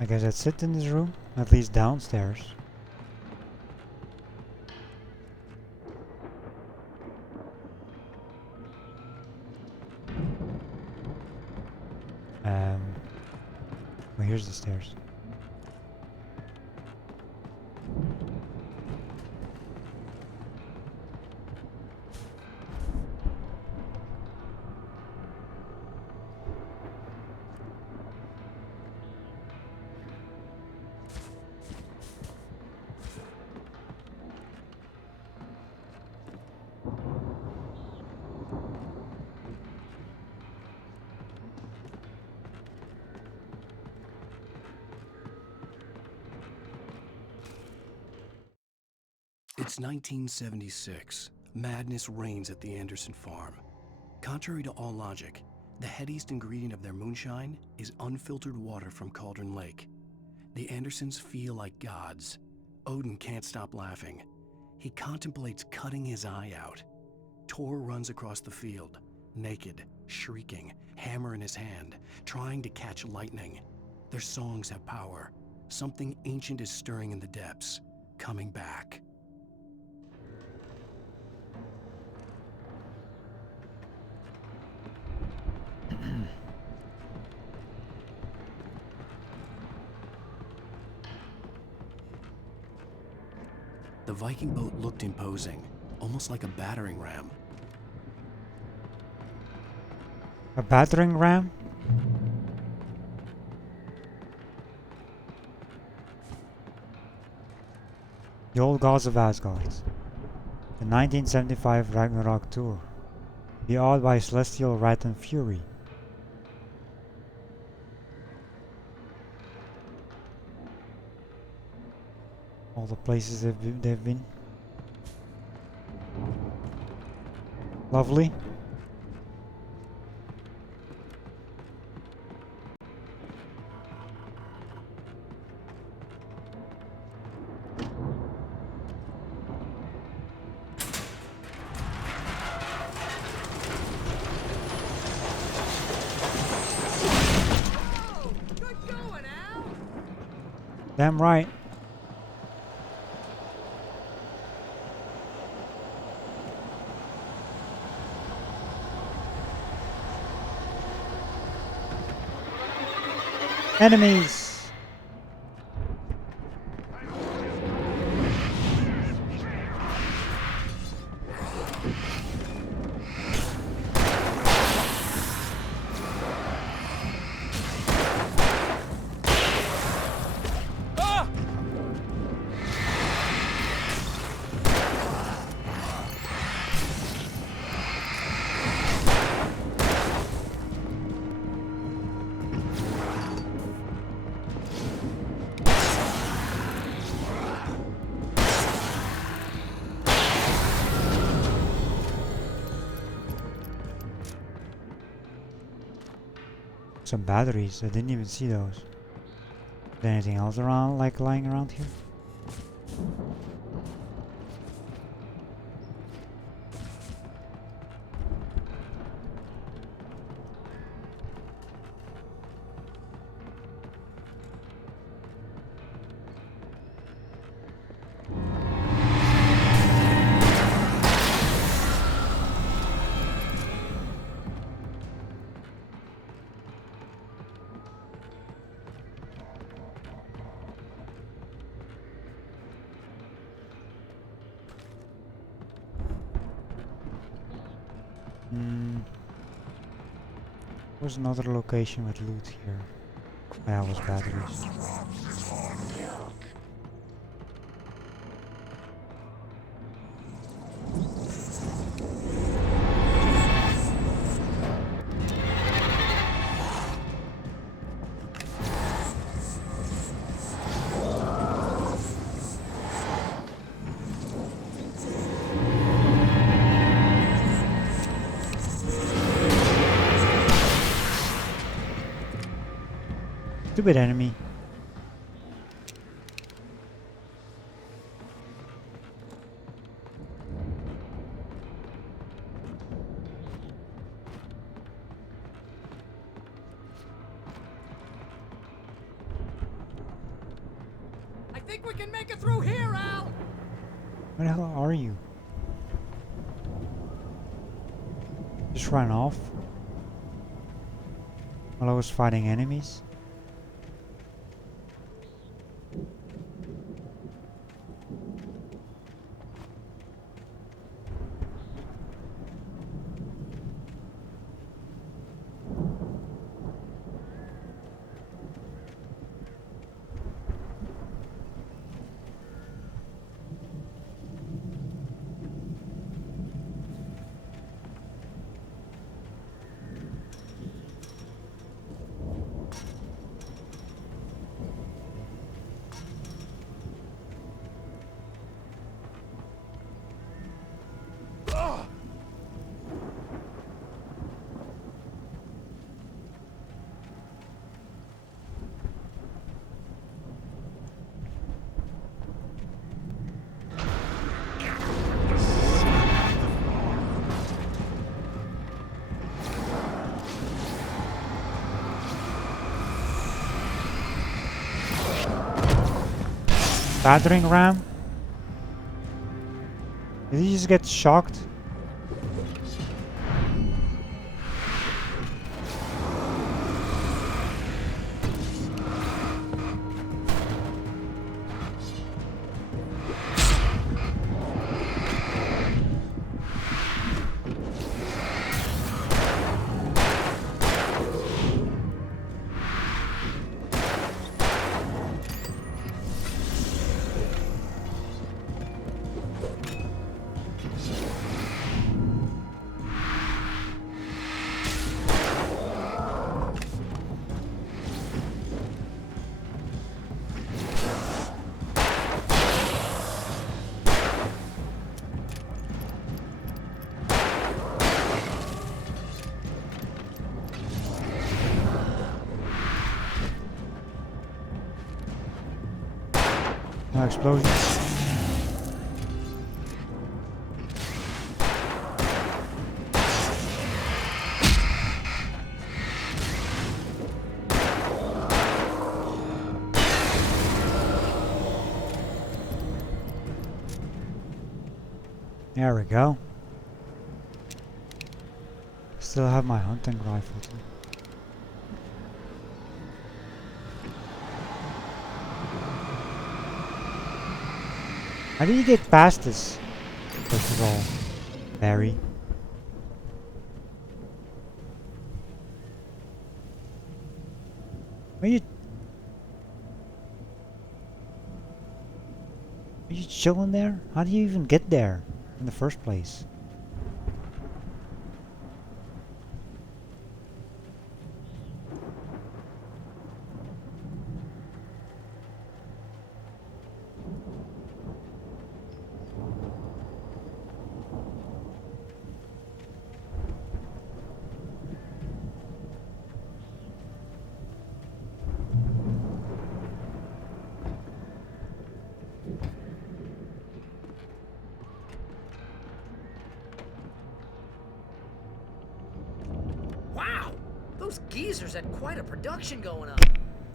I guess that's it in this room, at least downstairs. here's the stairs. It's 1976. Madness reigns at the Anderson farm. Contrary to all logic, the headiest ingredient of their moonshine is unfiltered water from Cauldron Lake. The Andersons feel like gods. Odin can't stop laughing. He contemplates cutting his eye out. Tor runs across the field, naked, shrieking, hammer in his hand, trying to catch lightning. Their songs have power. Something ancient is stirring in the depths, coming back. The Viking boat looked imposing, almost like a battering ram. A battering ram? The Old Gods of Asgard. The 1975 Ragnarok Tour. Be awed by celestial wrath and fury. All the places they've been. Lovely. Damn right. Enemies! Some batteries, I didn't even see those. Is there anything else around, like lying around here? There's another location with loot here. Yeah, it was batteries. Stupid enemy. I think we can make it through here, Al! Where the hell are you? Just ran off while I was fighting enemies? battering ram? Did he just get shocked? No explosion. There we go. Still have my hunting rifle too. How do you get past this? First of all, Barry. Are you chilling there? How do you even get there in the first place? Wow! Those geezers had quite a production going on.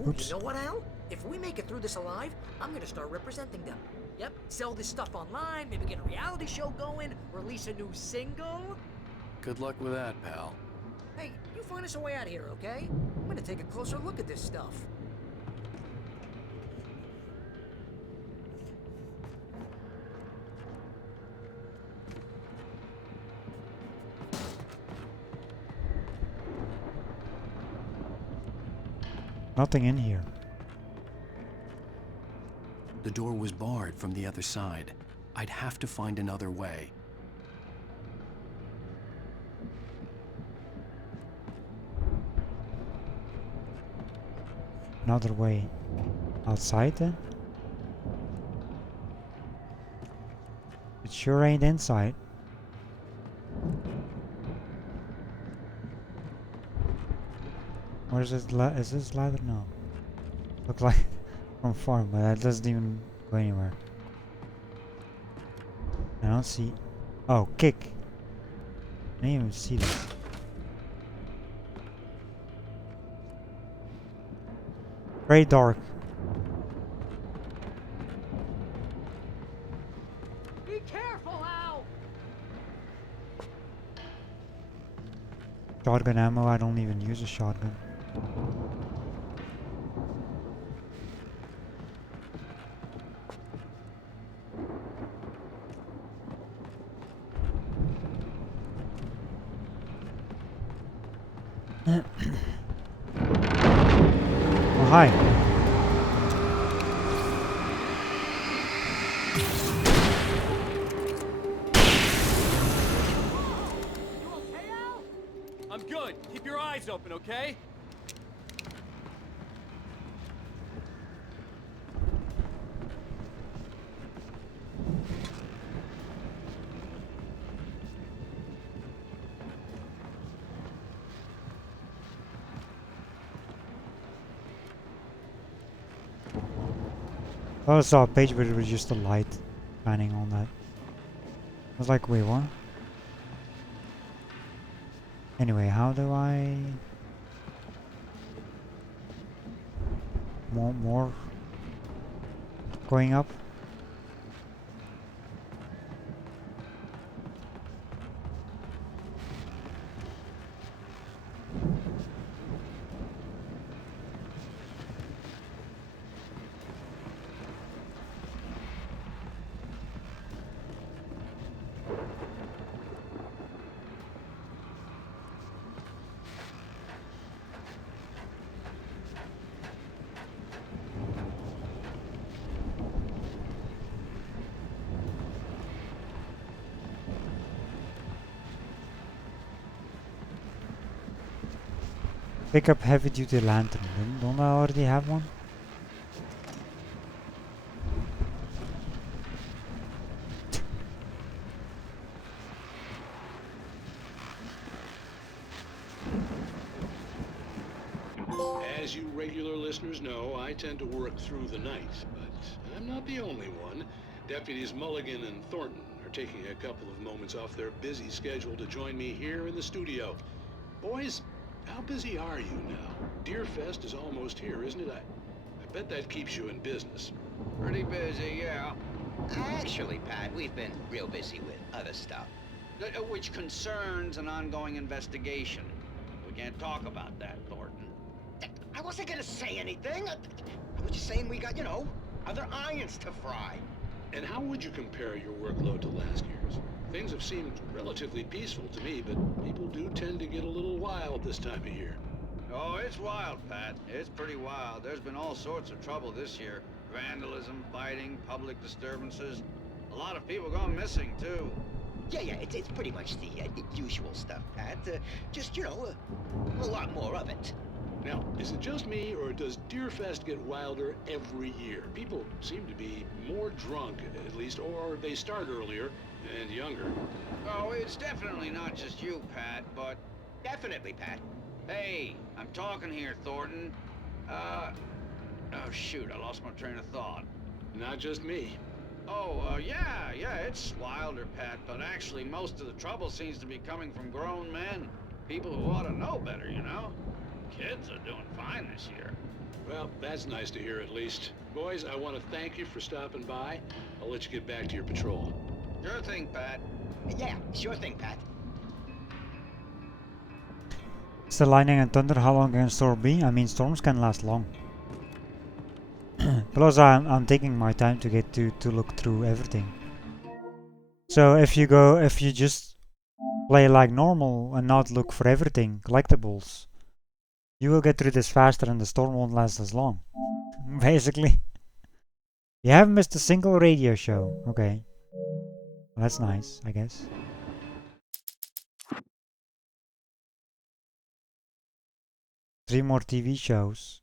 Ooh, Oops. you know what, Al? If we make it through this alive, I'm gonna start representing them. Yep, sell this stuff online, maybe get a reality show going, release a new single. Good luck with that, pal. Hey, you find us a way out of here, okay? I'm gonna take a closer look at this stuff. Nothing in here. The door was barred from the other side. I'd have to find another way. Another way. Outside then? It sure ain't inside. Where's this is this ladder? No. Look like from far, but that doesn't even go anywhere. I don't see. Oh, kick. I didn't even see this. Very dark. Be careful, Al! Shotgun ammo. I don't even use a shotgun. Oh, hi. I'm good. Keep your eyes open, okay? I saw a page, but it was just a light shining on that. I was like, wait, what? Anyway, how do I... More going up. Pick up heavy duty lantern. Don't I already have one? As you regular listeners know, I tend to work through the night, but I'm not the only one. Deputies Mulligan and Thornton are taking a couple of moments off their busy schedule to join me here in the studio. Boys, how busy are you now? Deerfest is almost here, isn't it? I bet that keeps you in business. Pretty busy, yeah. Actually, Pat, we've been real busy with other stuff, which concerns an ongoing investigation. We can't talk about that, Thornton. I wasn't gonna say anything. I was just saying we got, other irons to fry. And how would you compare your workload to last year's? Things have seemed relatively peaceful to me, but people do tend to get a little wild this time of year. Oh, it's wild, Pat. It's pretty wild. There's been all sorts of trouble this year. Vandalism, fighting, public disturbances. A lot of people gone missing, too. Yeah, it's pretty much the usual stuff, Pat. Just, a lot more of it. Now, is it just me, or does Deerfest get wilder every year? People seem to be more drunk, at least, or they start earlier and younger. Oh, it's definitely not just you, Pat, but... Definitely, Pat. Hey, I'm talking here, Thornton. Oh, shoot, I lost my train of thought. Not just me. Oh, yeah, it's wilder, Pat, but actually most of the trouble seems to be coming from grown men. People who ought to know better, Kids are doing fine this year. Well, that's nice to hear at least. Boys, I want to thank you for stopping by. I'll let you get back to your patrol. Sure thing, Pat. Yeah, sure thing, Pat. Still lightning and thunder, how long can a storm be? I mean, storms can last long. Plus, I'm taking my time to get to look through everything. So if you just play like normal and not look for everything, collectibles, you will get through this faster and the storm won't last as long. Basically. You haven't missed a single radio show. Okay. Well, that's nice, I guess. Three more TV shows.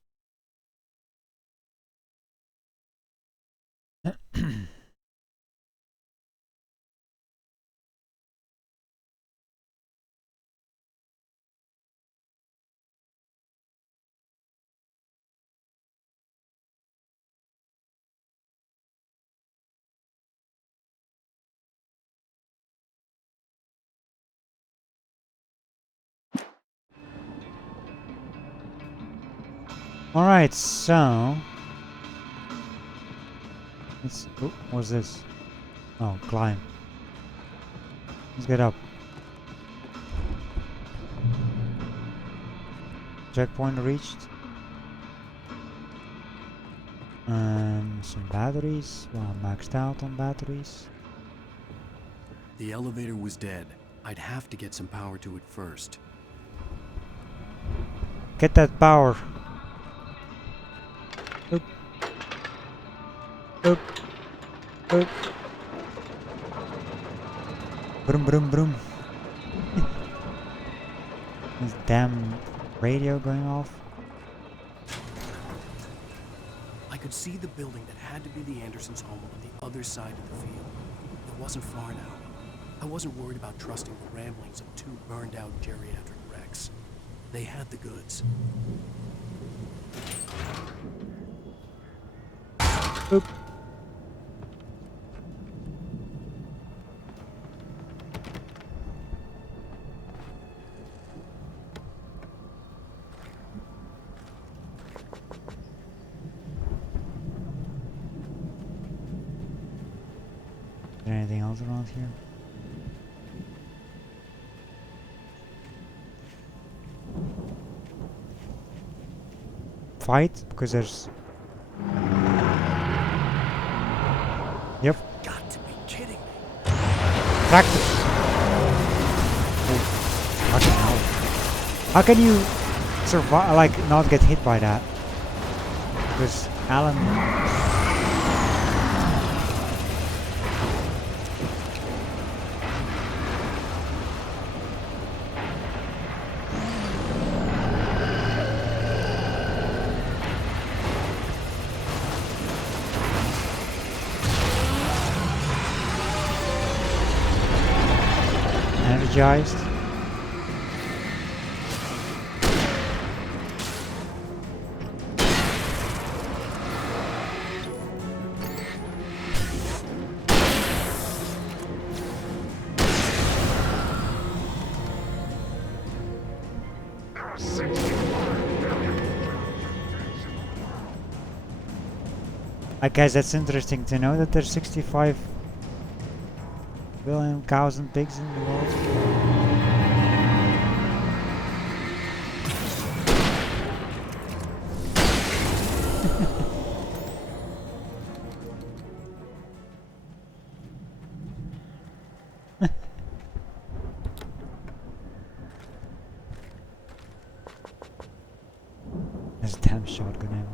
Alright, so... oh, what's this? Oh, climb. Let's get up. Checkpoint reached. Some batteries. Well, I'm maxed out on batteries. The elevator was dead. I'd have to get some power to it first. Get that power. Oop. Oop. Oop. Broom, broom, broom. This damn radio going off. I could see the building that had to be the Andersons' home on the other side of the field. It wasn't far now. I wasn't worried about trusting the ramblings of two burned-out geriatric wrecks. They had the goods. Oop. anything else around here? Fight? Because there's... Yep. Got to be kidding me. Practice! Oh, fucking hell. How can you survive, like, not get hit by that? Because Alan... Energized. I guess that's interesting to know that there's 65 billion cows and pigs in the world. This damn shotgun ammo.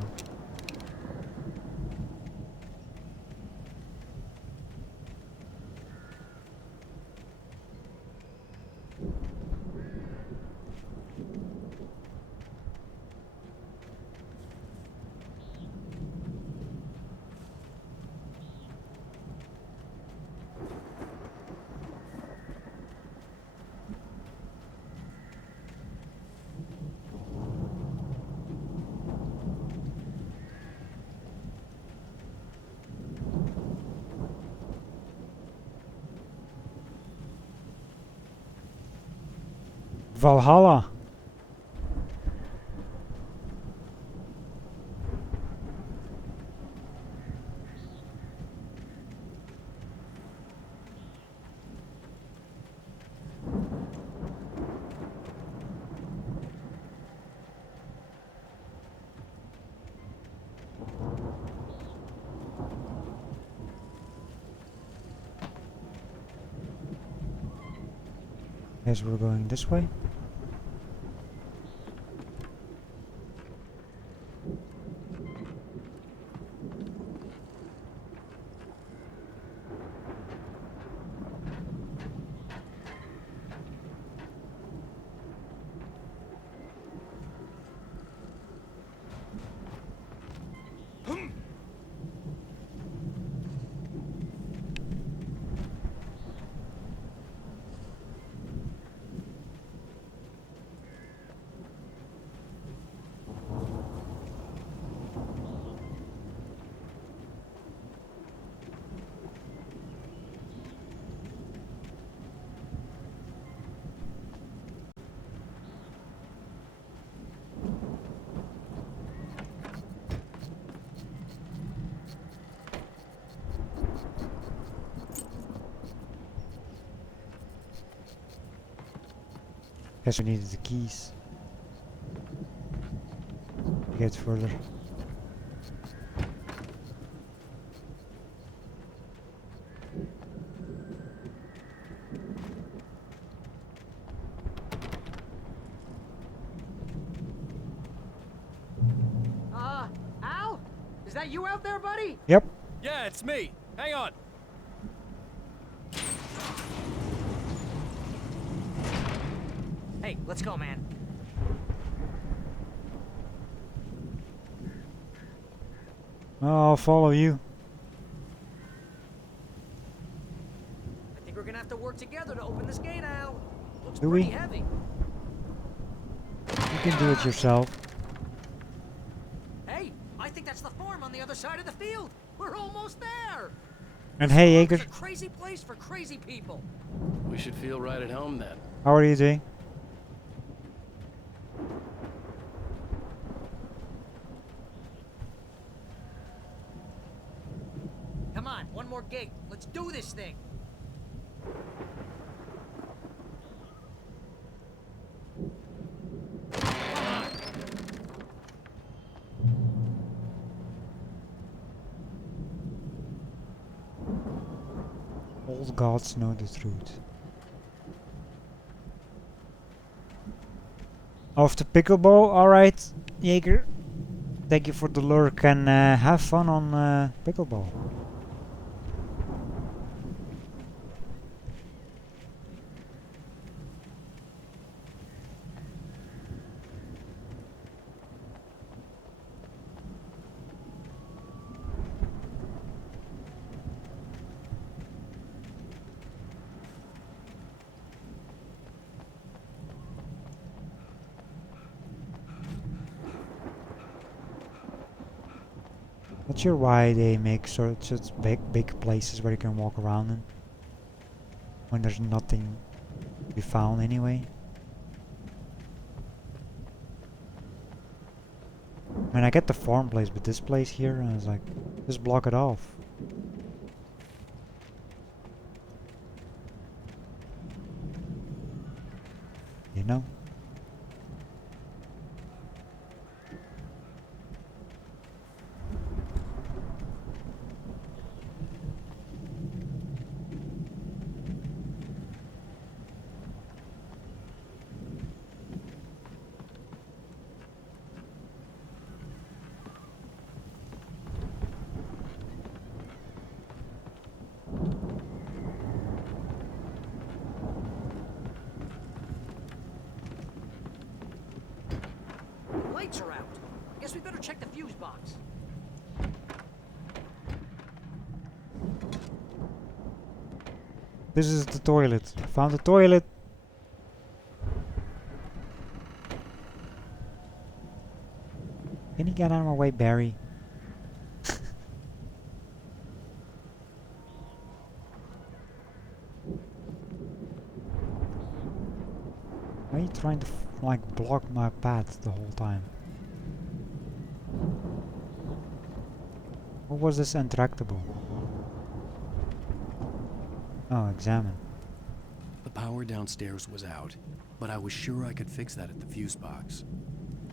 Valhalla. Guess we're going this way. Guess we needed the keys to get further. Al? Is that you out there, buddy? Yep. Yeah, it's me. Hang on. Hey, let's go, man. I'll follow you. I think we're gonna have to work together to open this gate, Al. Looks Do pretty we? heavy. You can do it yourself. Hey, I think that's the farm on the other side of the field. We're almost there. And hey, It's Ager, a crazy place for crazy people. We should feel right at home then. how are you doing? Come on, one more gate. Let's do this thing. All gods know the truth. Off to pickleball, alright, Jaeger. Thank you for the lurk and have fun on pickleball. Not sure why they make such big places where you can walk around in, when there's nothing to be found anyway. I mean, I get the farm place, but this place here, and it's like, just block it off. You know? Lights are out. Guess we better check the fuse box. This is the toilet. Found the toilet. Can you get out of my way, Barry? Why are you trying to like block my path the whole time? What was this intractable? Oh, examine. The power downstairs was out, but I was sure I could fix that at the fuse box.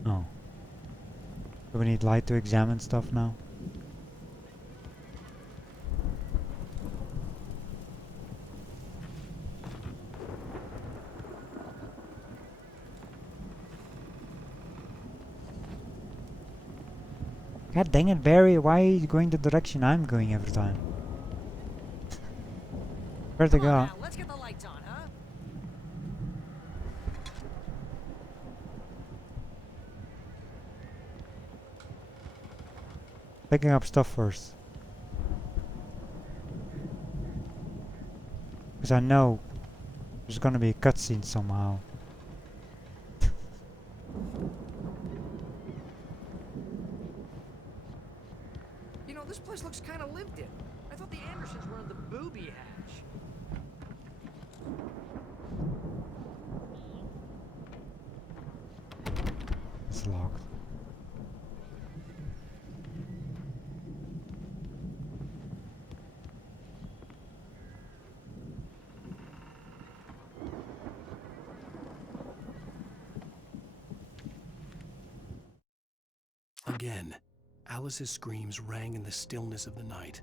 Oh. Do we need light to examine stuff now? God dang it, Barry, why are you going the direction I'm going every time? Where to go? Now, let's get the lights on, huh? Picking up stuff first. Because I know there's gonna be a cutscene somehow. You know, this place looks kind of lived in. I thought the Andersons were in the booby hatch. It's locked. Again, Alice's screams rang in the stillness of the night.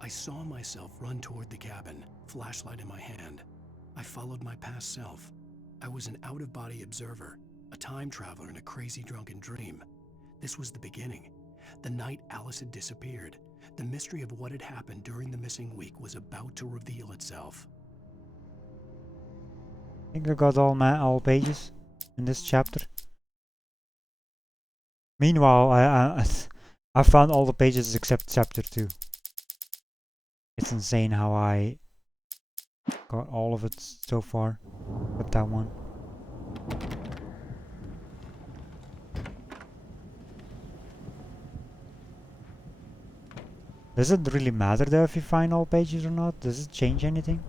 I saw myself run toward the cabin, flashlight in my hand. I followed my past self. I was an out-of-body observer, a time traveler in a crazy drunken dream. This was the beginning. The night Alice had disappeared. The mystery of what had happened during the missing week was about to reveal itself. I think I got all pages in this chapter. Meanwhile, I found all the pages except chapter 2. It's insane how I got all of it so far, but that one. Does it really matter though if you find all pages or not? Does it change anything?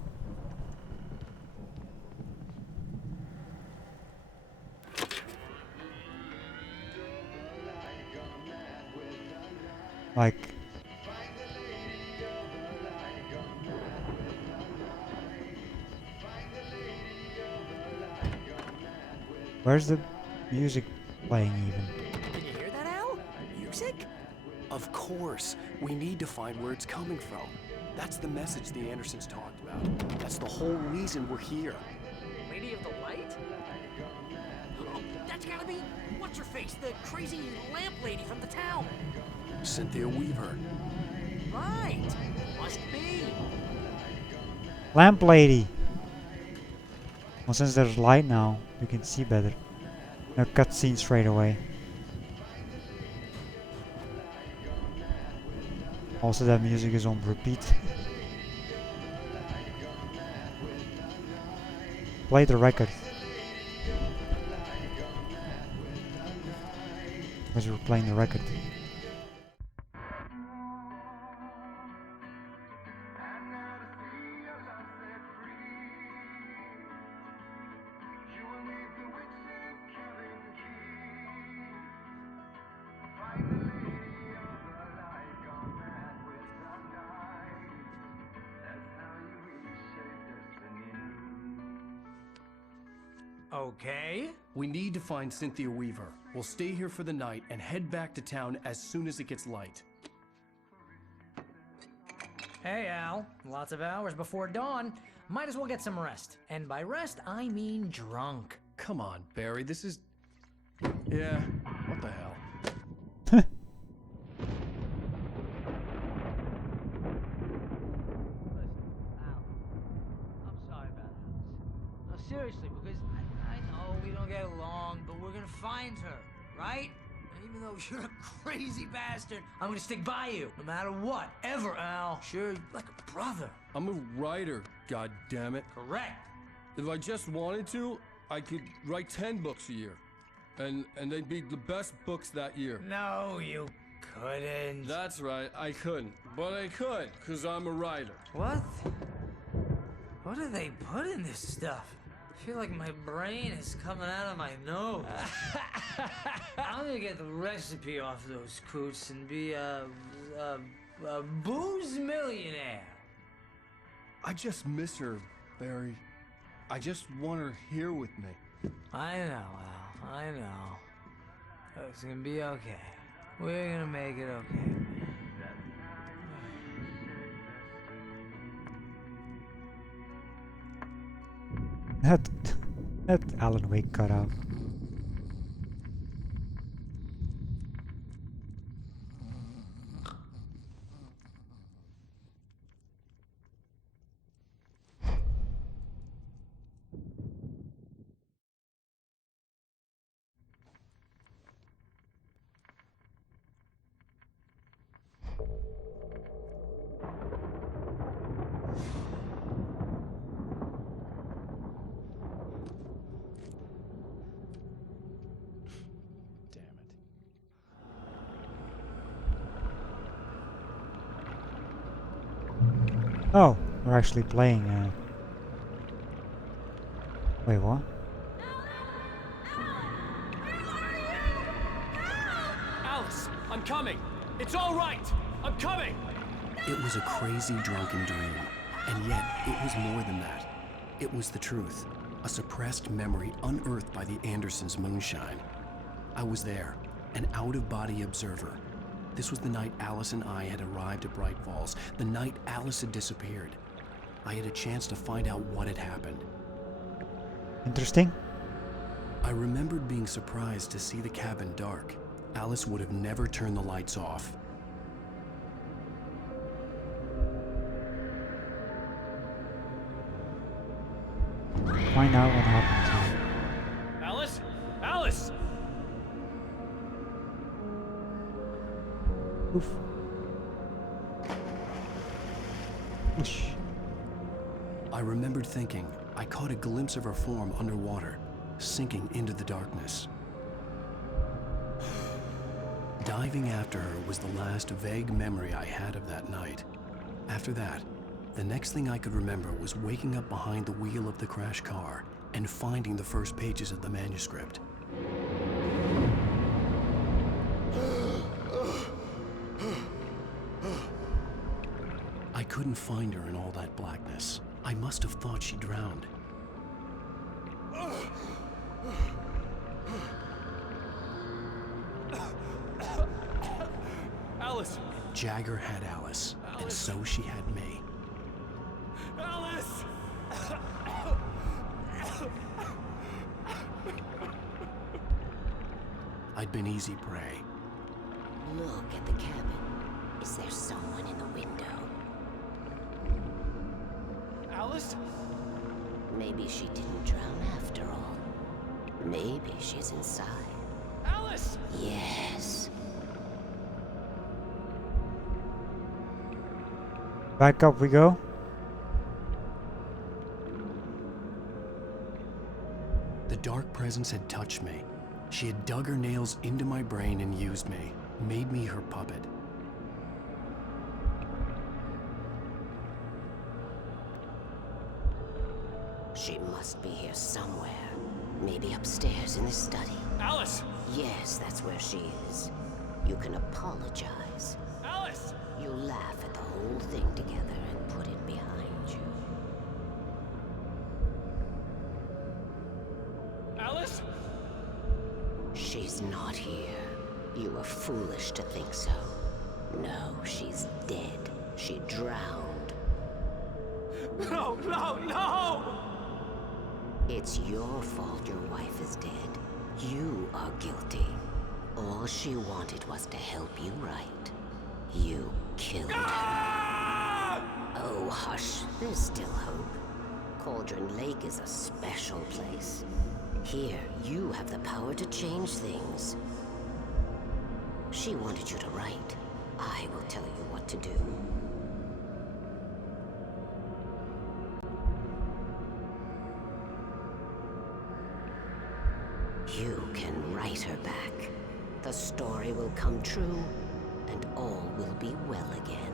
Like, where's the music playing even? Can you hear that, Al? Music? Of course, we need to find where it's coming from. That's the message the Andersons talked about. That's the whole reason we're here. Lady of the Light? Oh, that's gotta be what's her face, the crazy lamp lady from the town. Cynthia Weaver. Right. Must be. Lamp lady. Well, since there's light now, we can see better. No cutscene straight away. Also, that music is on repeat. Play the record. Because we're playing the record. Okay. We need to find Cynthia Weaver. We'll stay here for the night and head back to town as soon as it gets light. Hey, Al. Lots of hours before dawn. Might as well get some rest. And by rest, I mean drunk. Come on, Barry, this is... Yeah, what the hell? Seriously, because I know we don't get along, but we're gonna find her, right? And even though you're a crazy bastard, I'm gonna stick by you, no matter what, ever, Al. Sure, like a brother. I'm a writer, goddammit. Correct. If I just wanted to, I could write 10 books a year. And they'd be the best books that year. No, you couldn't. That's right, I couldn't. But I could, because I'm a writer. What? What do they put in this stuff? I feel like my brain is coming out of my nose. I'm gonna get the recipe off those coots and be a booze millionaire. I just miss her, Barry. I just want her here with me. I know, Al. I know. It's gonna be okay. We're gonna make it okay. That Alan Wake cut out. Oh, we're actually playing. Wait, what? Alice, I'm coming. It's all right. I'm coming. It was a crazy drunken dream, and yet it was more than that. It was the truth, a suppressed memory unearthed by the Andersons' moonshine. I was there, an out-of-body observer. This was the night Alice and I had arrived at Bright Falls, the night Alice had disappeared. I had a chance to find out what had happened. Interesting. I remembered being surprised to see the cabin dark. Alice would have never turned the lights off. Find out what happened to her. Alice? Alice! Oof. Whoosh. I remembered thinking I caught a glimpse of her form underwater, sinking into the darkness. Diving after her was the last vague memory I had of that night. After that, the next thing I could remember was waking up behind the wheel of the crash car and finding the first pages of the manuscript. I couldn't find her in all that blackness. I must have thought she drowned. Alice! Jagger had Alice, and so she had me. I'd been easy prey. Look at the cabin. Is there someone in the window? Alice? Maybe she didn't drown after all. Maybe she's inside. Alice! Yes. Back up we go. The dark presence had touched me. She had dug her nails into my brain and used me, made me her puppet. She must be here somewhere. Maybe upstairs in this study. Alice! Yes, that's where she is. You can apologize. Alice! You laugh at the whole thing together and put it behind you. Alice? She's not here. You were foolish to think so. No, she's dead. She drowned. No, no, no! It's your fault your wife is dead. You are guilty. All she wanted was to help you right. You killed her. Oh, hush. There's still hope. Cauldron Lake is a special place. Here, you have the power to change things. She wanted you to write. I will tell you what to do. You can write her back. The story will come true, and all will be well again.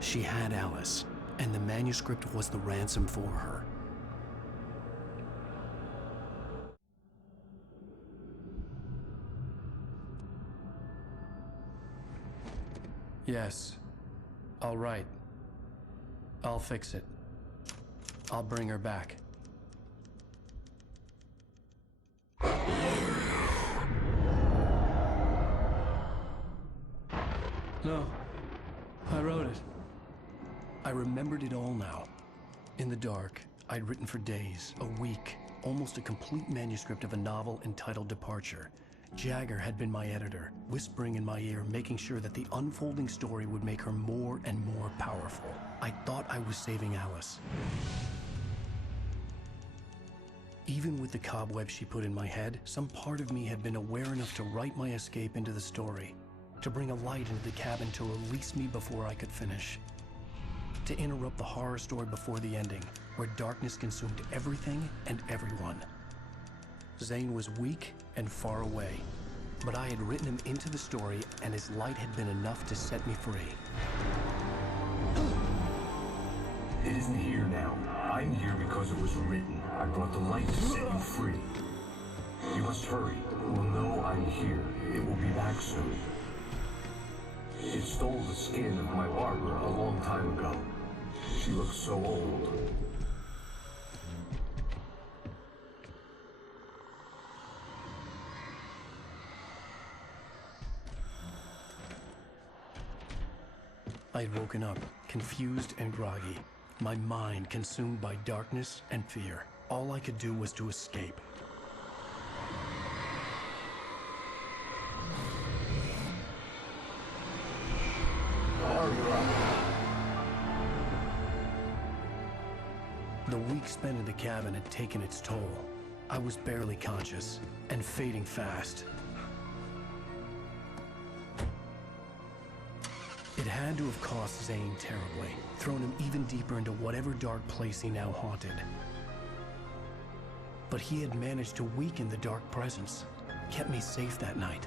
She had Alice, and the manuscript was the ransom for her. Yes. All right. I'll fix it. I'll bring her back. No. I wrote it. I remembered it all now. In the dark, I'd written for days, a week, almost a complete manuscript of a novel entitled Departure. Jagger had been my editor, whispering in my ear, making sure that the unfolding story would make her more and more powerful. I thought I was saving Alice. Even with the cobwebs she put in my head, some part of me had been aware enough to write my escape into the story, to bring a light into the cabin to release me before I could finish, to interrupt the horror story before the ending, where darkness consumed everything and everyone. Zane was weak and far away, but I had written him into the story, and his light had been enough to set me free. It isn't here now. I'm here because it was written. I brought the light to set you free. You must hurry. It will know I'm here. It will be back soon. It stole the skin of my Barbara a long time ago. She looks so old. I had woken up, confused and groggy, my mind consumed by darkness and fear. All I could do was to escape. The week spent in the cabin had taken its toll. I was barely conscious, and fading fast. It had to have cost Zane terribly, thrown him even deeper into whatever dark place he now haunted. But he had managed to weaken the dark presence, kept me safe that night.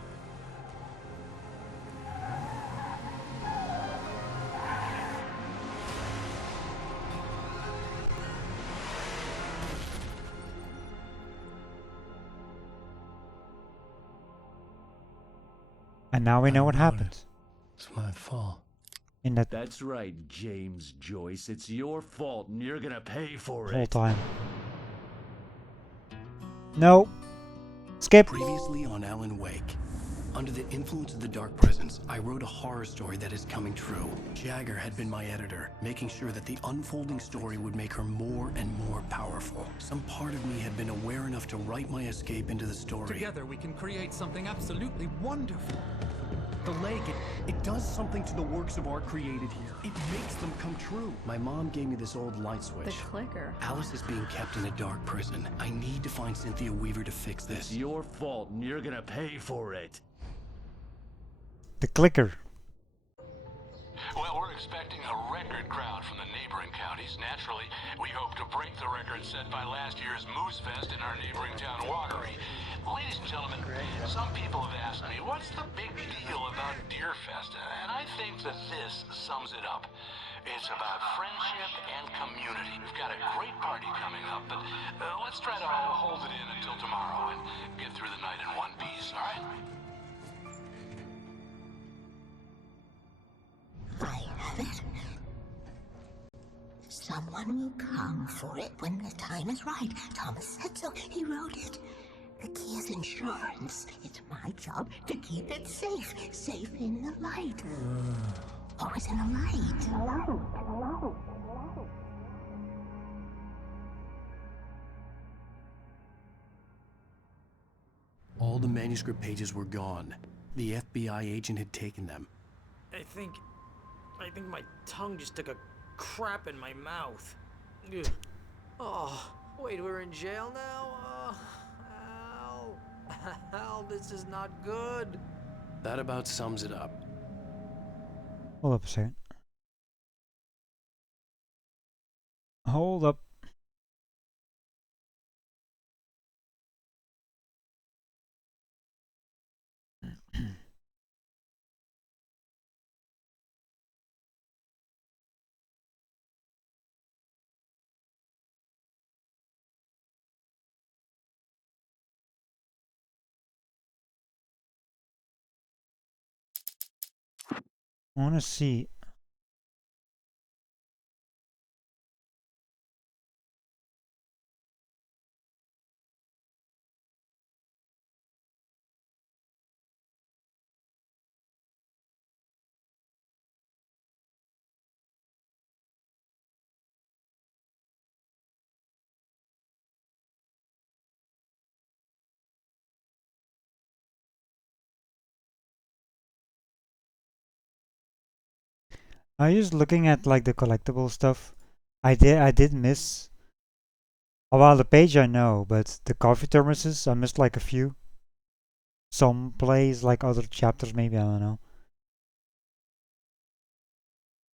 And now we know what happens. It's my fault. In that That's right, James Joyce. It's your fault and you're gonna pay for whole it. time. No. Skip. Previously on Alan Wake, Under the influence of the dark presence, I wrote a horror story that is coming true. Jagger had been my editor, making sure that the unfolding story would make her more and more powerful. Some part of me had been aware enough to write my escape into the story. Together we can create something absolutely wonderful. The lake, it does something to the works of art created here. It makes them come true. My mom gave me this old light switch. The clicker. Alice is being kept in a dark prison. I need to find Cynthia Weaver to fix this. It's your fault and you're gonna pay for it. The clicker. Well, we're expecting a record crowd from the neighboring counties. Naturally, we hope to break the record set by last year's Moose Fest in our neighboring town, Watery. Ladies and gentlemen, some people have asked me, what's the big deal about Deer Fest? And I think that this sums it up. It's about friendship and community. We've got a great party coming up, but let's try to hold it in until tomorrow and get through the night in one piece, all right? I have it. Someone will come for it when the time is right. Thomas said so. He wrote it. The key is insurance. It's my job to keep it safe. Safe in the light. Always in the light. All the manuscript pages were gone. The FBI agent had taken them. I think my tongue just took a crap in my mouth. Ugh. Oh, wait, we're in jail now? Al, this is not good. That about sums it up. Hold up a second. Hold up. I want to see. I was just looking at like the collectible stuff. I did miss. Oh well, the page I know, but the coffee thermoses I missed like a few. Some plays like other chapters maybe, I don't know.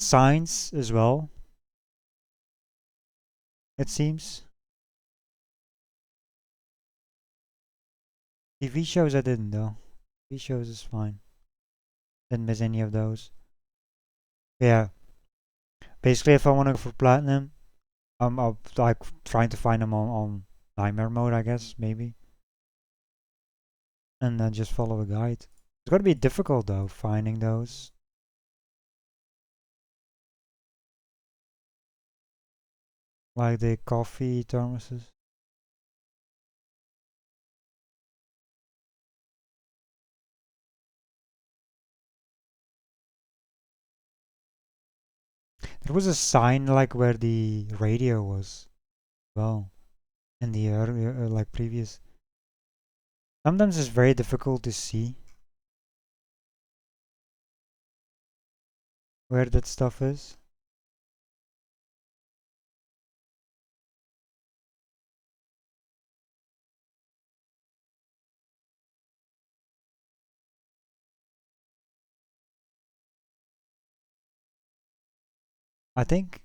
Signs as well. It seems. TV shows I didn't though. TV shows is fine. Didn't miss any of those. Yeah. Basically, if I want to go for platinum, I'll like trying to find them on nightmare mode, I guess maybe, and then just follow a guide. It's gonna be difficult though finding those. Like the coffee thermoses. There was a sign like where the radio was. Well, in the earlier, like previous. Sometimes it's very difficult to see where that stuff is. I think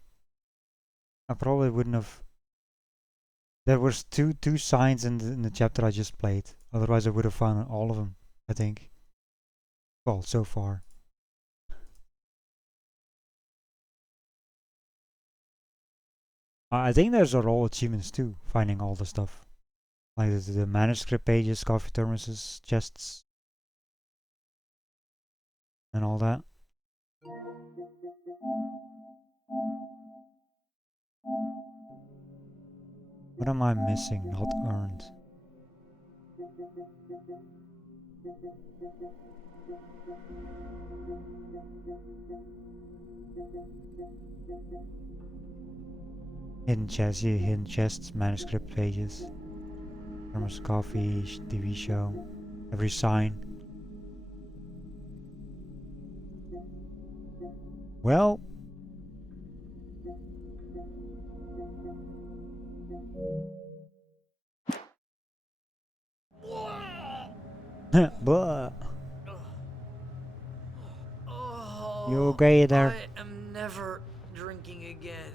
I probably wouldn't have. There was two signs in the chapter I just played. Otherwise, I would have found all of them. I think. Well, so far. I think those are all achievements too. Finding all the stuff, like the manuscript pages, coffee thermoses, chests, and all that. What am I missing? Not earned. Hidden chests, yeah, hidden chests, manuscript pages, thermos coffee, TV show, every sign. Well, Blah. You okay there? I am never drinking again.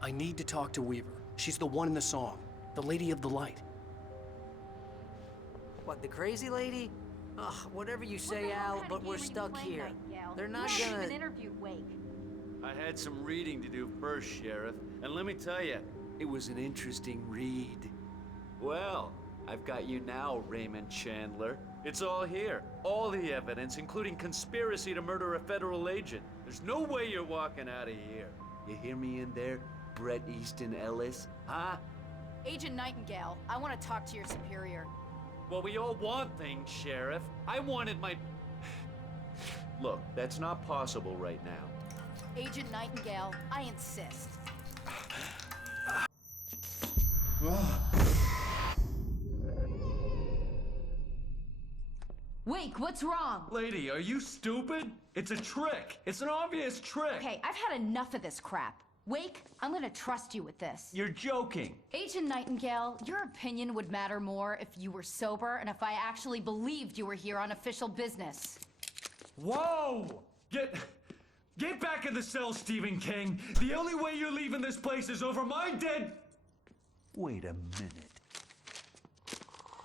I need to talk to Weaver. She's the one in the song. The Lady of the Light. What, the crazy lady? Ugh, whatever you say, Al, but we're stuck here. They're not gonna... interviewed Wake. I had some reading to do first, Sheriff, and let me tell you, it was an interesting read. Well, I've got you now, Raymond Chandler. It's all here. All the evidence, including conspiracy to murder a federal agent. There's no way you're walking out of here. You hear me in there, Bret Easton Ellis? Huh? Agent Nightingale, I want to talk to your superior. Well, we all want things, Sheriff. I wanted my... Look, that's not possible right now. Agent Nightingale, I insist. Wake, what's wrong? Lady, are you stupid? It's a trick. It's an obvious trick. Okay, I've had enough of this crap. Wake, I'm gonna trust you with this. You're joking. Agent Nightingale, your opinion would matter more if you were sober and if I actually believed you were here on official business. Whoa! Get back in the cell, Stephen King. The only way you're leaving this place is over my dead... Wait a minute.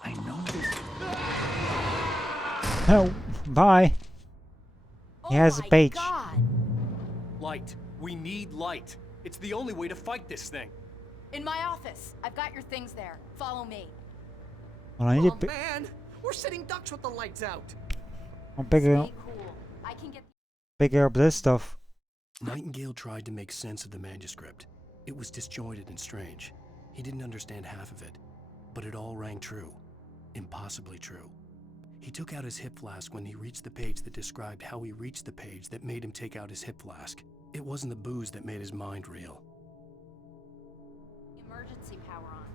I know this... Oh, bye. He has a page. God. Light. We need light. It's the only way to fight this thing. In my office. I've got your things there. Follow me. Well, I need Oh to man, we're sitting ducks with the lights out. I'm picking up, I can get... picking up this stuff. Nightingale tried to make sense of the manuscript. It was disjointed and strange. He didn't understand half of it, but it all rang true. Impossibly true. He took out his hip flask when he reached the page that described how he reached the page that made him take out his hip flask. It wasn't the booze that made his mind reel. Emergency power on.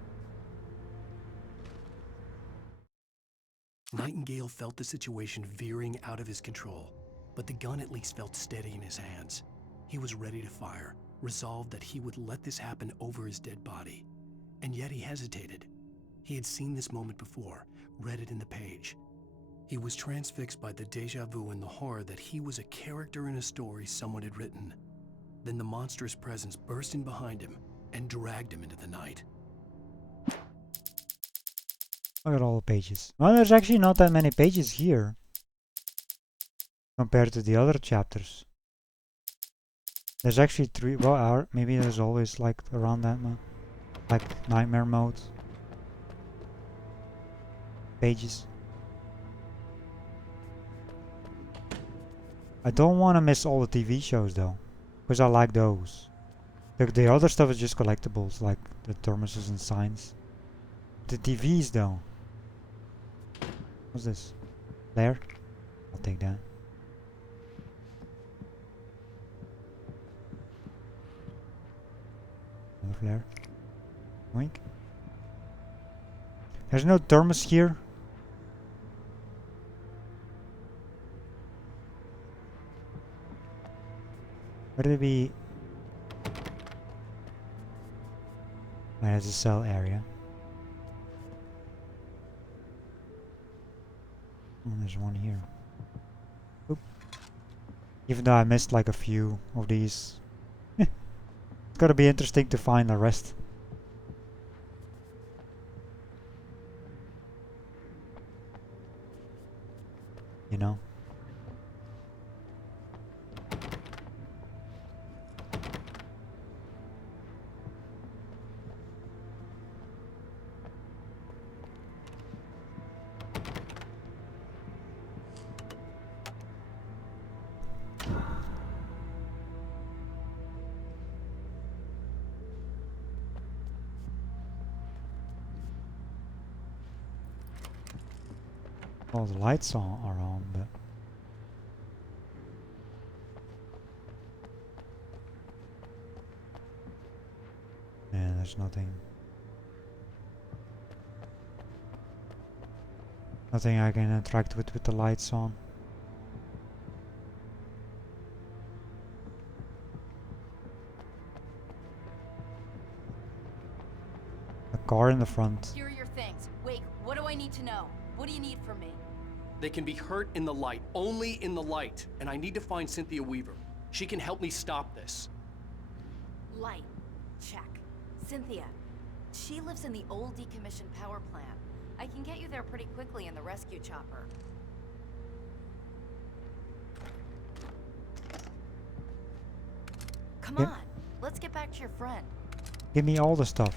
Nightingale felt the situation veering out of his control, but the gun at least felt steady in his hands. He was ready to fire, resolved that he would let this happen over his dead body. And yet he hesitated. He had seen this moment before, read it in the page. He was transfixed by the déjà vu and the horror that he was a character in a story someone had written. Then the monstrous presence burst in behind him and dragged him into the night. Look at all the pages. Well, there's actually not that many pages here compared to the other chapters. There's actually 3. Well, maybe there's always like around that like nightmare mode pages. I don't want to miss all the TV shows though, because I like those. The other stuff is just collectibles, like the thermoses and signs. The TVs though. What's this? Flare? I'll take that. Another flare. Wink. There's no thermos here. Where did it be? There's a cell area. Oh, there's one here. Oop. Even though I missed like a few of these. It's gotta be interesting to find the rest. You know? Well, the lights are on, but yeah, there's nothing. Nothing I can interact with the lights on. A car in the front. Here are your things. Wait, what do I need to know? What do you need from me? They can be hurt in the light, only in the light. And I need to find Cynthia Weaver. She can help me stop this. Light. Check. Cynthia. She lives in the old decommissioned power plant. I can get you there pretty quickly in the rescue chopper. Come Yep. on. Let's get back to your friend. Give me all the stuff.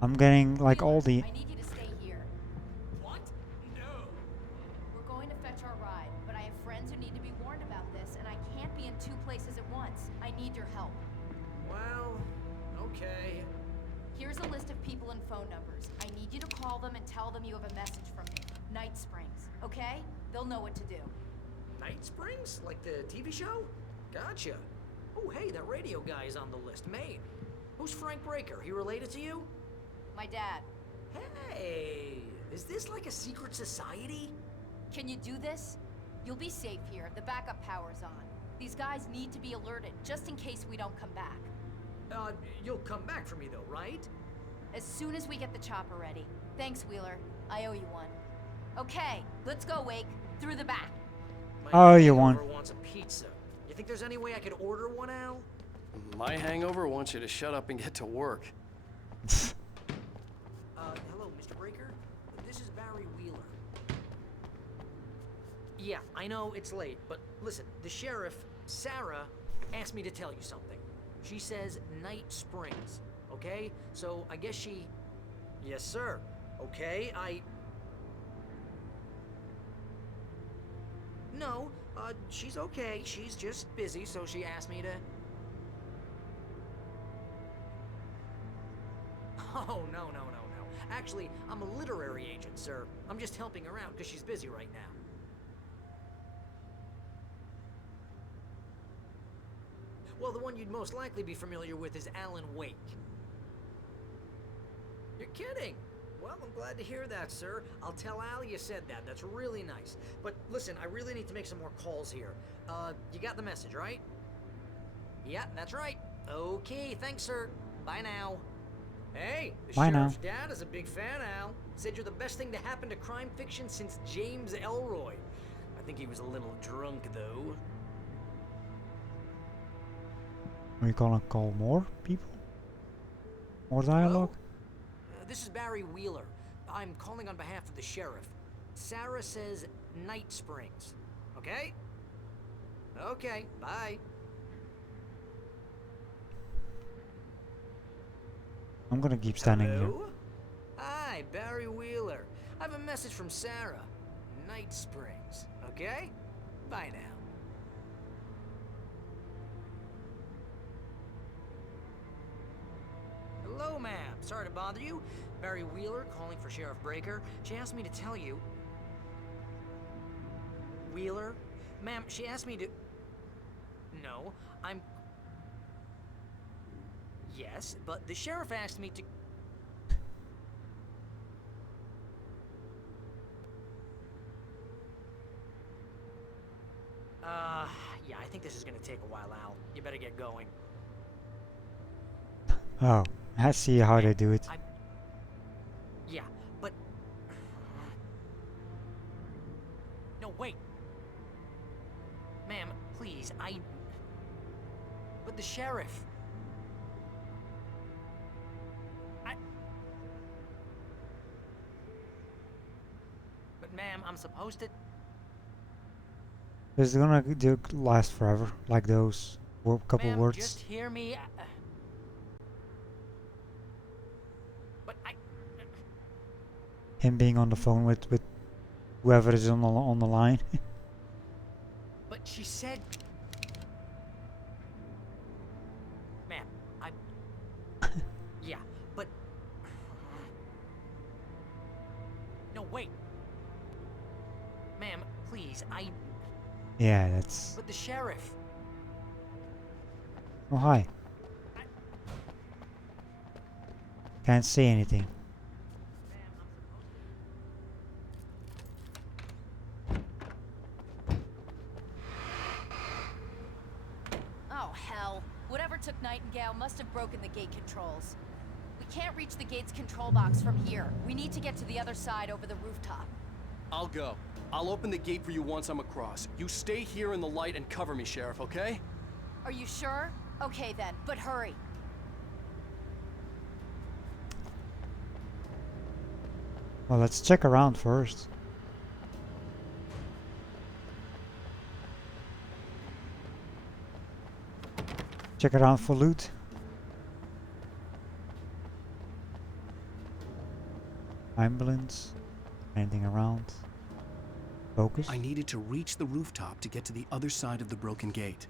I'm getting like all the. I need you to stay here. What? No. We're going to fetch our ride, but I have friends who need to be warned about this, and I can't be in two places at once. I need your help. Well, okay. Here's a list of people and phone numbers. I need you to call them and tell them you have a message from me. Night Springs, okay? They'll know what to do. Night Springs? Like the TV show? Gotcha. Oh, hey, that radio guy is on the list. Maine. Who's Frank Breaker? He related to you? My dad. Hey, is this like a secret society? Can you do this? You'll be safe here. The backup power's on. These guys need to be alerted, just in case we don't come back. You'll come back for me though, right? As soon as we get the chopper ready. Thanks, Wheeler. I owe you one. Okay, let's go, Wake. Through the back. Oh, you won. Hangover wants a pizza. You think there's any way I could order one, Al? My hangover wants you to shut up and get to work. Hello, Mr. Breaker. This is Barry Wheeler. Yeah, I know it's late, but listen, the sheriff, Sarah, asked me to tell you something. She says Night Springs, okay? So I guess she... Yes, sir. Okay, No, she's okay. She's just busy, so she asked me to... Oh, no. Actually, I'm a literary agent, sir. I'm just helping her out because she's busy right now. Well, the one you'd most likely be familiar with is Alan Wake. You're kidding? Well, I'm glad to hear that, sir. I'll tell Al you said that. That's really nice. But listen, I really need to make some more calls here. You got the message, right? Yeah, that's right. Okay, thanks, sir. Bye now. Hey, the Bye sheriff's now. dad is a big fan, Al. Said you're the best thing to happen to crime fiction since James Elroy. I think he was a little drunk, though. Are you gonna call more people? More dialogue? This is Barry Wheeler. I'm calling on behalf of the sheriff. Sarah says Night Springs. Okay? Okay, bye. I'm gonna keep standing here. Hello? Hi, Barry Wheeler. I have a message from Sarah. Night Springs. Okay? Bye now. Hello, ma'am. Sorry to bother you. Barry Wheeler calling for Sheriff Breaker. She asked me to tell you... Wheeler? Ma'am, she asked me to... No, I'm... Yes, but the sheriff asked me to... Yeah, I think this is gonna take a while, Al. You better get going. Oh, I see how they do it. Yeah, but... No, wait. Ma'am, please, But the sheriff... But ma'am, I'm supposed to... It's gonna last forever, like those couple Ma'am, words. just hear me. But Him being on the phone with whoever is on the line. But she said... Ma'am, Yeah, but... No, wait. Ma'am, please, Yeah, that's... But the sheriff... Oh, hi. Can't say anything. Oh, hell. Whatever took Nightingale must have broken the gate controls. We can't reach the gate's control box from here. We need to get to the other side over the rooftop. I'll go. I'll open the gate for you once I'm across. You stay here in the light and cover me, Sheriff, okay? Are you sure? Okay then, but hurry. Well, let's check around first. Check around for loot. Ambulance. Anything around? Focus. I needed to reach the rooftop to get to the other side of the broken gate.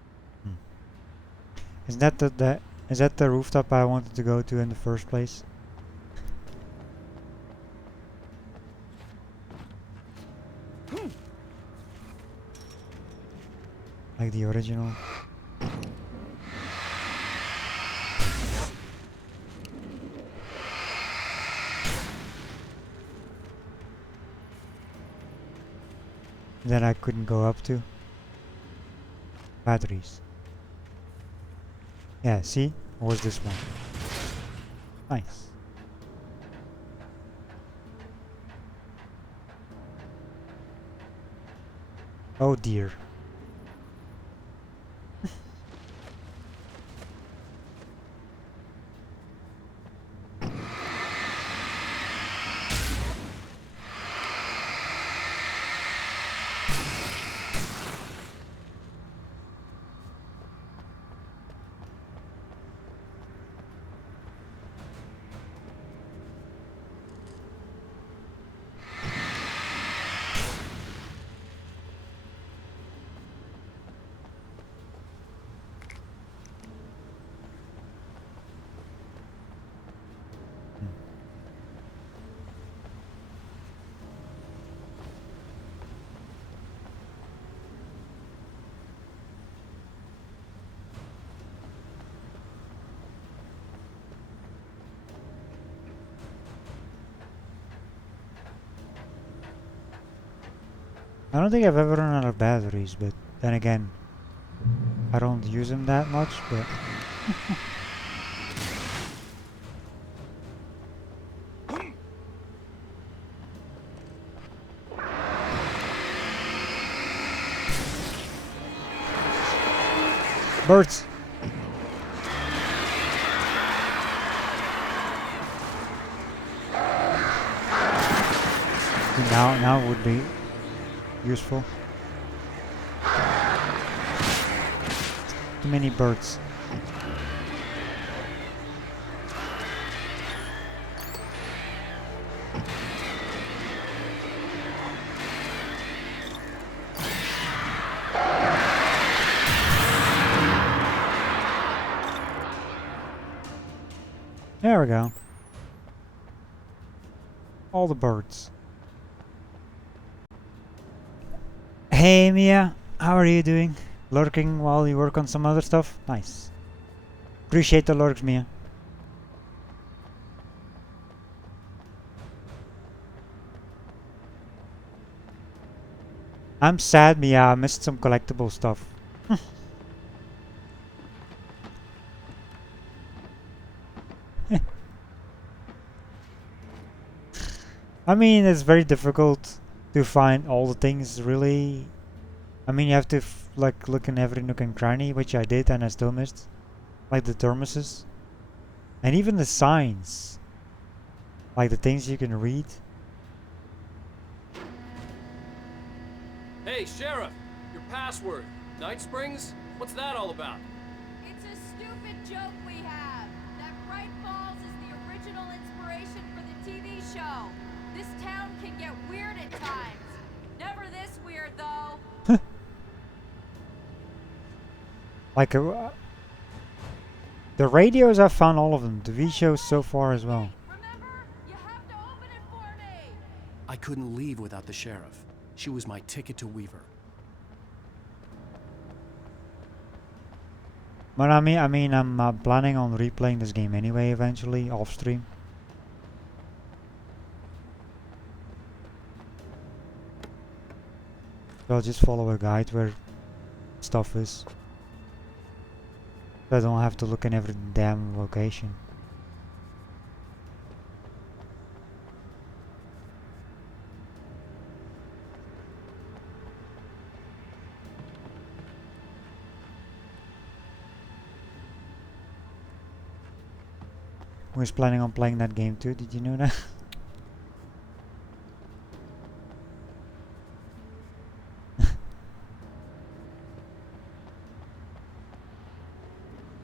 Is that the rooftop I wanted to go to in the first place? Like the original. That I couldn't go up to. Batteries. Yeah, see? Or was this one? Nice. Oh dear. I don't think I've ever run out of batteries, but then again, I don't use them that much, but... Birds! Now would be useful. Too many birds. There we go. All the birds. Hey Mia, how are you doing? Lurking while you work on some other stuff? Nice. Appreciate the lurks, Mia. I'm sad, Mia. I missed some collectible stuff. I mean, it's very difficult to find all the things, really. I mean, you have to like look in every nook and cranny, which I did and I still missed. Like the thermoses. And even the signs. Like the things you can read. Hey, Sheriff! Your password. Night Springs? What's that all about? It's a stupid joke we have. That Bright Falls is the original inspiration for the TV show. This town can get weird at times. Never this weird, though. Like the radios, I found all of them. The TV shows so far as well. I couldn't leave without the sheriff. She was my ticket to Weaver. But I'm planning on replaying this game anyway eventually off stream. So I'll just follow a guide where stuff is. So I don't have to look in every damn location. I was planning on playing that game too, did you know that?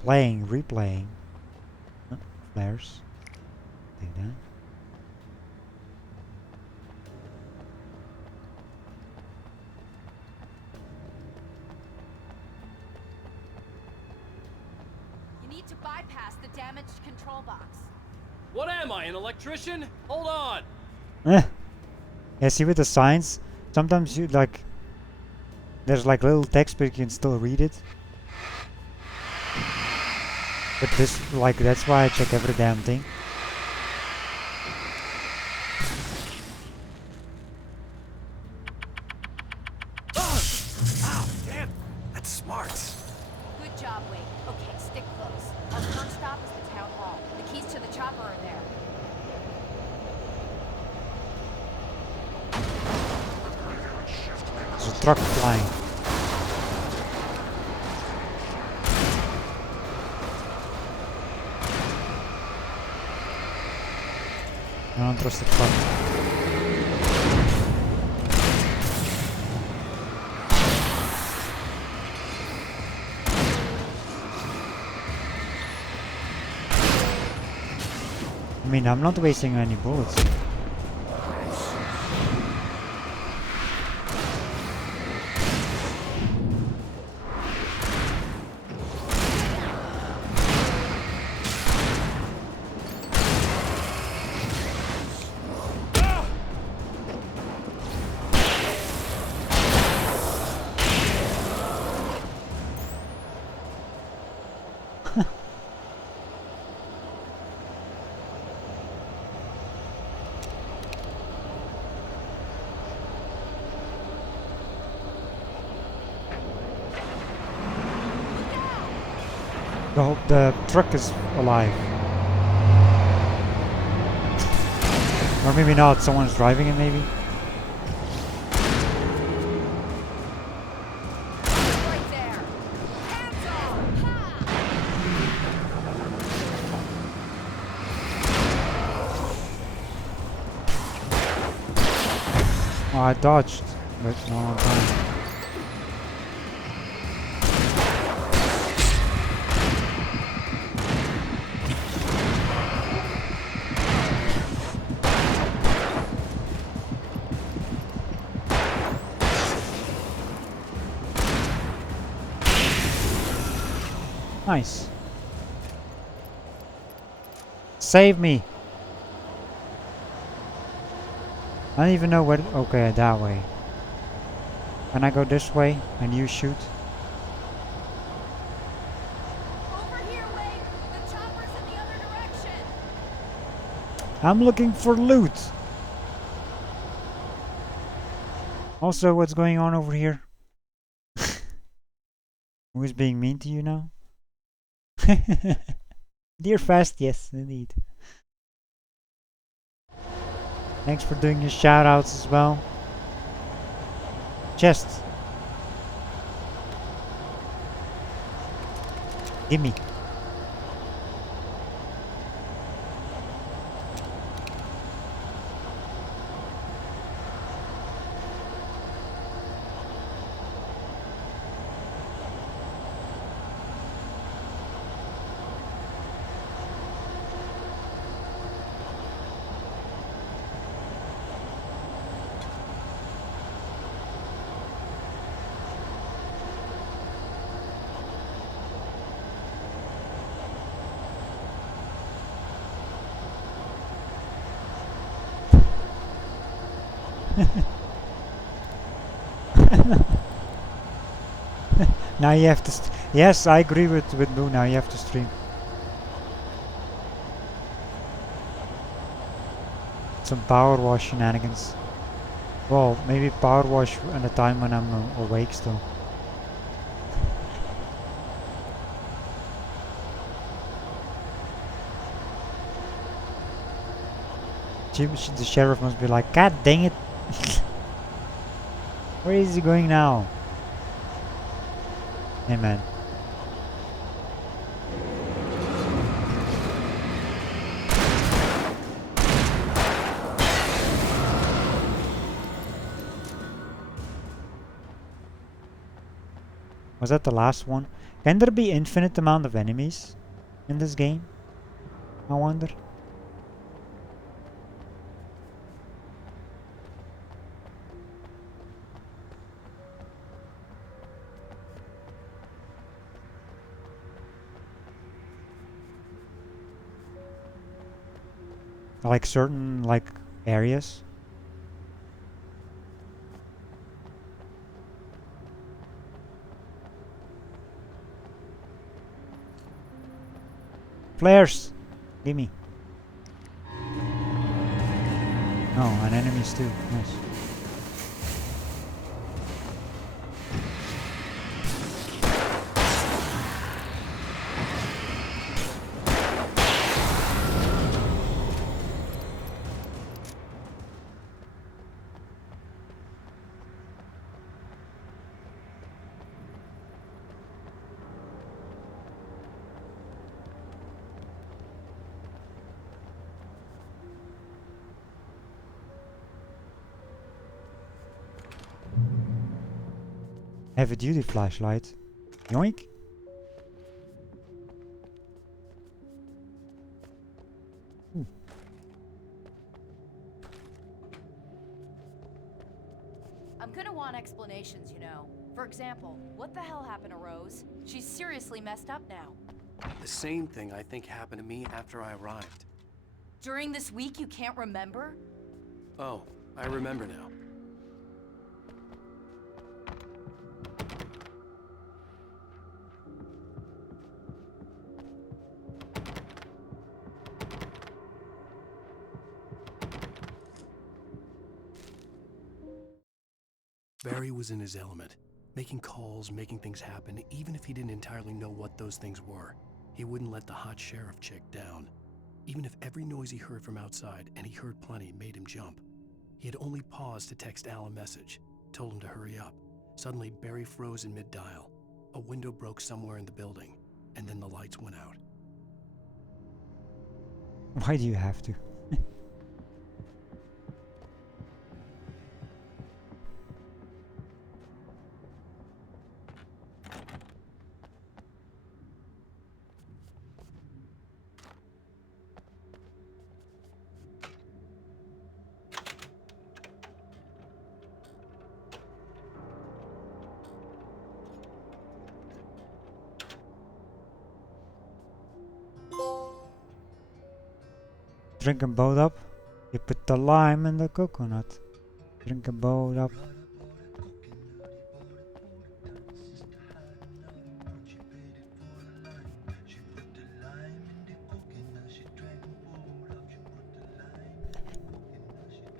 Replaying. Oh, flares. Take that. You need to bypass the damaged control box. What am I, an electrician? Hold on. Yeah, see with the signs, sometimes you like there's like little text but you can still read it. But this, like, that's why I check every damn thing. Oh, damn! That's smart. Good job, Wade. Okay, stick close. Our first stop is the town hall. The keys to the chopper are there. There's a truck flying. I don't trust the truck. I mean, I'm not wasting any bullets. The truck is alive. Or maybe not, someone's driving it maybe. Right there. Hands off. Oh, I dodged, but not on time. Nice. Save me. I don't even know where. Okay, that way. Can I go this way and you shoot? Over here, Wade. The chopper's in the other direction. I'm looking for loot. Also, what's going on over here? Who's being mean to you now? Dear Fast, yes, indeed. Thanks for doing your shoutouts as well. Chest. Gimme. Now you have to. Yes, I agree with Boo. Now you have to stream. Some power wash shenanigans. Well, maybe power wash at a time when I'm awake still. The sheriff must be like, God dang it! Where is he going now? Hey man. Was that the last one? Can there be infinite amount of enemies in this game? I wonder. Like certain areas? Flares! Gimme. Oh, and enemies too. Nice. Heavy duty flashlight. Yoink. I'm gonna want explanations, you know. For example, what the hell happened to Rose? She's seriously messed up now. The same thing I think happened to me after I arrived. During this week, you can't remember? Oh, I remember now. Barry was in his element, making calls, making things happen, even if he didn't entirely know what those things were. He wouldn't let the hot sheriff chick down. Even if every noise he heard from outside, and he heard plenty, made him jump. He had only paused to text Al a message, told him to hurry up. Suddenly, Barry froze in mid-dial. A window broke somewhere in the building, and then the lights went out. Why do you have to? Drink 'em both up. You put the lime in the coconut. Drink 'em both up.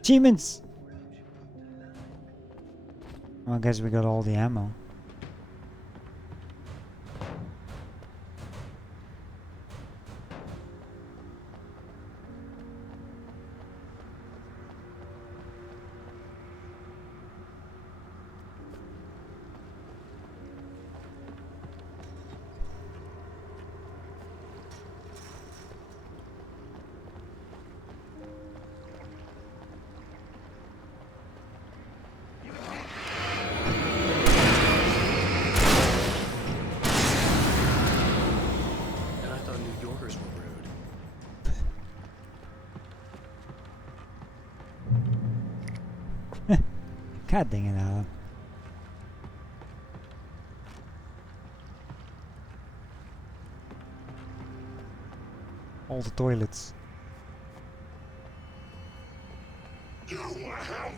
Achievements! Well, I guess we got all the ammo. God dang it, Alan. All the toilets. You have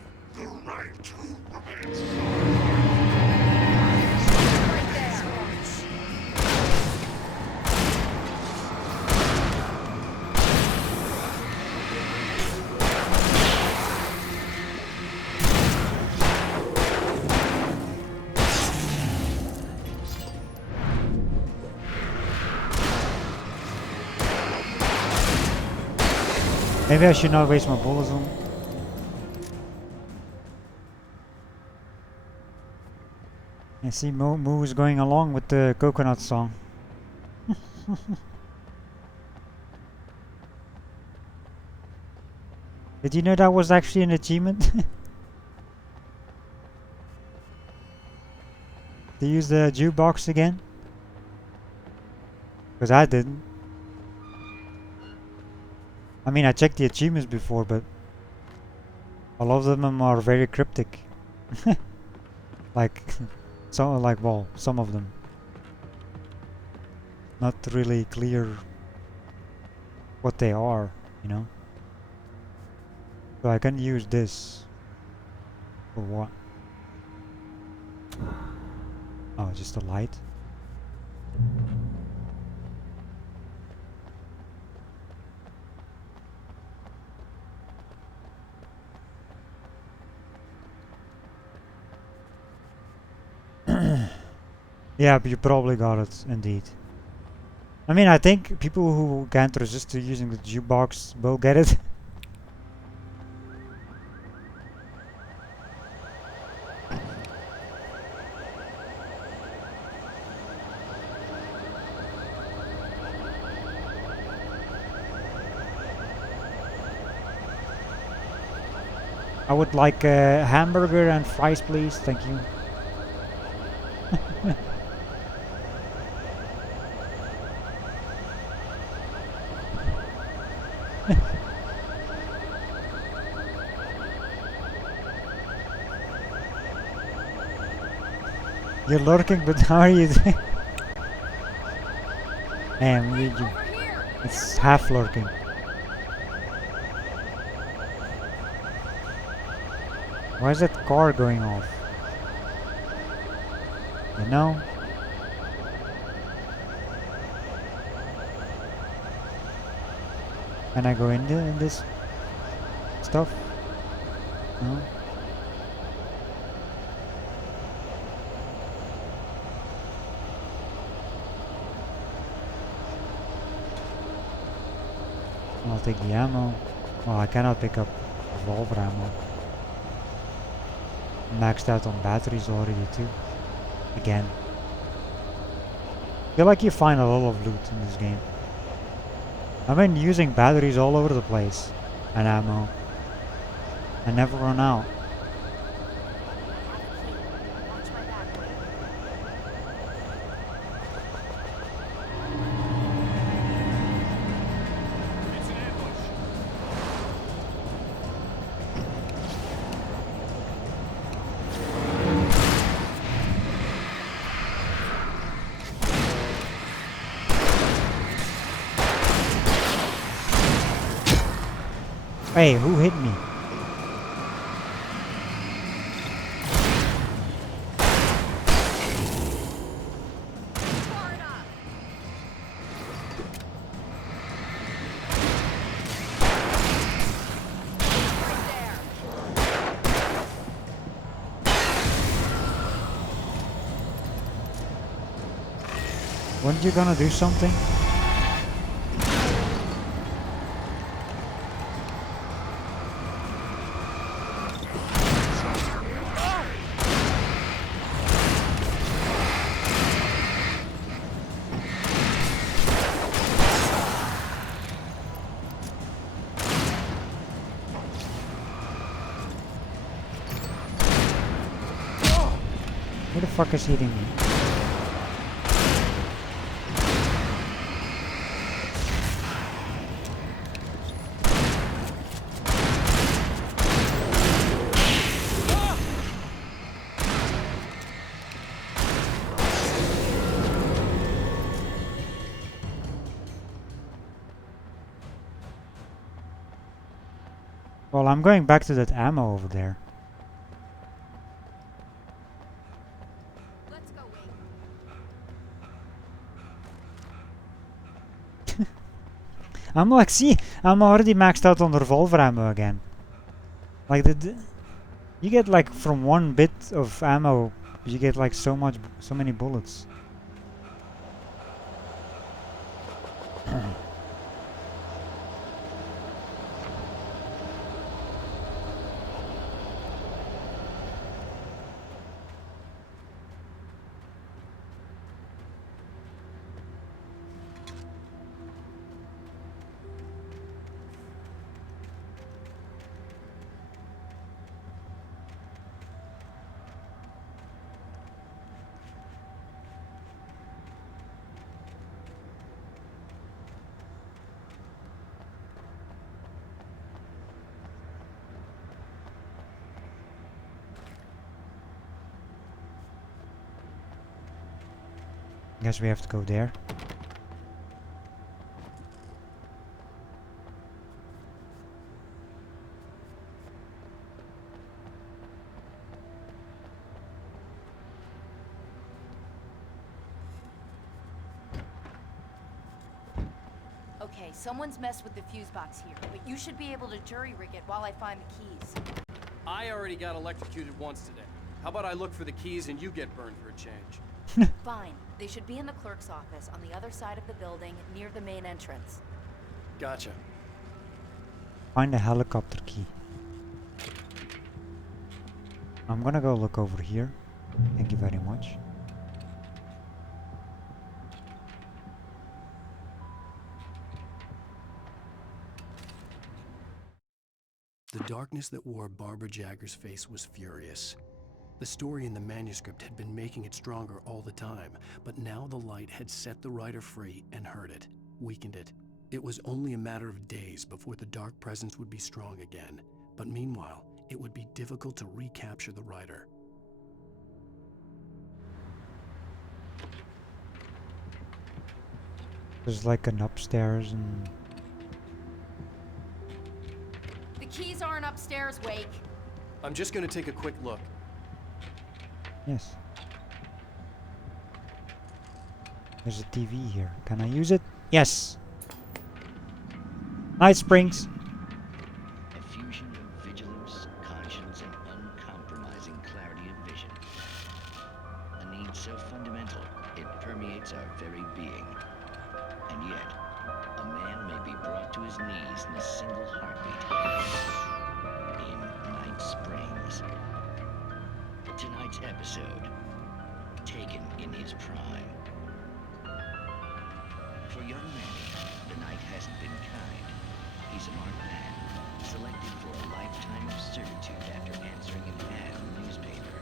Maybe I should not waste my bullets on. I see Moo is going along with the coconut song. Did you know that was actually an achievement? To use the jukebox again? Because I didn't. I mean, I checked the achievements before, but a lot of them are very cryptic. Like, well, some of them. Not really clear what they are, you know? So I can use this. For what? Oh, just a light? Yeah, but you probably got it, indeed. I mean, I think people who can't resist to using the jukebox will get it. I would like a hamburger and fries, please. Thank you. You're lurking, but how are you doing? And it's half lurking. Why is that car going off? You know? Can I go in this stuff? No? I'll take the ammo. Well, I cannot pick up revolver ammo. Maxed out on batteries already too. Again. I feel like you find a lot of loot in this game. I've been using batteries all over the place. And ammo. I never run out. Hey, who hit me? Weren't you gonna do something? Who the fuck is hitting me? Well, I'm going back to that ammo over there. I'm like, see, I'm already maxed out on the revolver ammo again. Like you get like from one bit of ammo, you get like so many bullets. Guess we have to go there. Okay, someone's messed with the fuse box here, but you should be able to jury-rig it while I find the keys. I already got electrocuted once today. How about I look for the keys and you get burned for a change? Fine. They should be in the clerk's office on the other side of the building, near the main entrance. Gotcha. Find the helicopter key. I'm gonna go look over here. Thank you very much. The darkness that wore Barbara Jagger's face was furious. The story in the manuscript had been making it stronger all the time, but now the light had set the writer free and hurt it, weakened it. It was only a matter of days before the dark presence would be strong again, but meanwhile, it would be difficult to recapture the writer. There's like an upstairs and... The keys aren't upstairs, Wake. I'm just gonna take a quick look. Yes. There's a TV here. Can I use it? Yes! Night Springs! A fusion of vigilance, conscience, and uncompromising clarity of vision. A need so fundamental, it permeates our very being. And yet, a man may be brought to his knees in a single heartbeat. In Night Springs. Tonight's episode, taken in his prime. For young Manny, the night hasn't been kind. He's a marked man, selected for a lifetime of servitude after answering an ad in the newspaper.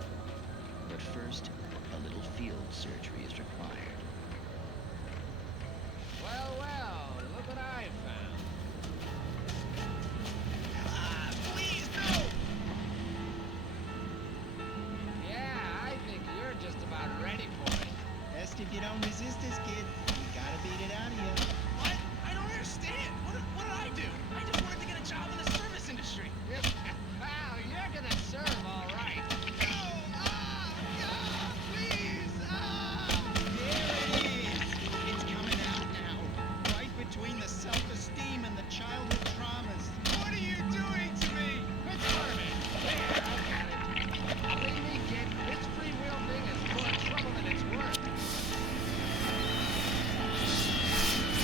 But first, a little field surgery is required. Well, well, look what I found. Please, no! Yeah, I think you're just about ready for it. Best if you don't resist this, kid. We gotta beat it out of you. What? I don't understand. What did I do? I just wanted to get a job in the service industry. Wow, you're gonna serve all right. No! Please! There it is. It's coming out now. Right between the self-esteem and the childhood traumas. What are you doing to me? Quit squirming. There, I got it. Believe me, kid, this free will thing is more trouble than it's worth.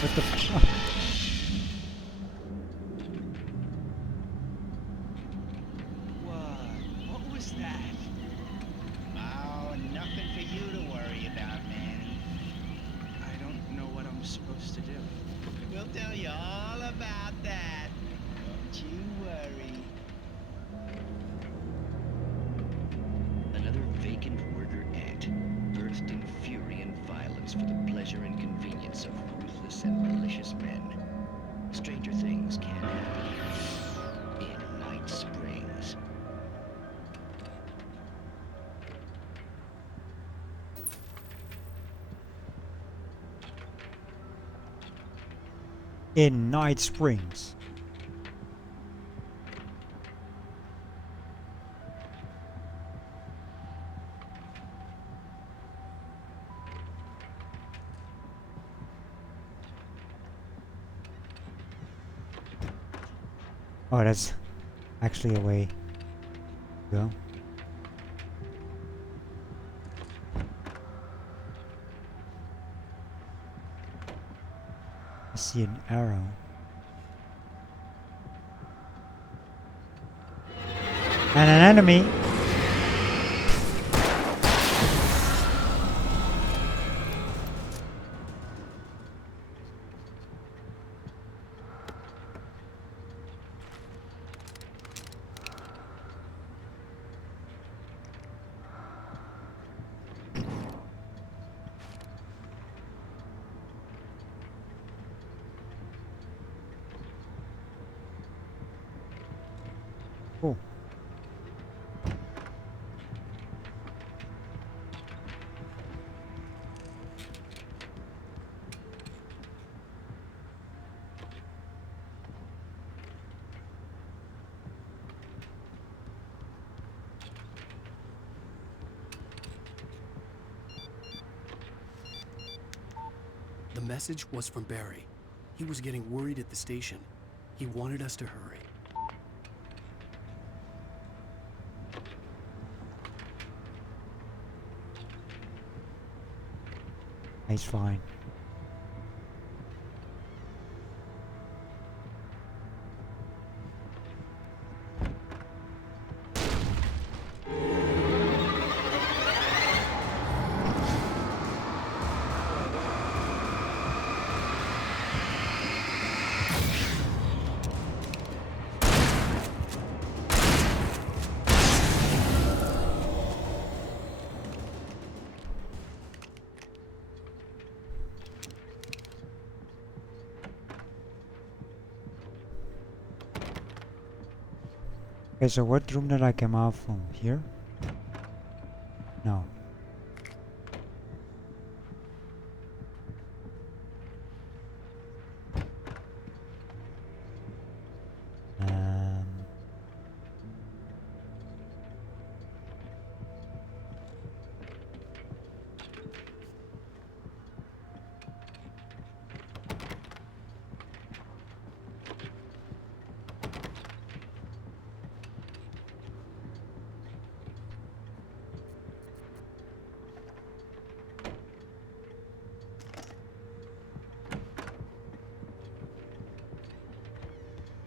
What the fuck? What was that? Oh, nothing for you to worry about, Manny. I don't know what I'm supposed to do. We'll tell you all about that. Don't you worry. Another vacant worker ant, birthed in fury and violence for the pleasure and convenience of ruthless and malicious men. Stranger things can happen in Night Springs. In Night Springs. Oh, that's actually a way to go. I see an arrow. And an enemy! Cool. The message was from Barry. He was getting worried at the station. He wanted us to hurry. He's fine. Okay, so what room did I come out from? Here? No.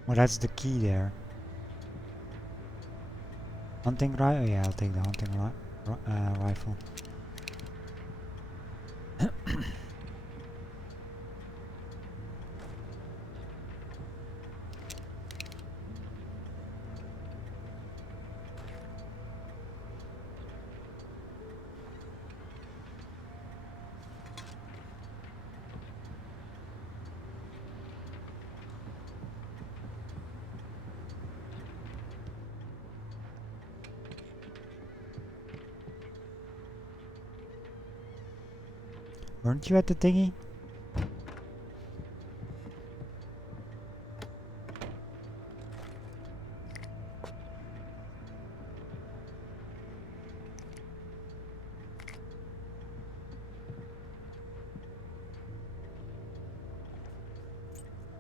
Well, that's the key there. Hunting rifle? Oh, yeah, I'll take the hunting rifle. Weren't you at the thingy?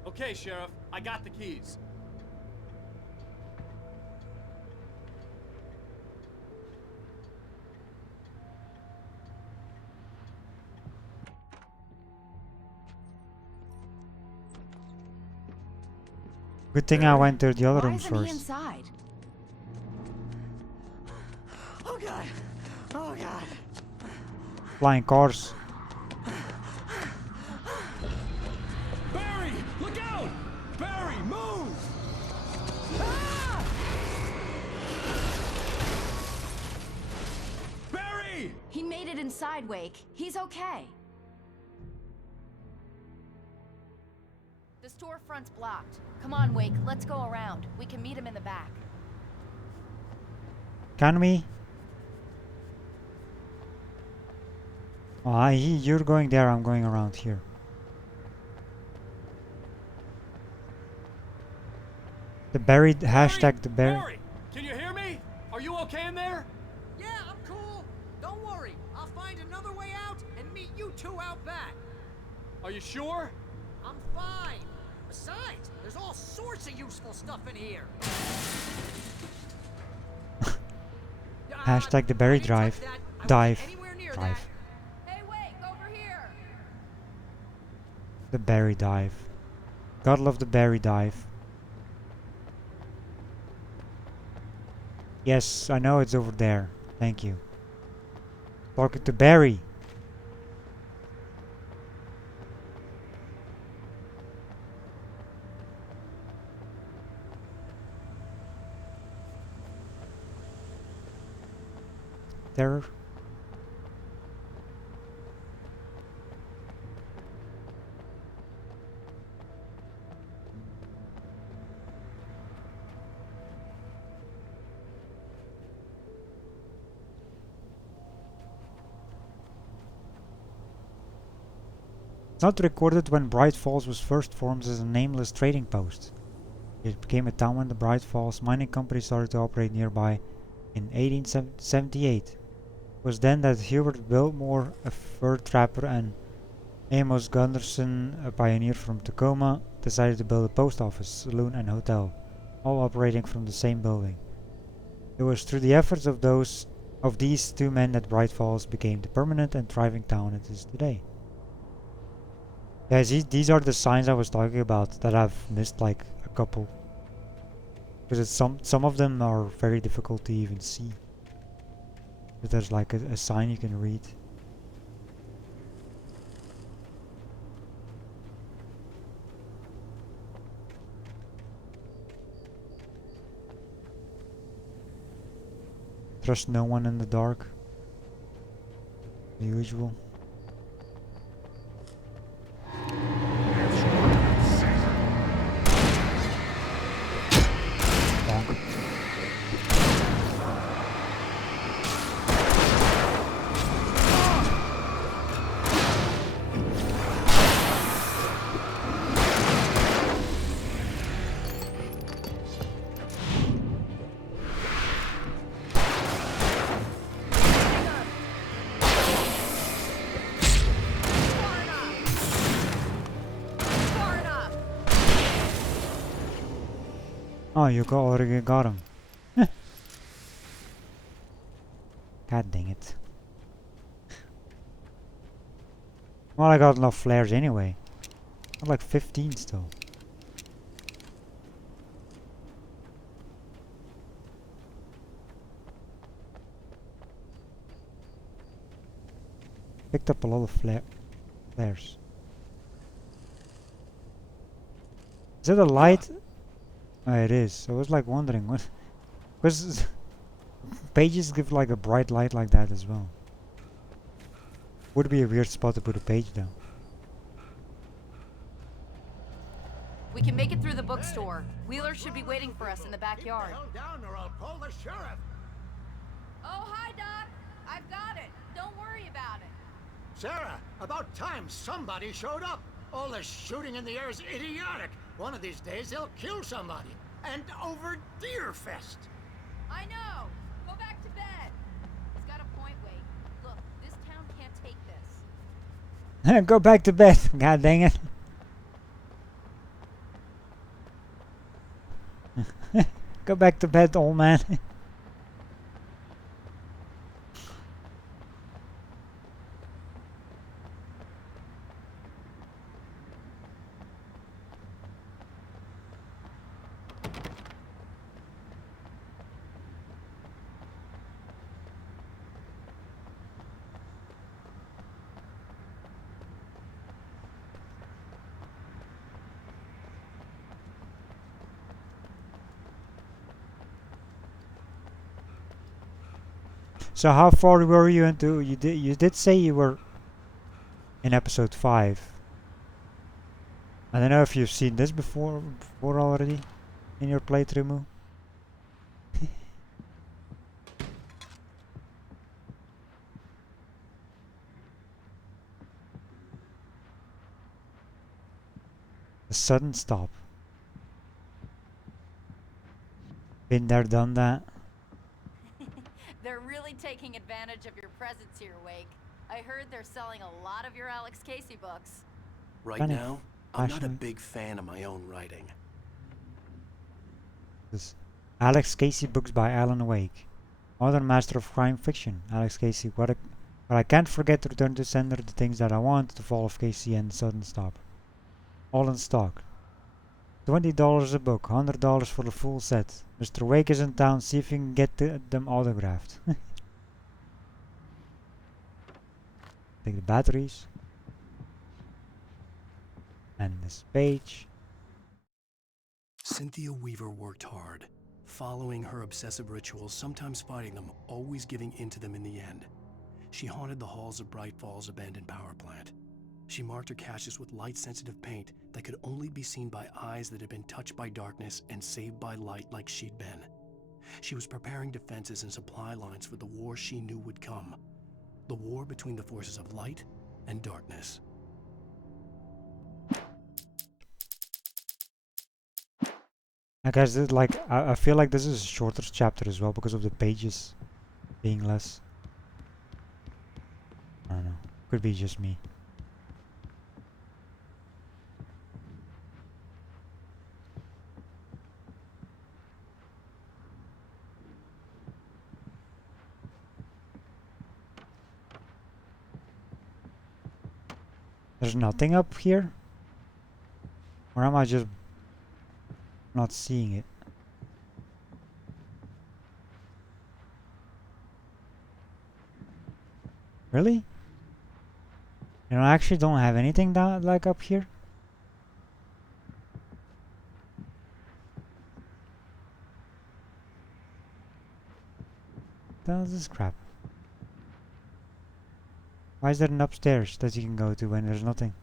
Okay, Sheriff, I got the keys. Good thing I went to the other room Why isn't he first. inside? Oh god! Oh god! Flying cars. Barry! Look out! Barry, move! Barry! He made it inside, Wake. He's okay. The storefront's blocked. Come on, Wake. Let's go around. We can meet him in the back. Can we? Oh, you're going there, I'm going around here. The buried hashtag the buried. Barry, can you hear me? Are you okay in there? Yeah, I'm cool. Don't worry. I'll find another way out and meet you two out back. Are you sure? I'm fine. Besides, there's all sorts of useful stuff in here. Hashtag the berry drive. Dive. Drive. Hey, wait, over here. The berry dive. God love the berry dive. Yes, I know it's over there. Thank you. Talking to Barry. There. It's not recorded when Bright Falls was first formed as a nameless trading post. It became a town when the Bright Falls Mining Company started to operate nearby in 1878. It was then that Hubert Biltmore, a fur trapper, and Amos Gunderson, a pioneer from Tacoma, decided to build a post office, saloon, and hotel, all operating from the same building. It was through the efforts of these two men that Bright Falls became the permanent and thriving town it is today. Yeah, these are the signs I was talking about that I've missed like a couple. Because some of them are very difficult to even see. But there's like a sign you can read. Trust no one in the dark. The usual. Oh, you already got him. God dang it. Well, I got enough flares anyway. I got like 15 still. Picked up a lot of flares. Is it a light? Oh, it is. I was like wondering what, because pages give like a bright light like that as well. Would be a weird spot to put a page down. We can make it through the bookstore. Wheeler should be waiting for us in the backyard. Down or I'll call the sheriff. Oh, hi, Doc. I've got it. Don't worry about it. Sarah, about time somebody showed up. All this shooting in the air is idiotic. One of these days they'll kill somebody. And over Deerfest. I know. Go back to bed. He's got a point, Wade. Look, this town can't take this. Go back to bed. God dang it. Go back to bed, old man. So how far were you into? You did say you were in episode 5. I don't know if you've seen this before already in your playthrough, Moo. A sudden stop. Been there, done that. They're really taking advantage of your presence here, Wake. I heard they're selling a lot of your Alex Casey books. Right now, I'm not a Flashlight. big fan of my own writing. This Alex Casey books by Alanwake. Modern master of crime fiction. Alex Casey. But I can't forget to return to sender the things that I want. The Fall of Casey and Sudden Stop. All in stock. $20 a book. $100 for the full set. Mr. Wake is in town. See if you can get them autographed. Take the batteries. And this page. Cynthia Weaver worked hard, following her obsessive rituals, sometimes fighting them, always giving in to them in the end. She haunted the halls of Bright Falls' abandoned power plant. She marked her caches with light-sensitive paint that could only be seen by eyes that had been touched by darkness and saved by light like she'd been. She was preparing defenses and supply lines for the war she knew would come. The war between the forces of light and darkness. I guess I feel like this is a shorter chapter as well because of the pages being less. I don't know. Could be just me. There's nothing up here? Or am I just not seeing it? Really? You know, I actually don't have anything down like up here. What the hell is this crap? Why is there an upstairs that you can go to when there's nothing?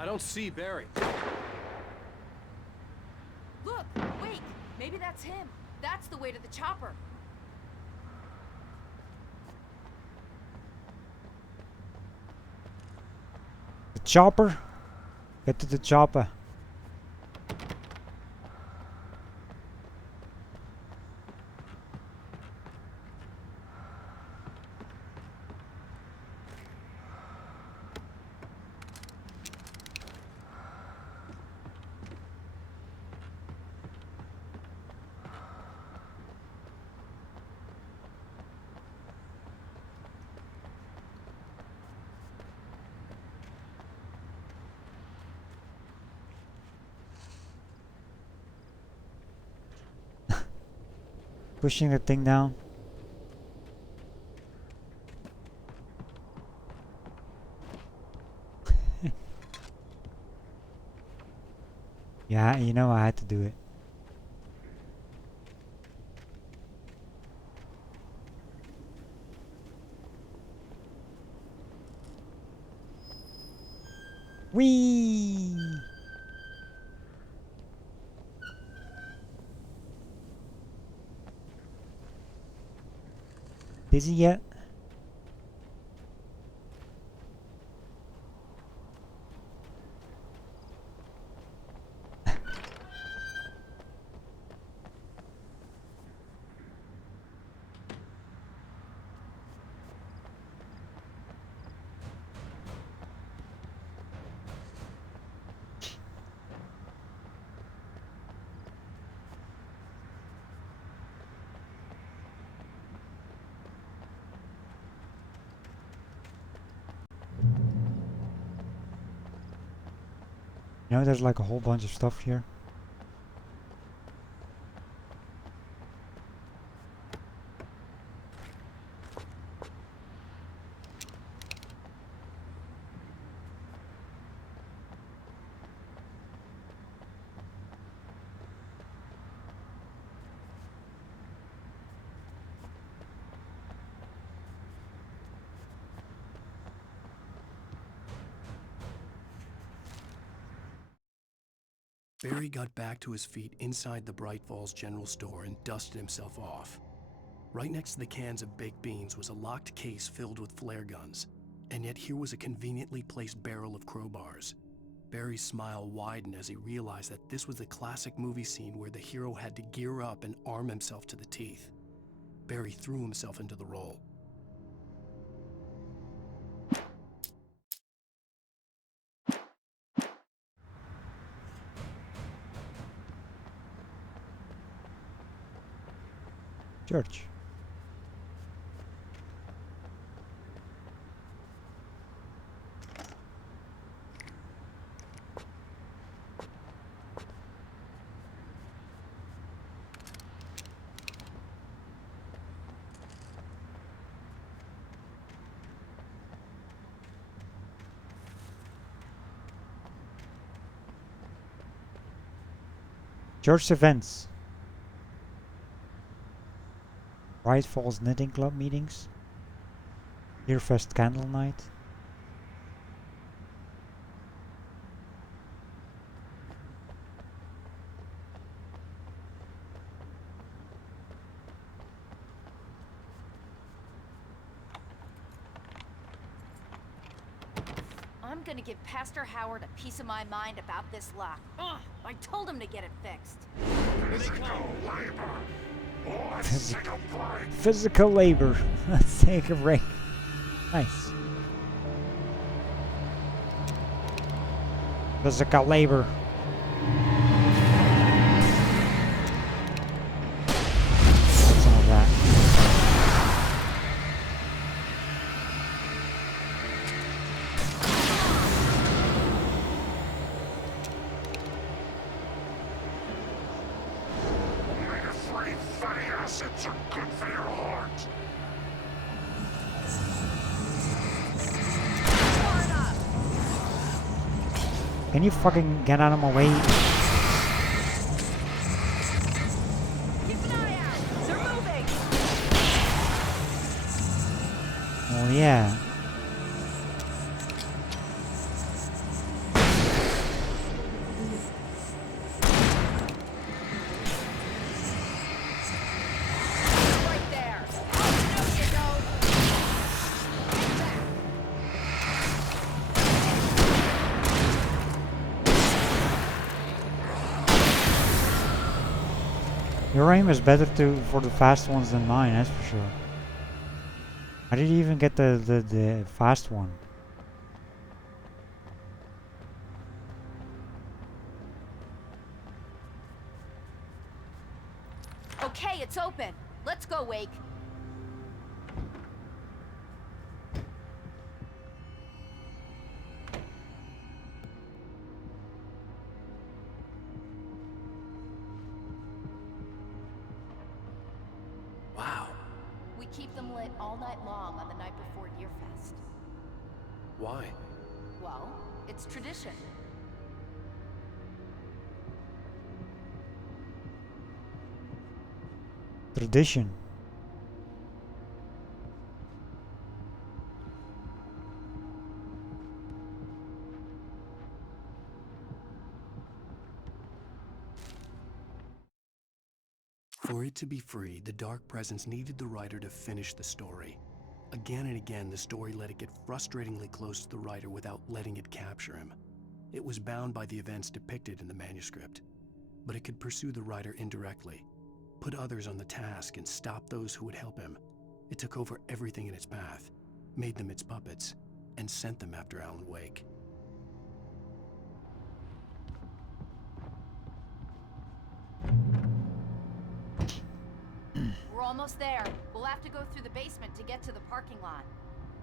I don't see Barry. Look, wait, maybe that's him. That's the way to the chopper. The chopper? Get to the chopper. Pushing the thing down. Yeah, you know I had to do it. Whee! Busy yet? You know, there's like a whole bunch of stuff here. Barry got back to his feet inside the Bright Falls General Store and dusted himself off. Right next to the cans of baked beans was a locked case filled with flare guns, and yet here was a conveniently placed barrel of crowbars. Barry's smile widened as he realized that this was the classic movie scene where the hero had to gear up and arm himself to the teeth. Barry threw himself into the role. Church. Church events. Bright Falls Knitting Club meetings. Beerfest Candle Night. I'm gonna give Pastor Howard a piece of my mind about this lock. Ugh, I told him to get it fixed. Physical labor. Let's take a break. Nice. Physical labor. Some of that. Acids are good for your heart. Can you fucking get out of my way? Keep an eye out. They're moving. Oh yeah. Your aim is better for the fast ones than mine, that's for sure. I didn't even get the fast one. Okay, it's open. Let's go, Wake. Wow. We keep them lit all night long on the night before Deerfest. Why? Well, it's tradition. Tradition. For it to be free, the Dark Presence needed the writer to finish the story. Again and again, the story let it get frustratingly close to the writer without letting it capture him. It was bound by the events depicted in the manuscript, but it could pursue the writer indirectly, put others on the task, and stop those who would help him. It took over everything in its path, made them its puppets, and sent them after Alan Wake. We're almost there. We'll have to go through the basement to get to the parking lot.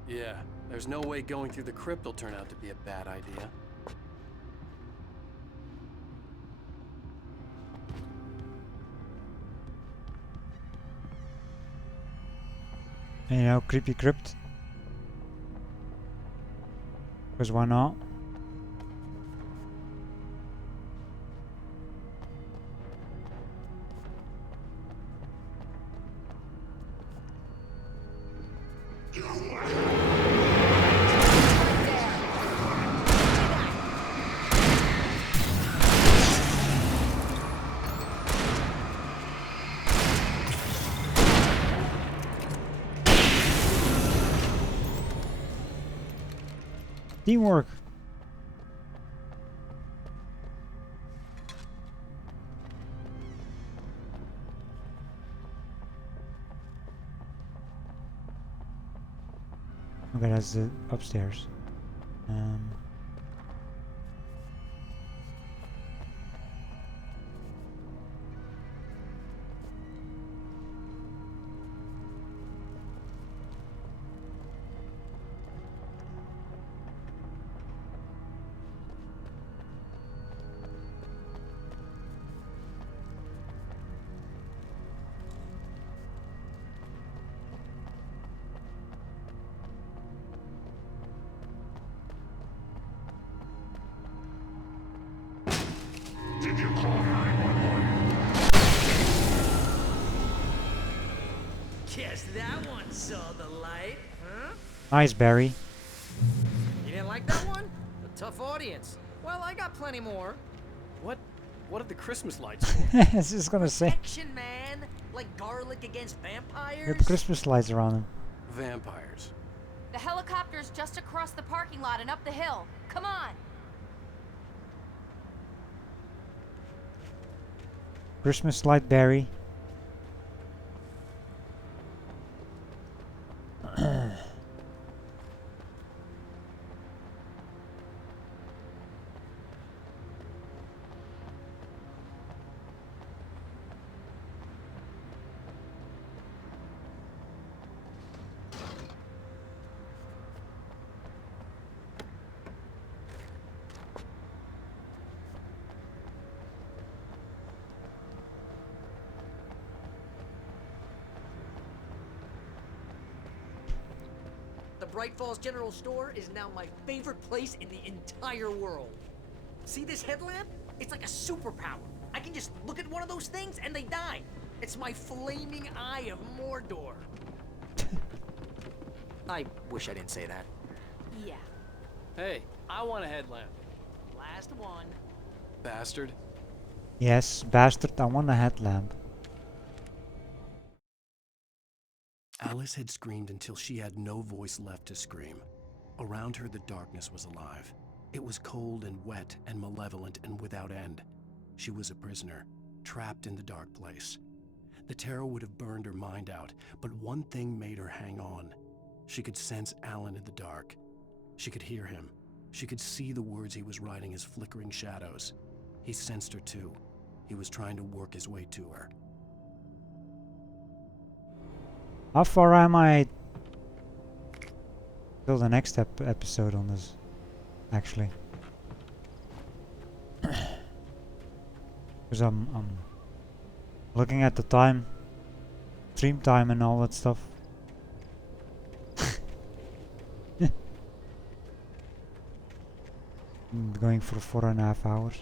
Yeah, there's no way going through the crypt will turn out to be a bad idea. You know, creepy crypt. Because why not? Teamwork. Okay, that's the upstairs. Guess that one saw the light, huh? Nice, Barry. You didn't like that one? A tough audience. Well, I got plenty more. What are the Christmas lights for? I was just gonna say. Protection, man. Like garlic against vampires. Get the Christmas lights around him. Vampires. The helicopter's just across the parking lot and up the hill. Come on. Christmas light, Barry. The Bright Falls General Store is now my favorite place in the entire world. See this headlamp? It's like a superpower. I can just look at one of those things and they die. It's my flaming eye of Mordor. I wish I didn't say that. Yeah. Hey, I want a headlamp. Last one. Bastard. Yes, bastard, I want a headlamp. Alice had screamed until she had no voice left to scream. Around her, the darkness was alive. It was cold and wet and malevolent and without end. She was a prisoner, trapped in the dark place. The terror would have burned her mind out, but one thing made her hang on. She could sense Alan in the dark. She could hear him. She could see the words he was writing as flickering shadows. He sensed her too. He was trying to work his way to her. How far am I till the next episode on this, actually? Because I'm looking at the time, stream time and all that stuff. I'm going for 4.5 hours.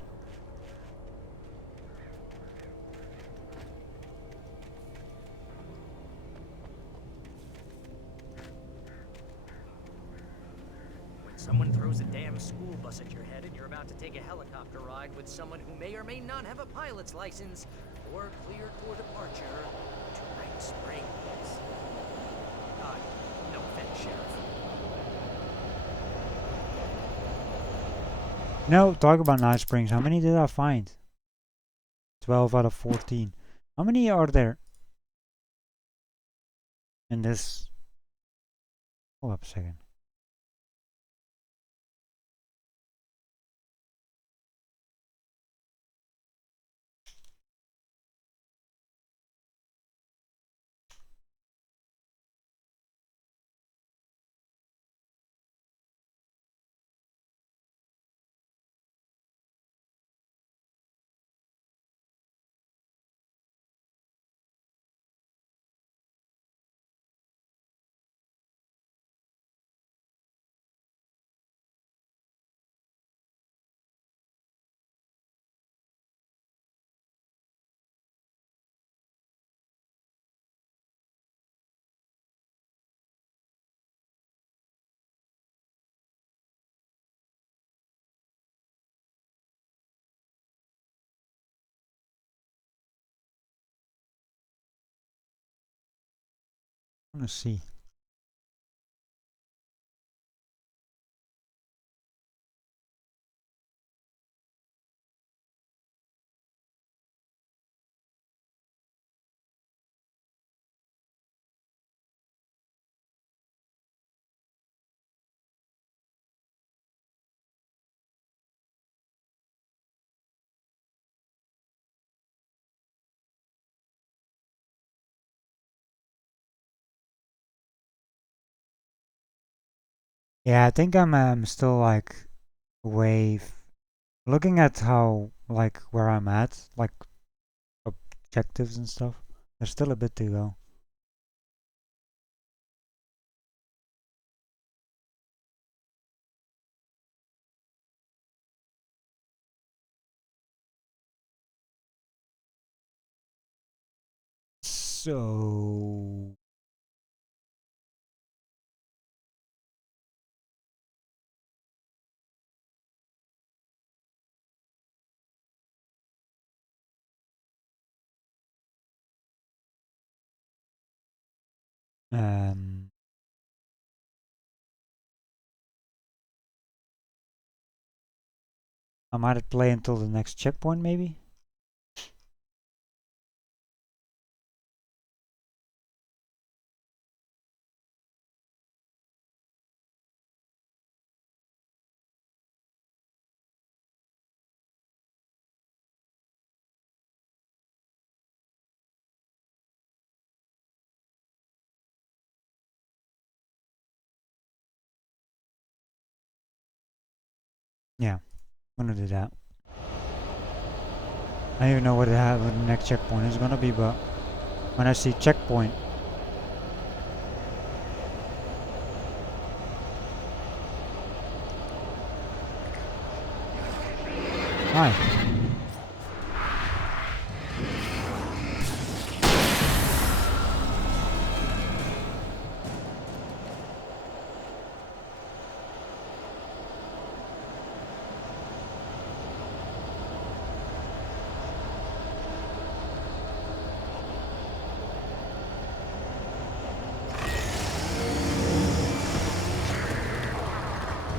Someone throws a damn school bus at your head and you're about to take a helicopter ride with someone who may or may not have a pilot's license or cleared for departure to Night Springs. No offense, Sheriff. No, talk about Night Springs. How many did I find? 12 out of 14. How many are there in this? Hold up a second. Let's see. Yeah, I think I'm still like looking at how like where I'm at, like objectives and stuff. There's still a bit to go. So I might play until the next checkpoint, maybe. Yeah, I'm gonna do that. I don't even know what the next checkpoint is gonna be, but when I see checkpoint, hi.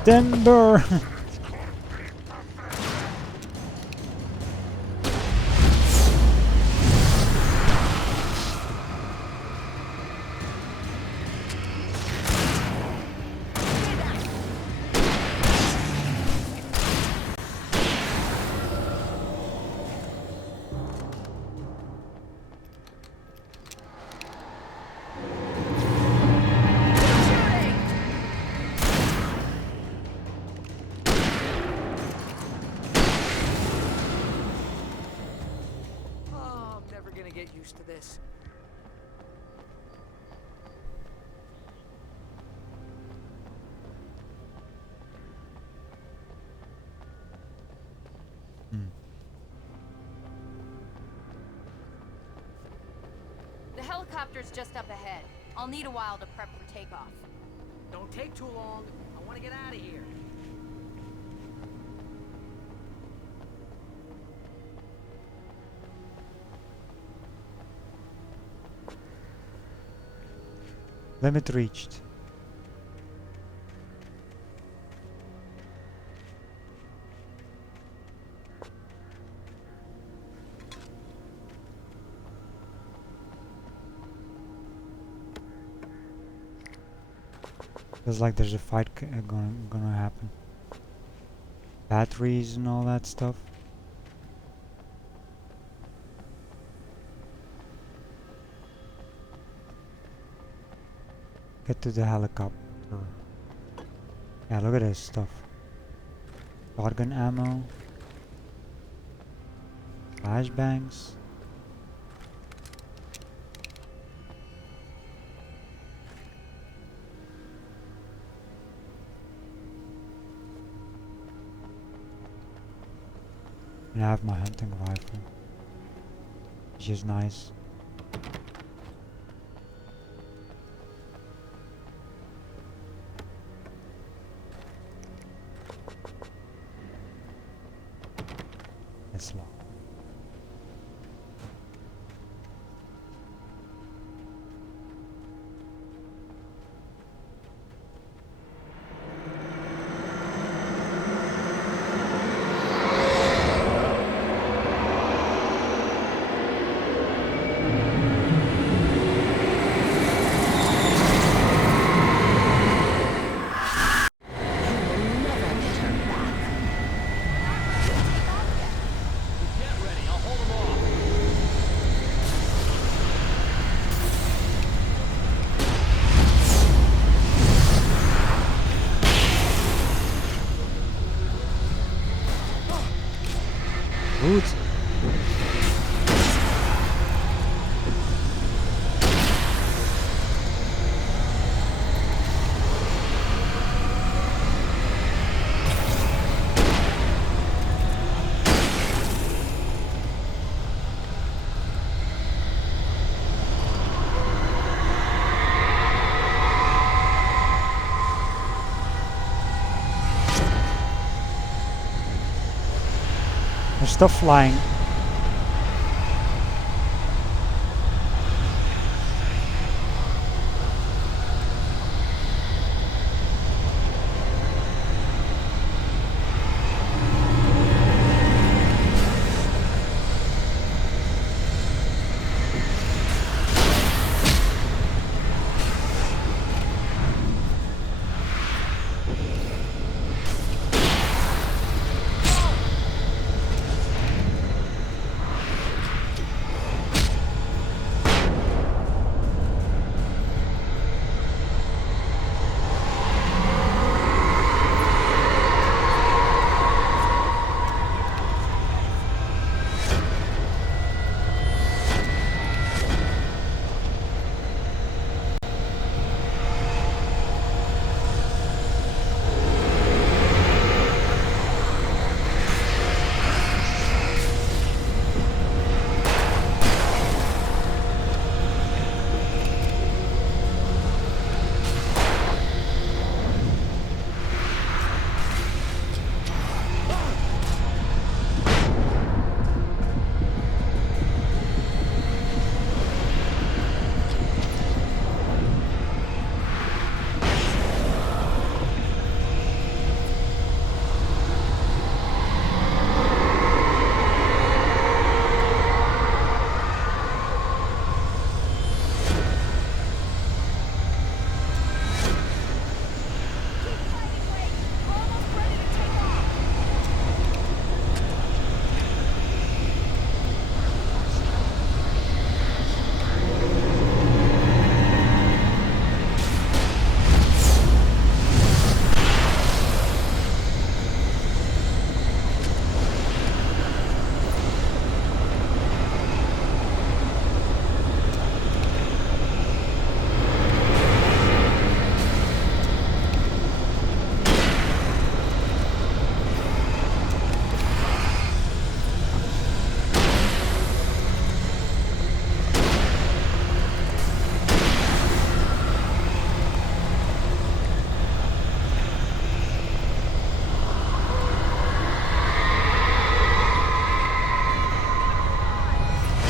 Denver. used to this. The helicopter's just up ahead. I'll need a while to prep for takeoff. Don't take too long. I want to get out of here. Limit reached. Feels like there's a fight gonna happen. Batteries and all that stuff. Get to the helicopter. Yeah, look at this stuff. Shotgun ammo. Flashbangs. And I have my hunting rifle, which is nice. It's locked. Boots. There's stuff flying.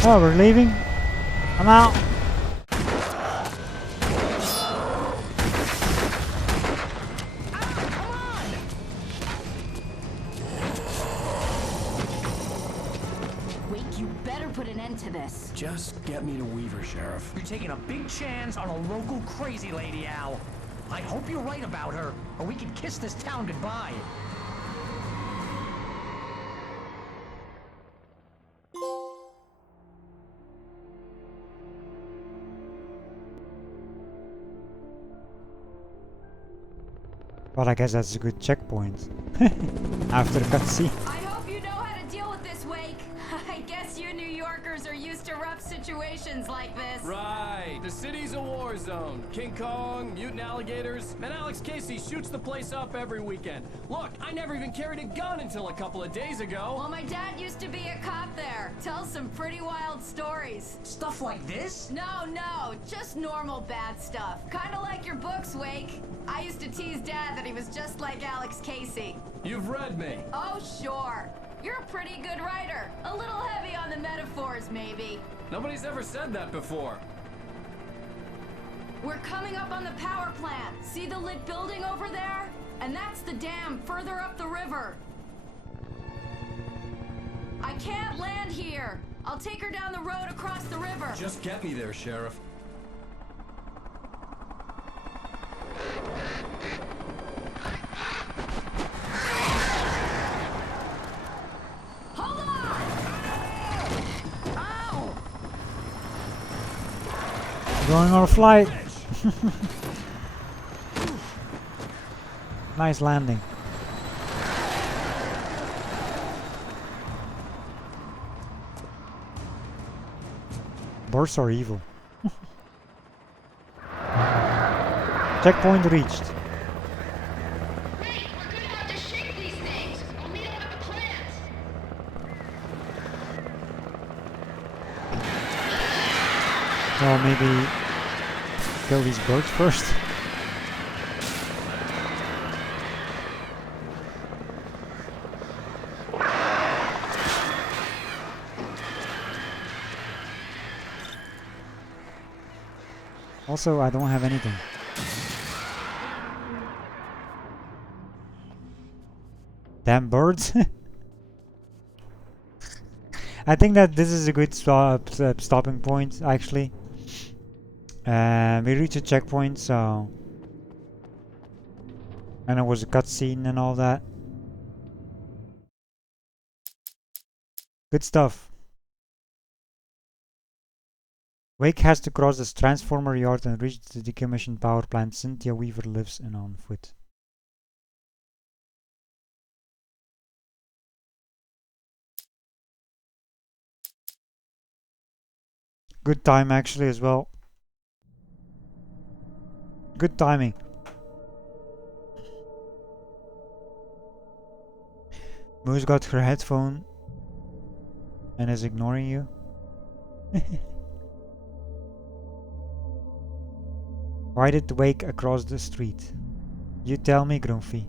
Oh, we're leaving? I'm out. Wake, you better put an end to this. Just get me to Weaver, Sheriff. You're taking a big chance on a local crazy lady, Al. I hope you're right about her, or we can kiss this town goodbye. Well, I guess that's a good checkpoint. After the cutscene. I hope you know how to deal with this, Wake. I guess you New Yorkers are used to rough situations like this. Right. The city's a war zone. King Kong, mutant alligators, and Alex Casey shoots the place up every weekend. Look, I never even carried a gun until a couple of days ago. Well, my dad used to be a cop there. Tells some pretty wild stories. Stuff like this? No, just normal bad stuff. Kinda like your books, Wake. I used to tease Dad that he was just like Alex Casey. You've read me. Oh, sure. You're a pretty good writer. A little heavy on the metaphors, maybe. Nobody's ever said that before. We're coming up on the power plant. See the lit building over there? And that's the dam further up the river. I can't land here. I'll take her down the road across the river. Just get me there, Sheriff. Hold on! Ow! Going on a flight. Nice landing. Birds are evil. Checkpoint reached. Hey, we're gonna have to shake these things. I'll meet up at the plant. Well, maybe kill these birds first. Also, I don't have anything. Damn birds. I think that this is a good stopping point, actually. We reached a checkpoint, so... And it was a cutscene and all that. Good stuff. Wake has to cross this transformer yard and reach the decommissioned power plant Cynthia Weaver lives in on foot. Good time actually as well. Good timing. Moose got her headphone and is ignoring you. Why did Wake across the street? You tell me, Grumpy.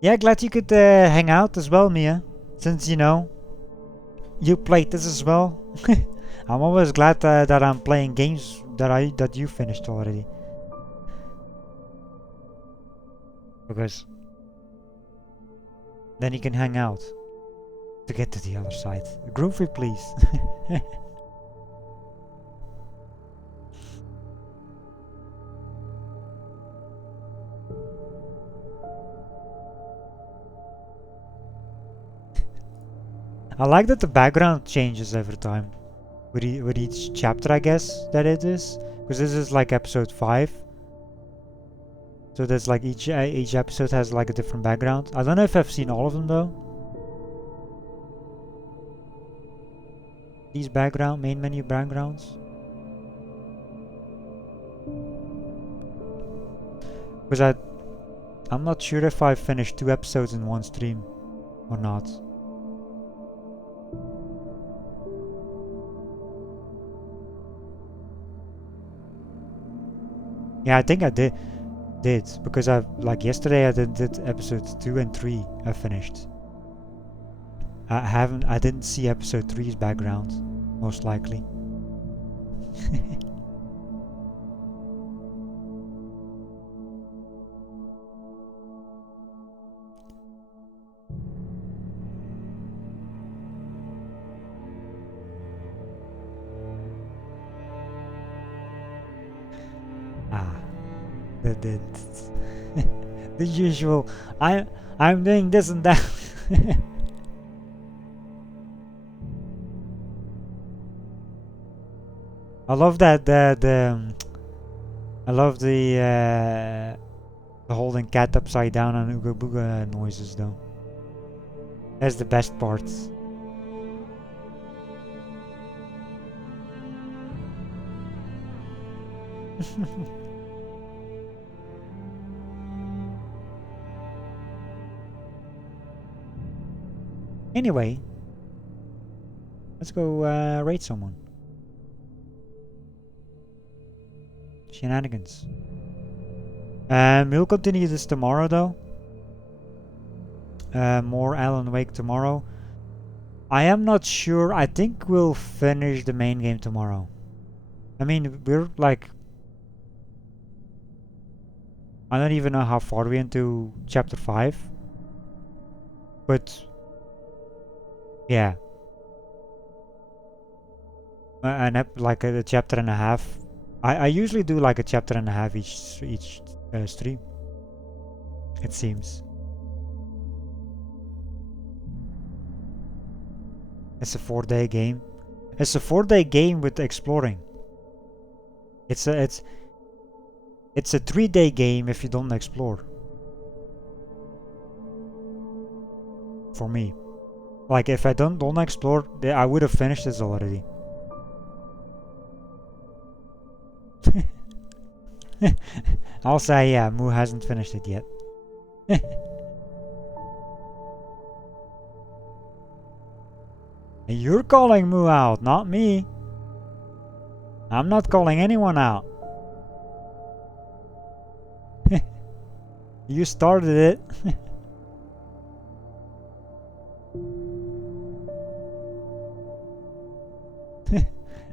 Yeah, glad you could hang out as well, Mia. Since, you know, you played this as well. I'm always glad that I'm playing games that you finished already. Because then you can hang out to get to the other side. Groovy, please. I like that the background changes every time with each chapter, I guess that it is, because this is like episode 5. So there's like each episode has like a different background. I don't know if I've seen all of them though. These main menu backgrounds. Because I'm not sure if I finished 2 episodes in one stream or not. Yeah, I think I did. did, because like yesterday I did episodes 2 and 3. I finished. I didn't see episode 3's background, most likely. The usual. I'm doing this and that. I love that I love the holding cat upside down and ooga booga noises though. That's the best part. Anyway, let's go raid someone. Shenanigans. We'll continue this tomorrow though. More Alan Wake tomorrow. I am not sure. I think we'll finish the main game tomorrow. I mean, we're like... I don't even know how far we're into chapter 5. But... yeah. Like a chapter and a half. I usually do like a chapter and a half each stream. It seems. It's a 4-day game. It's a 4-day game with exploring. It's a 3-day game if you don't explore. For me. Like if I don't explore, I would have finished this already. I'll say yeah, Moo hasn't finished it yet. You're calling Moo out, not me. I'm not calling anyone out. You started it.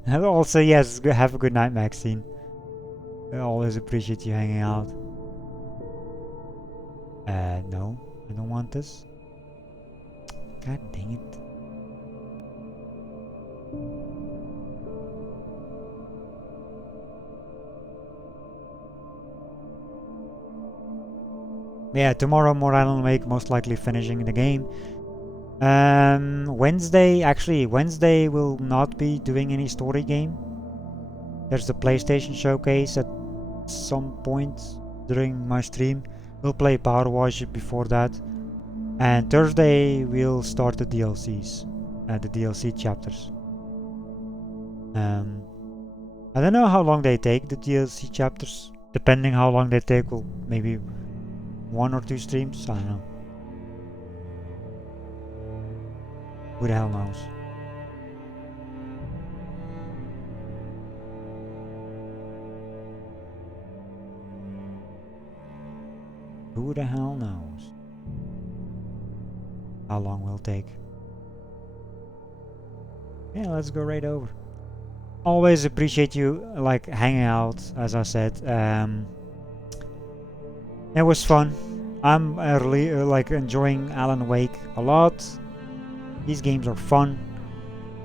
Also, yes, have a good night, Maxine. I always appreciate you hanging out. No, I don't want this. God dang it. Yeah, tomorrow more Alan Wake, most likely finishing the game. Wednesday will not be doing any story game. There's the PlayStation showcase at some point during my stream. We'll play Power Wash before that. And Thursday we'll start the DLCs. The DLC chapters. I don't know how long they take, the DLC chapters. Depending how long they take, will maybe 1 or 2 streams, I don't know. Who the hell knows? Who the hell knows how long will take? Yeah, let's go right over. Always appreciate you like hanging out, as I said. It was fun. I'm really like enjoying Alan Wake a lot. These games are fun.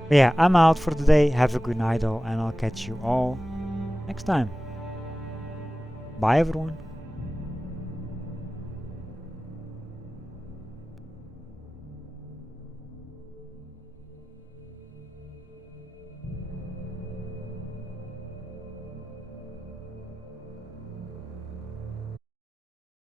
But yeah, I'm out for today. Have a good night all, and I'll catch you all next time. Bye everyone.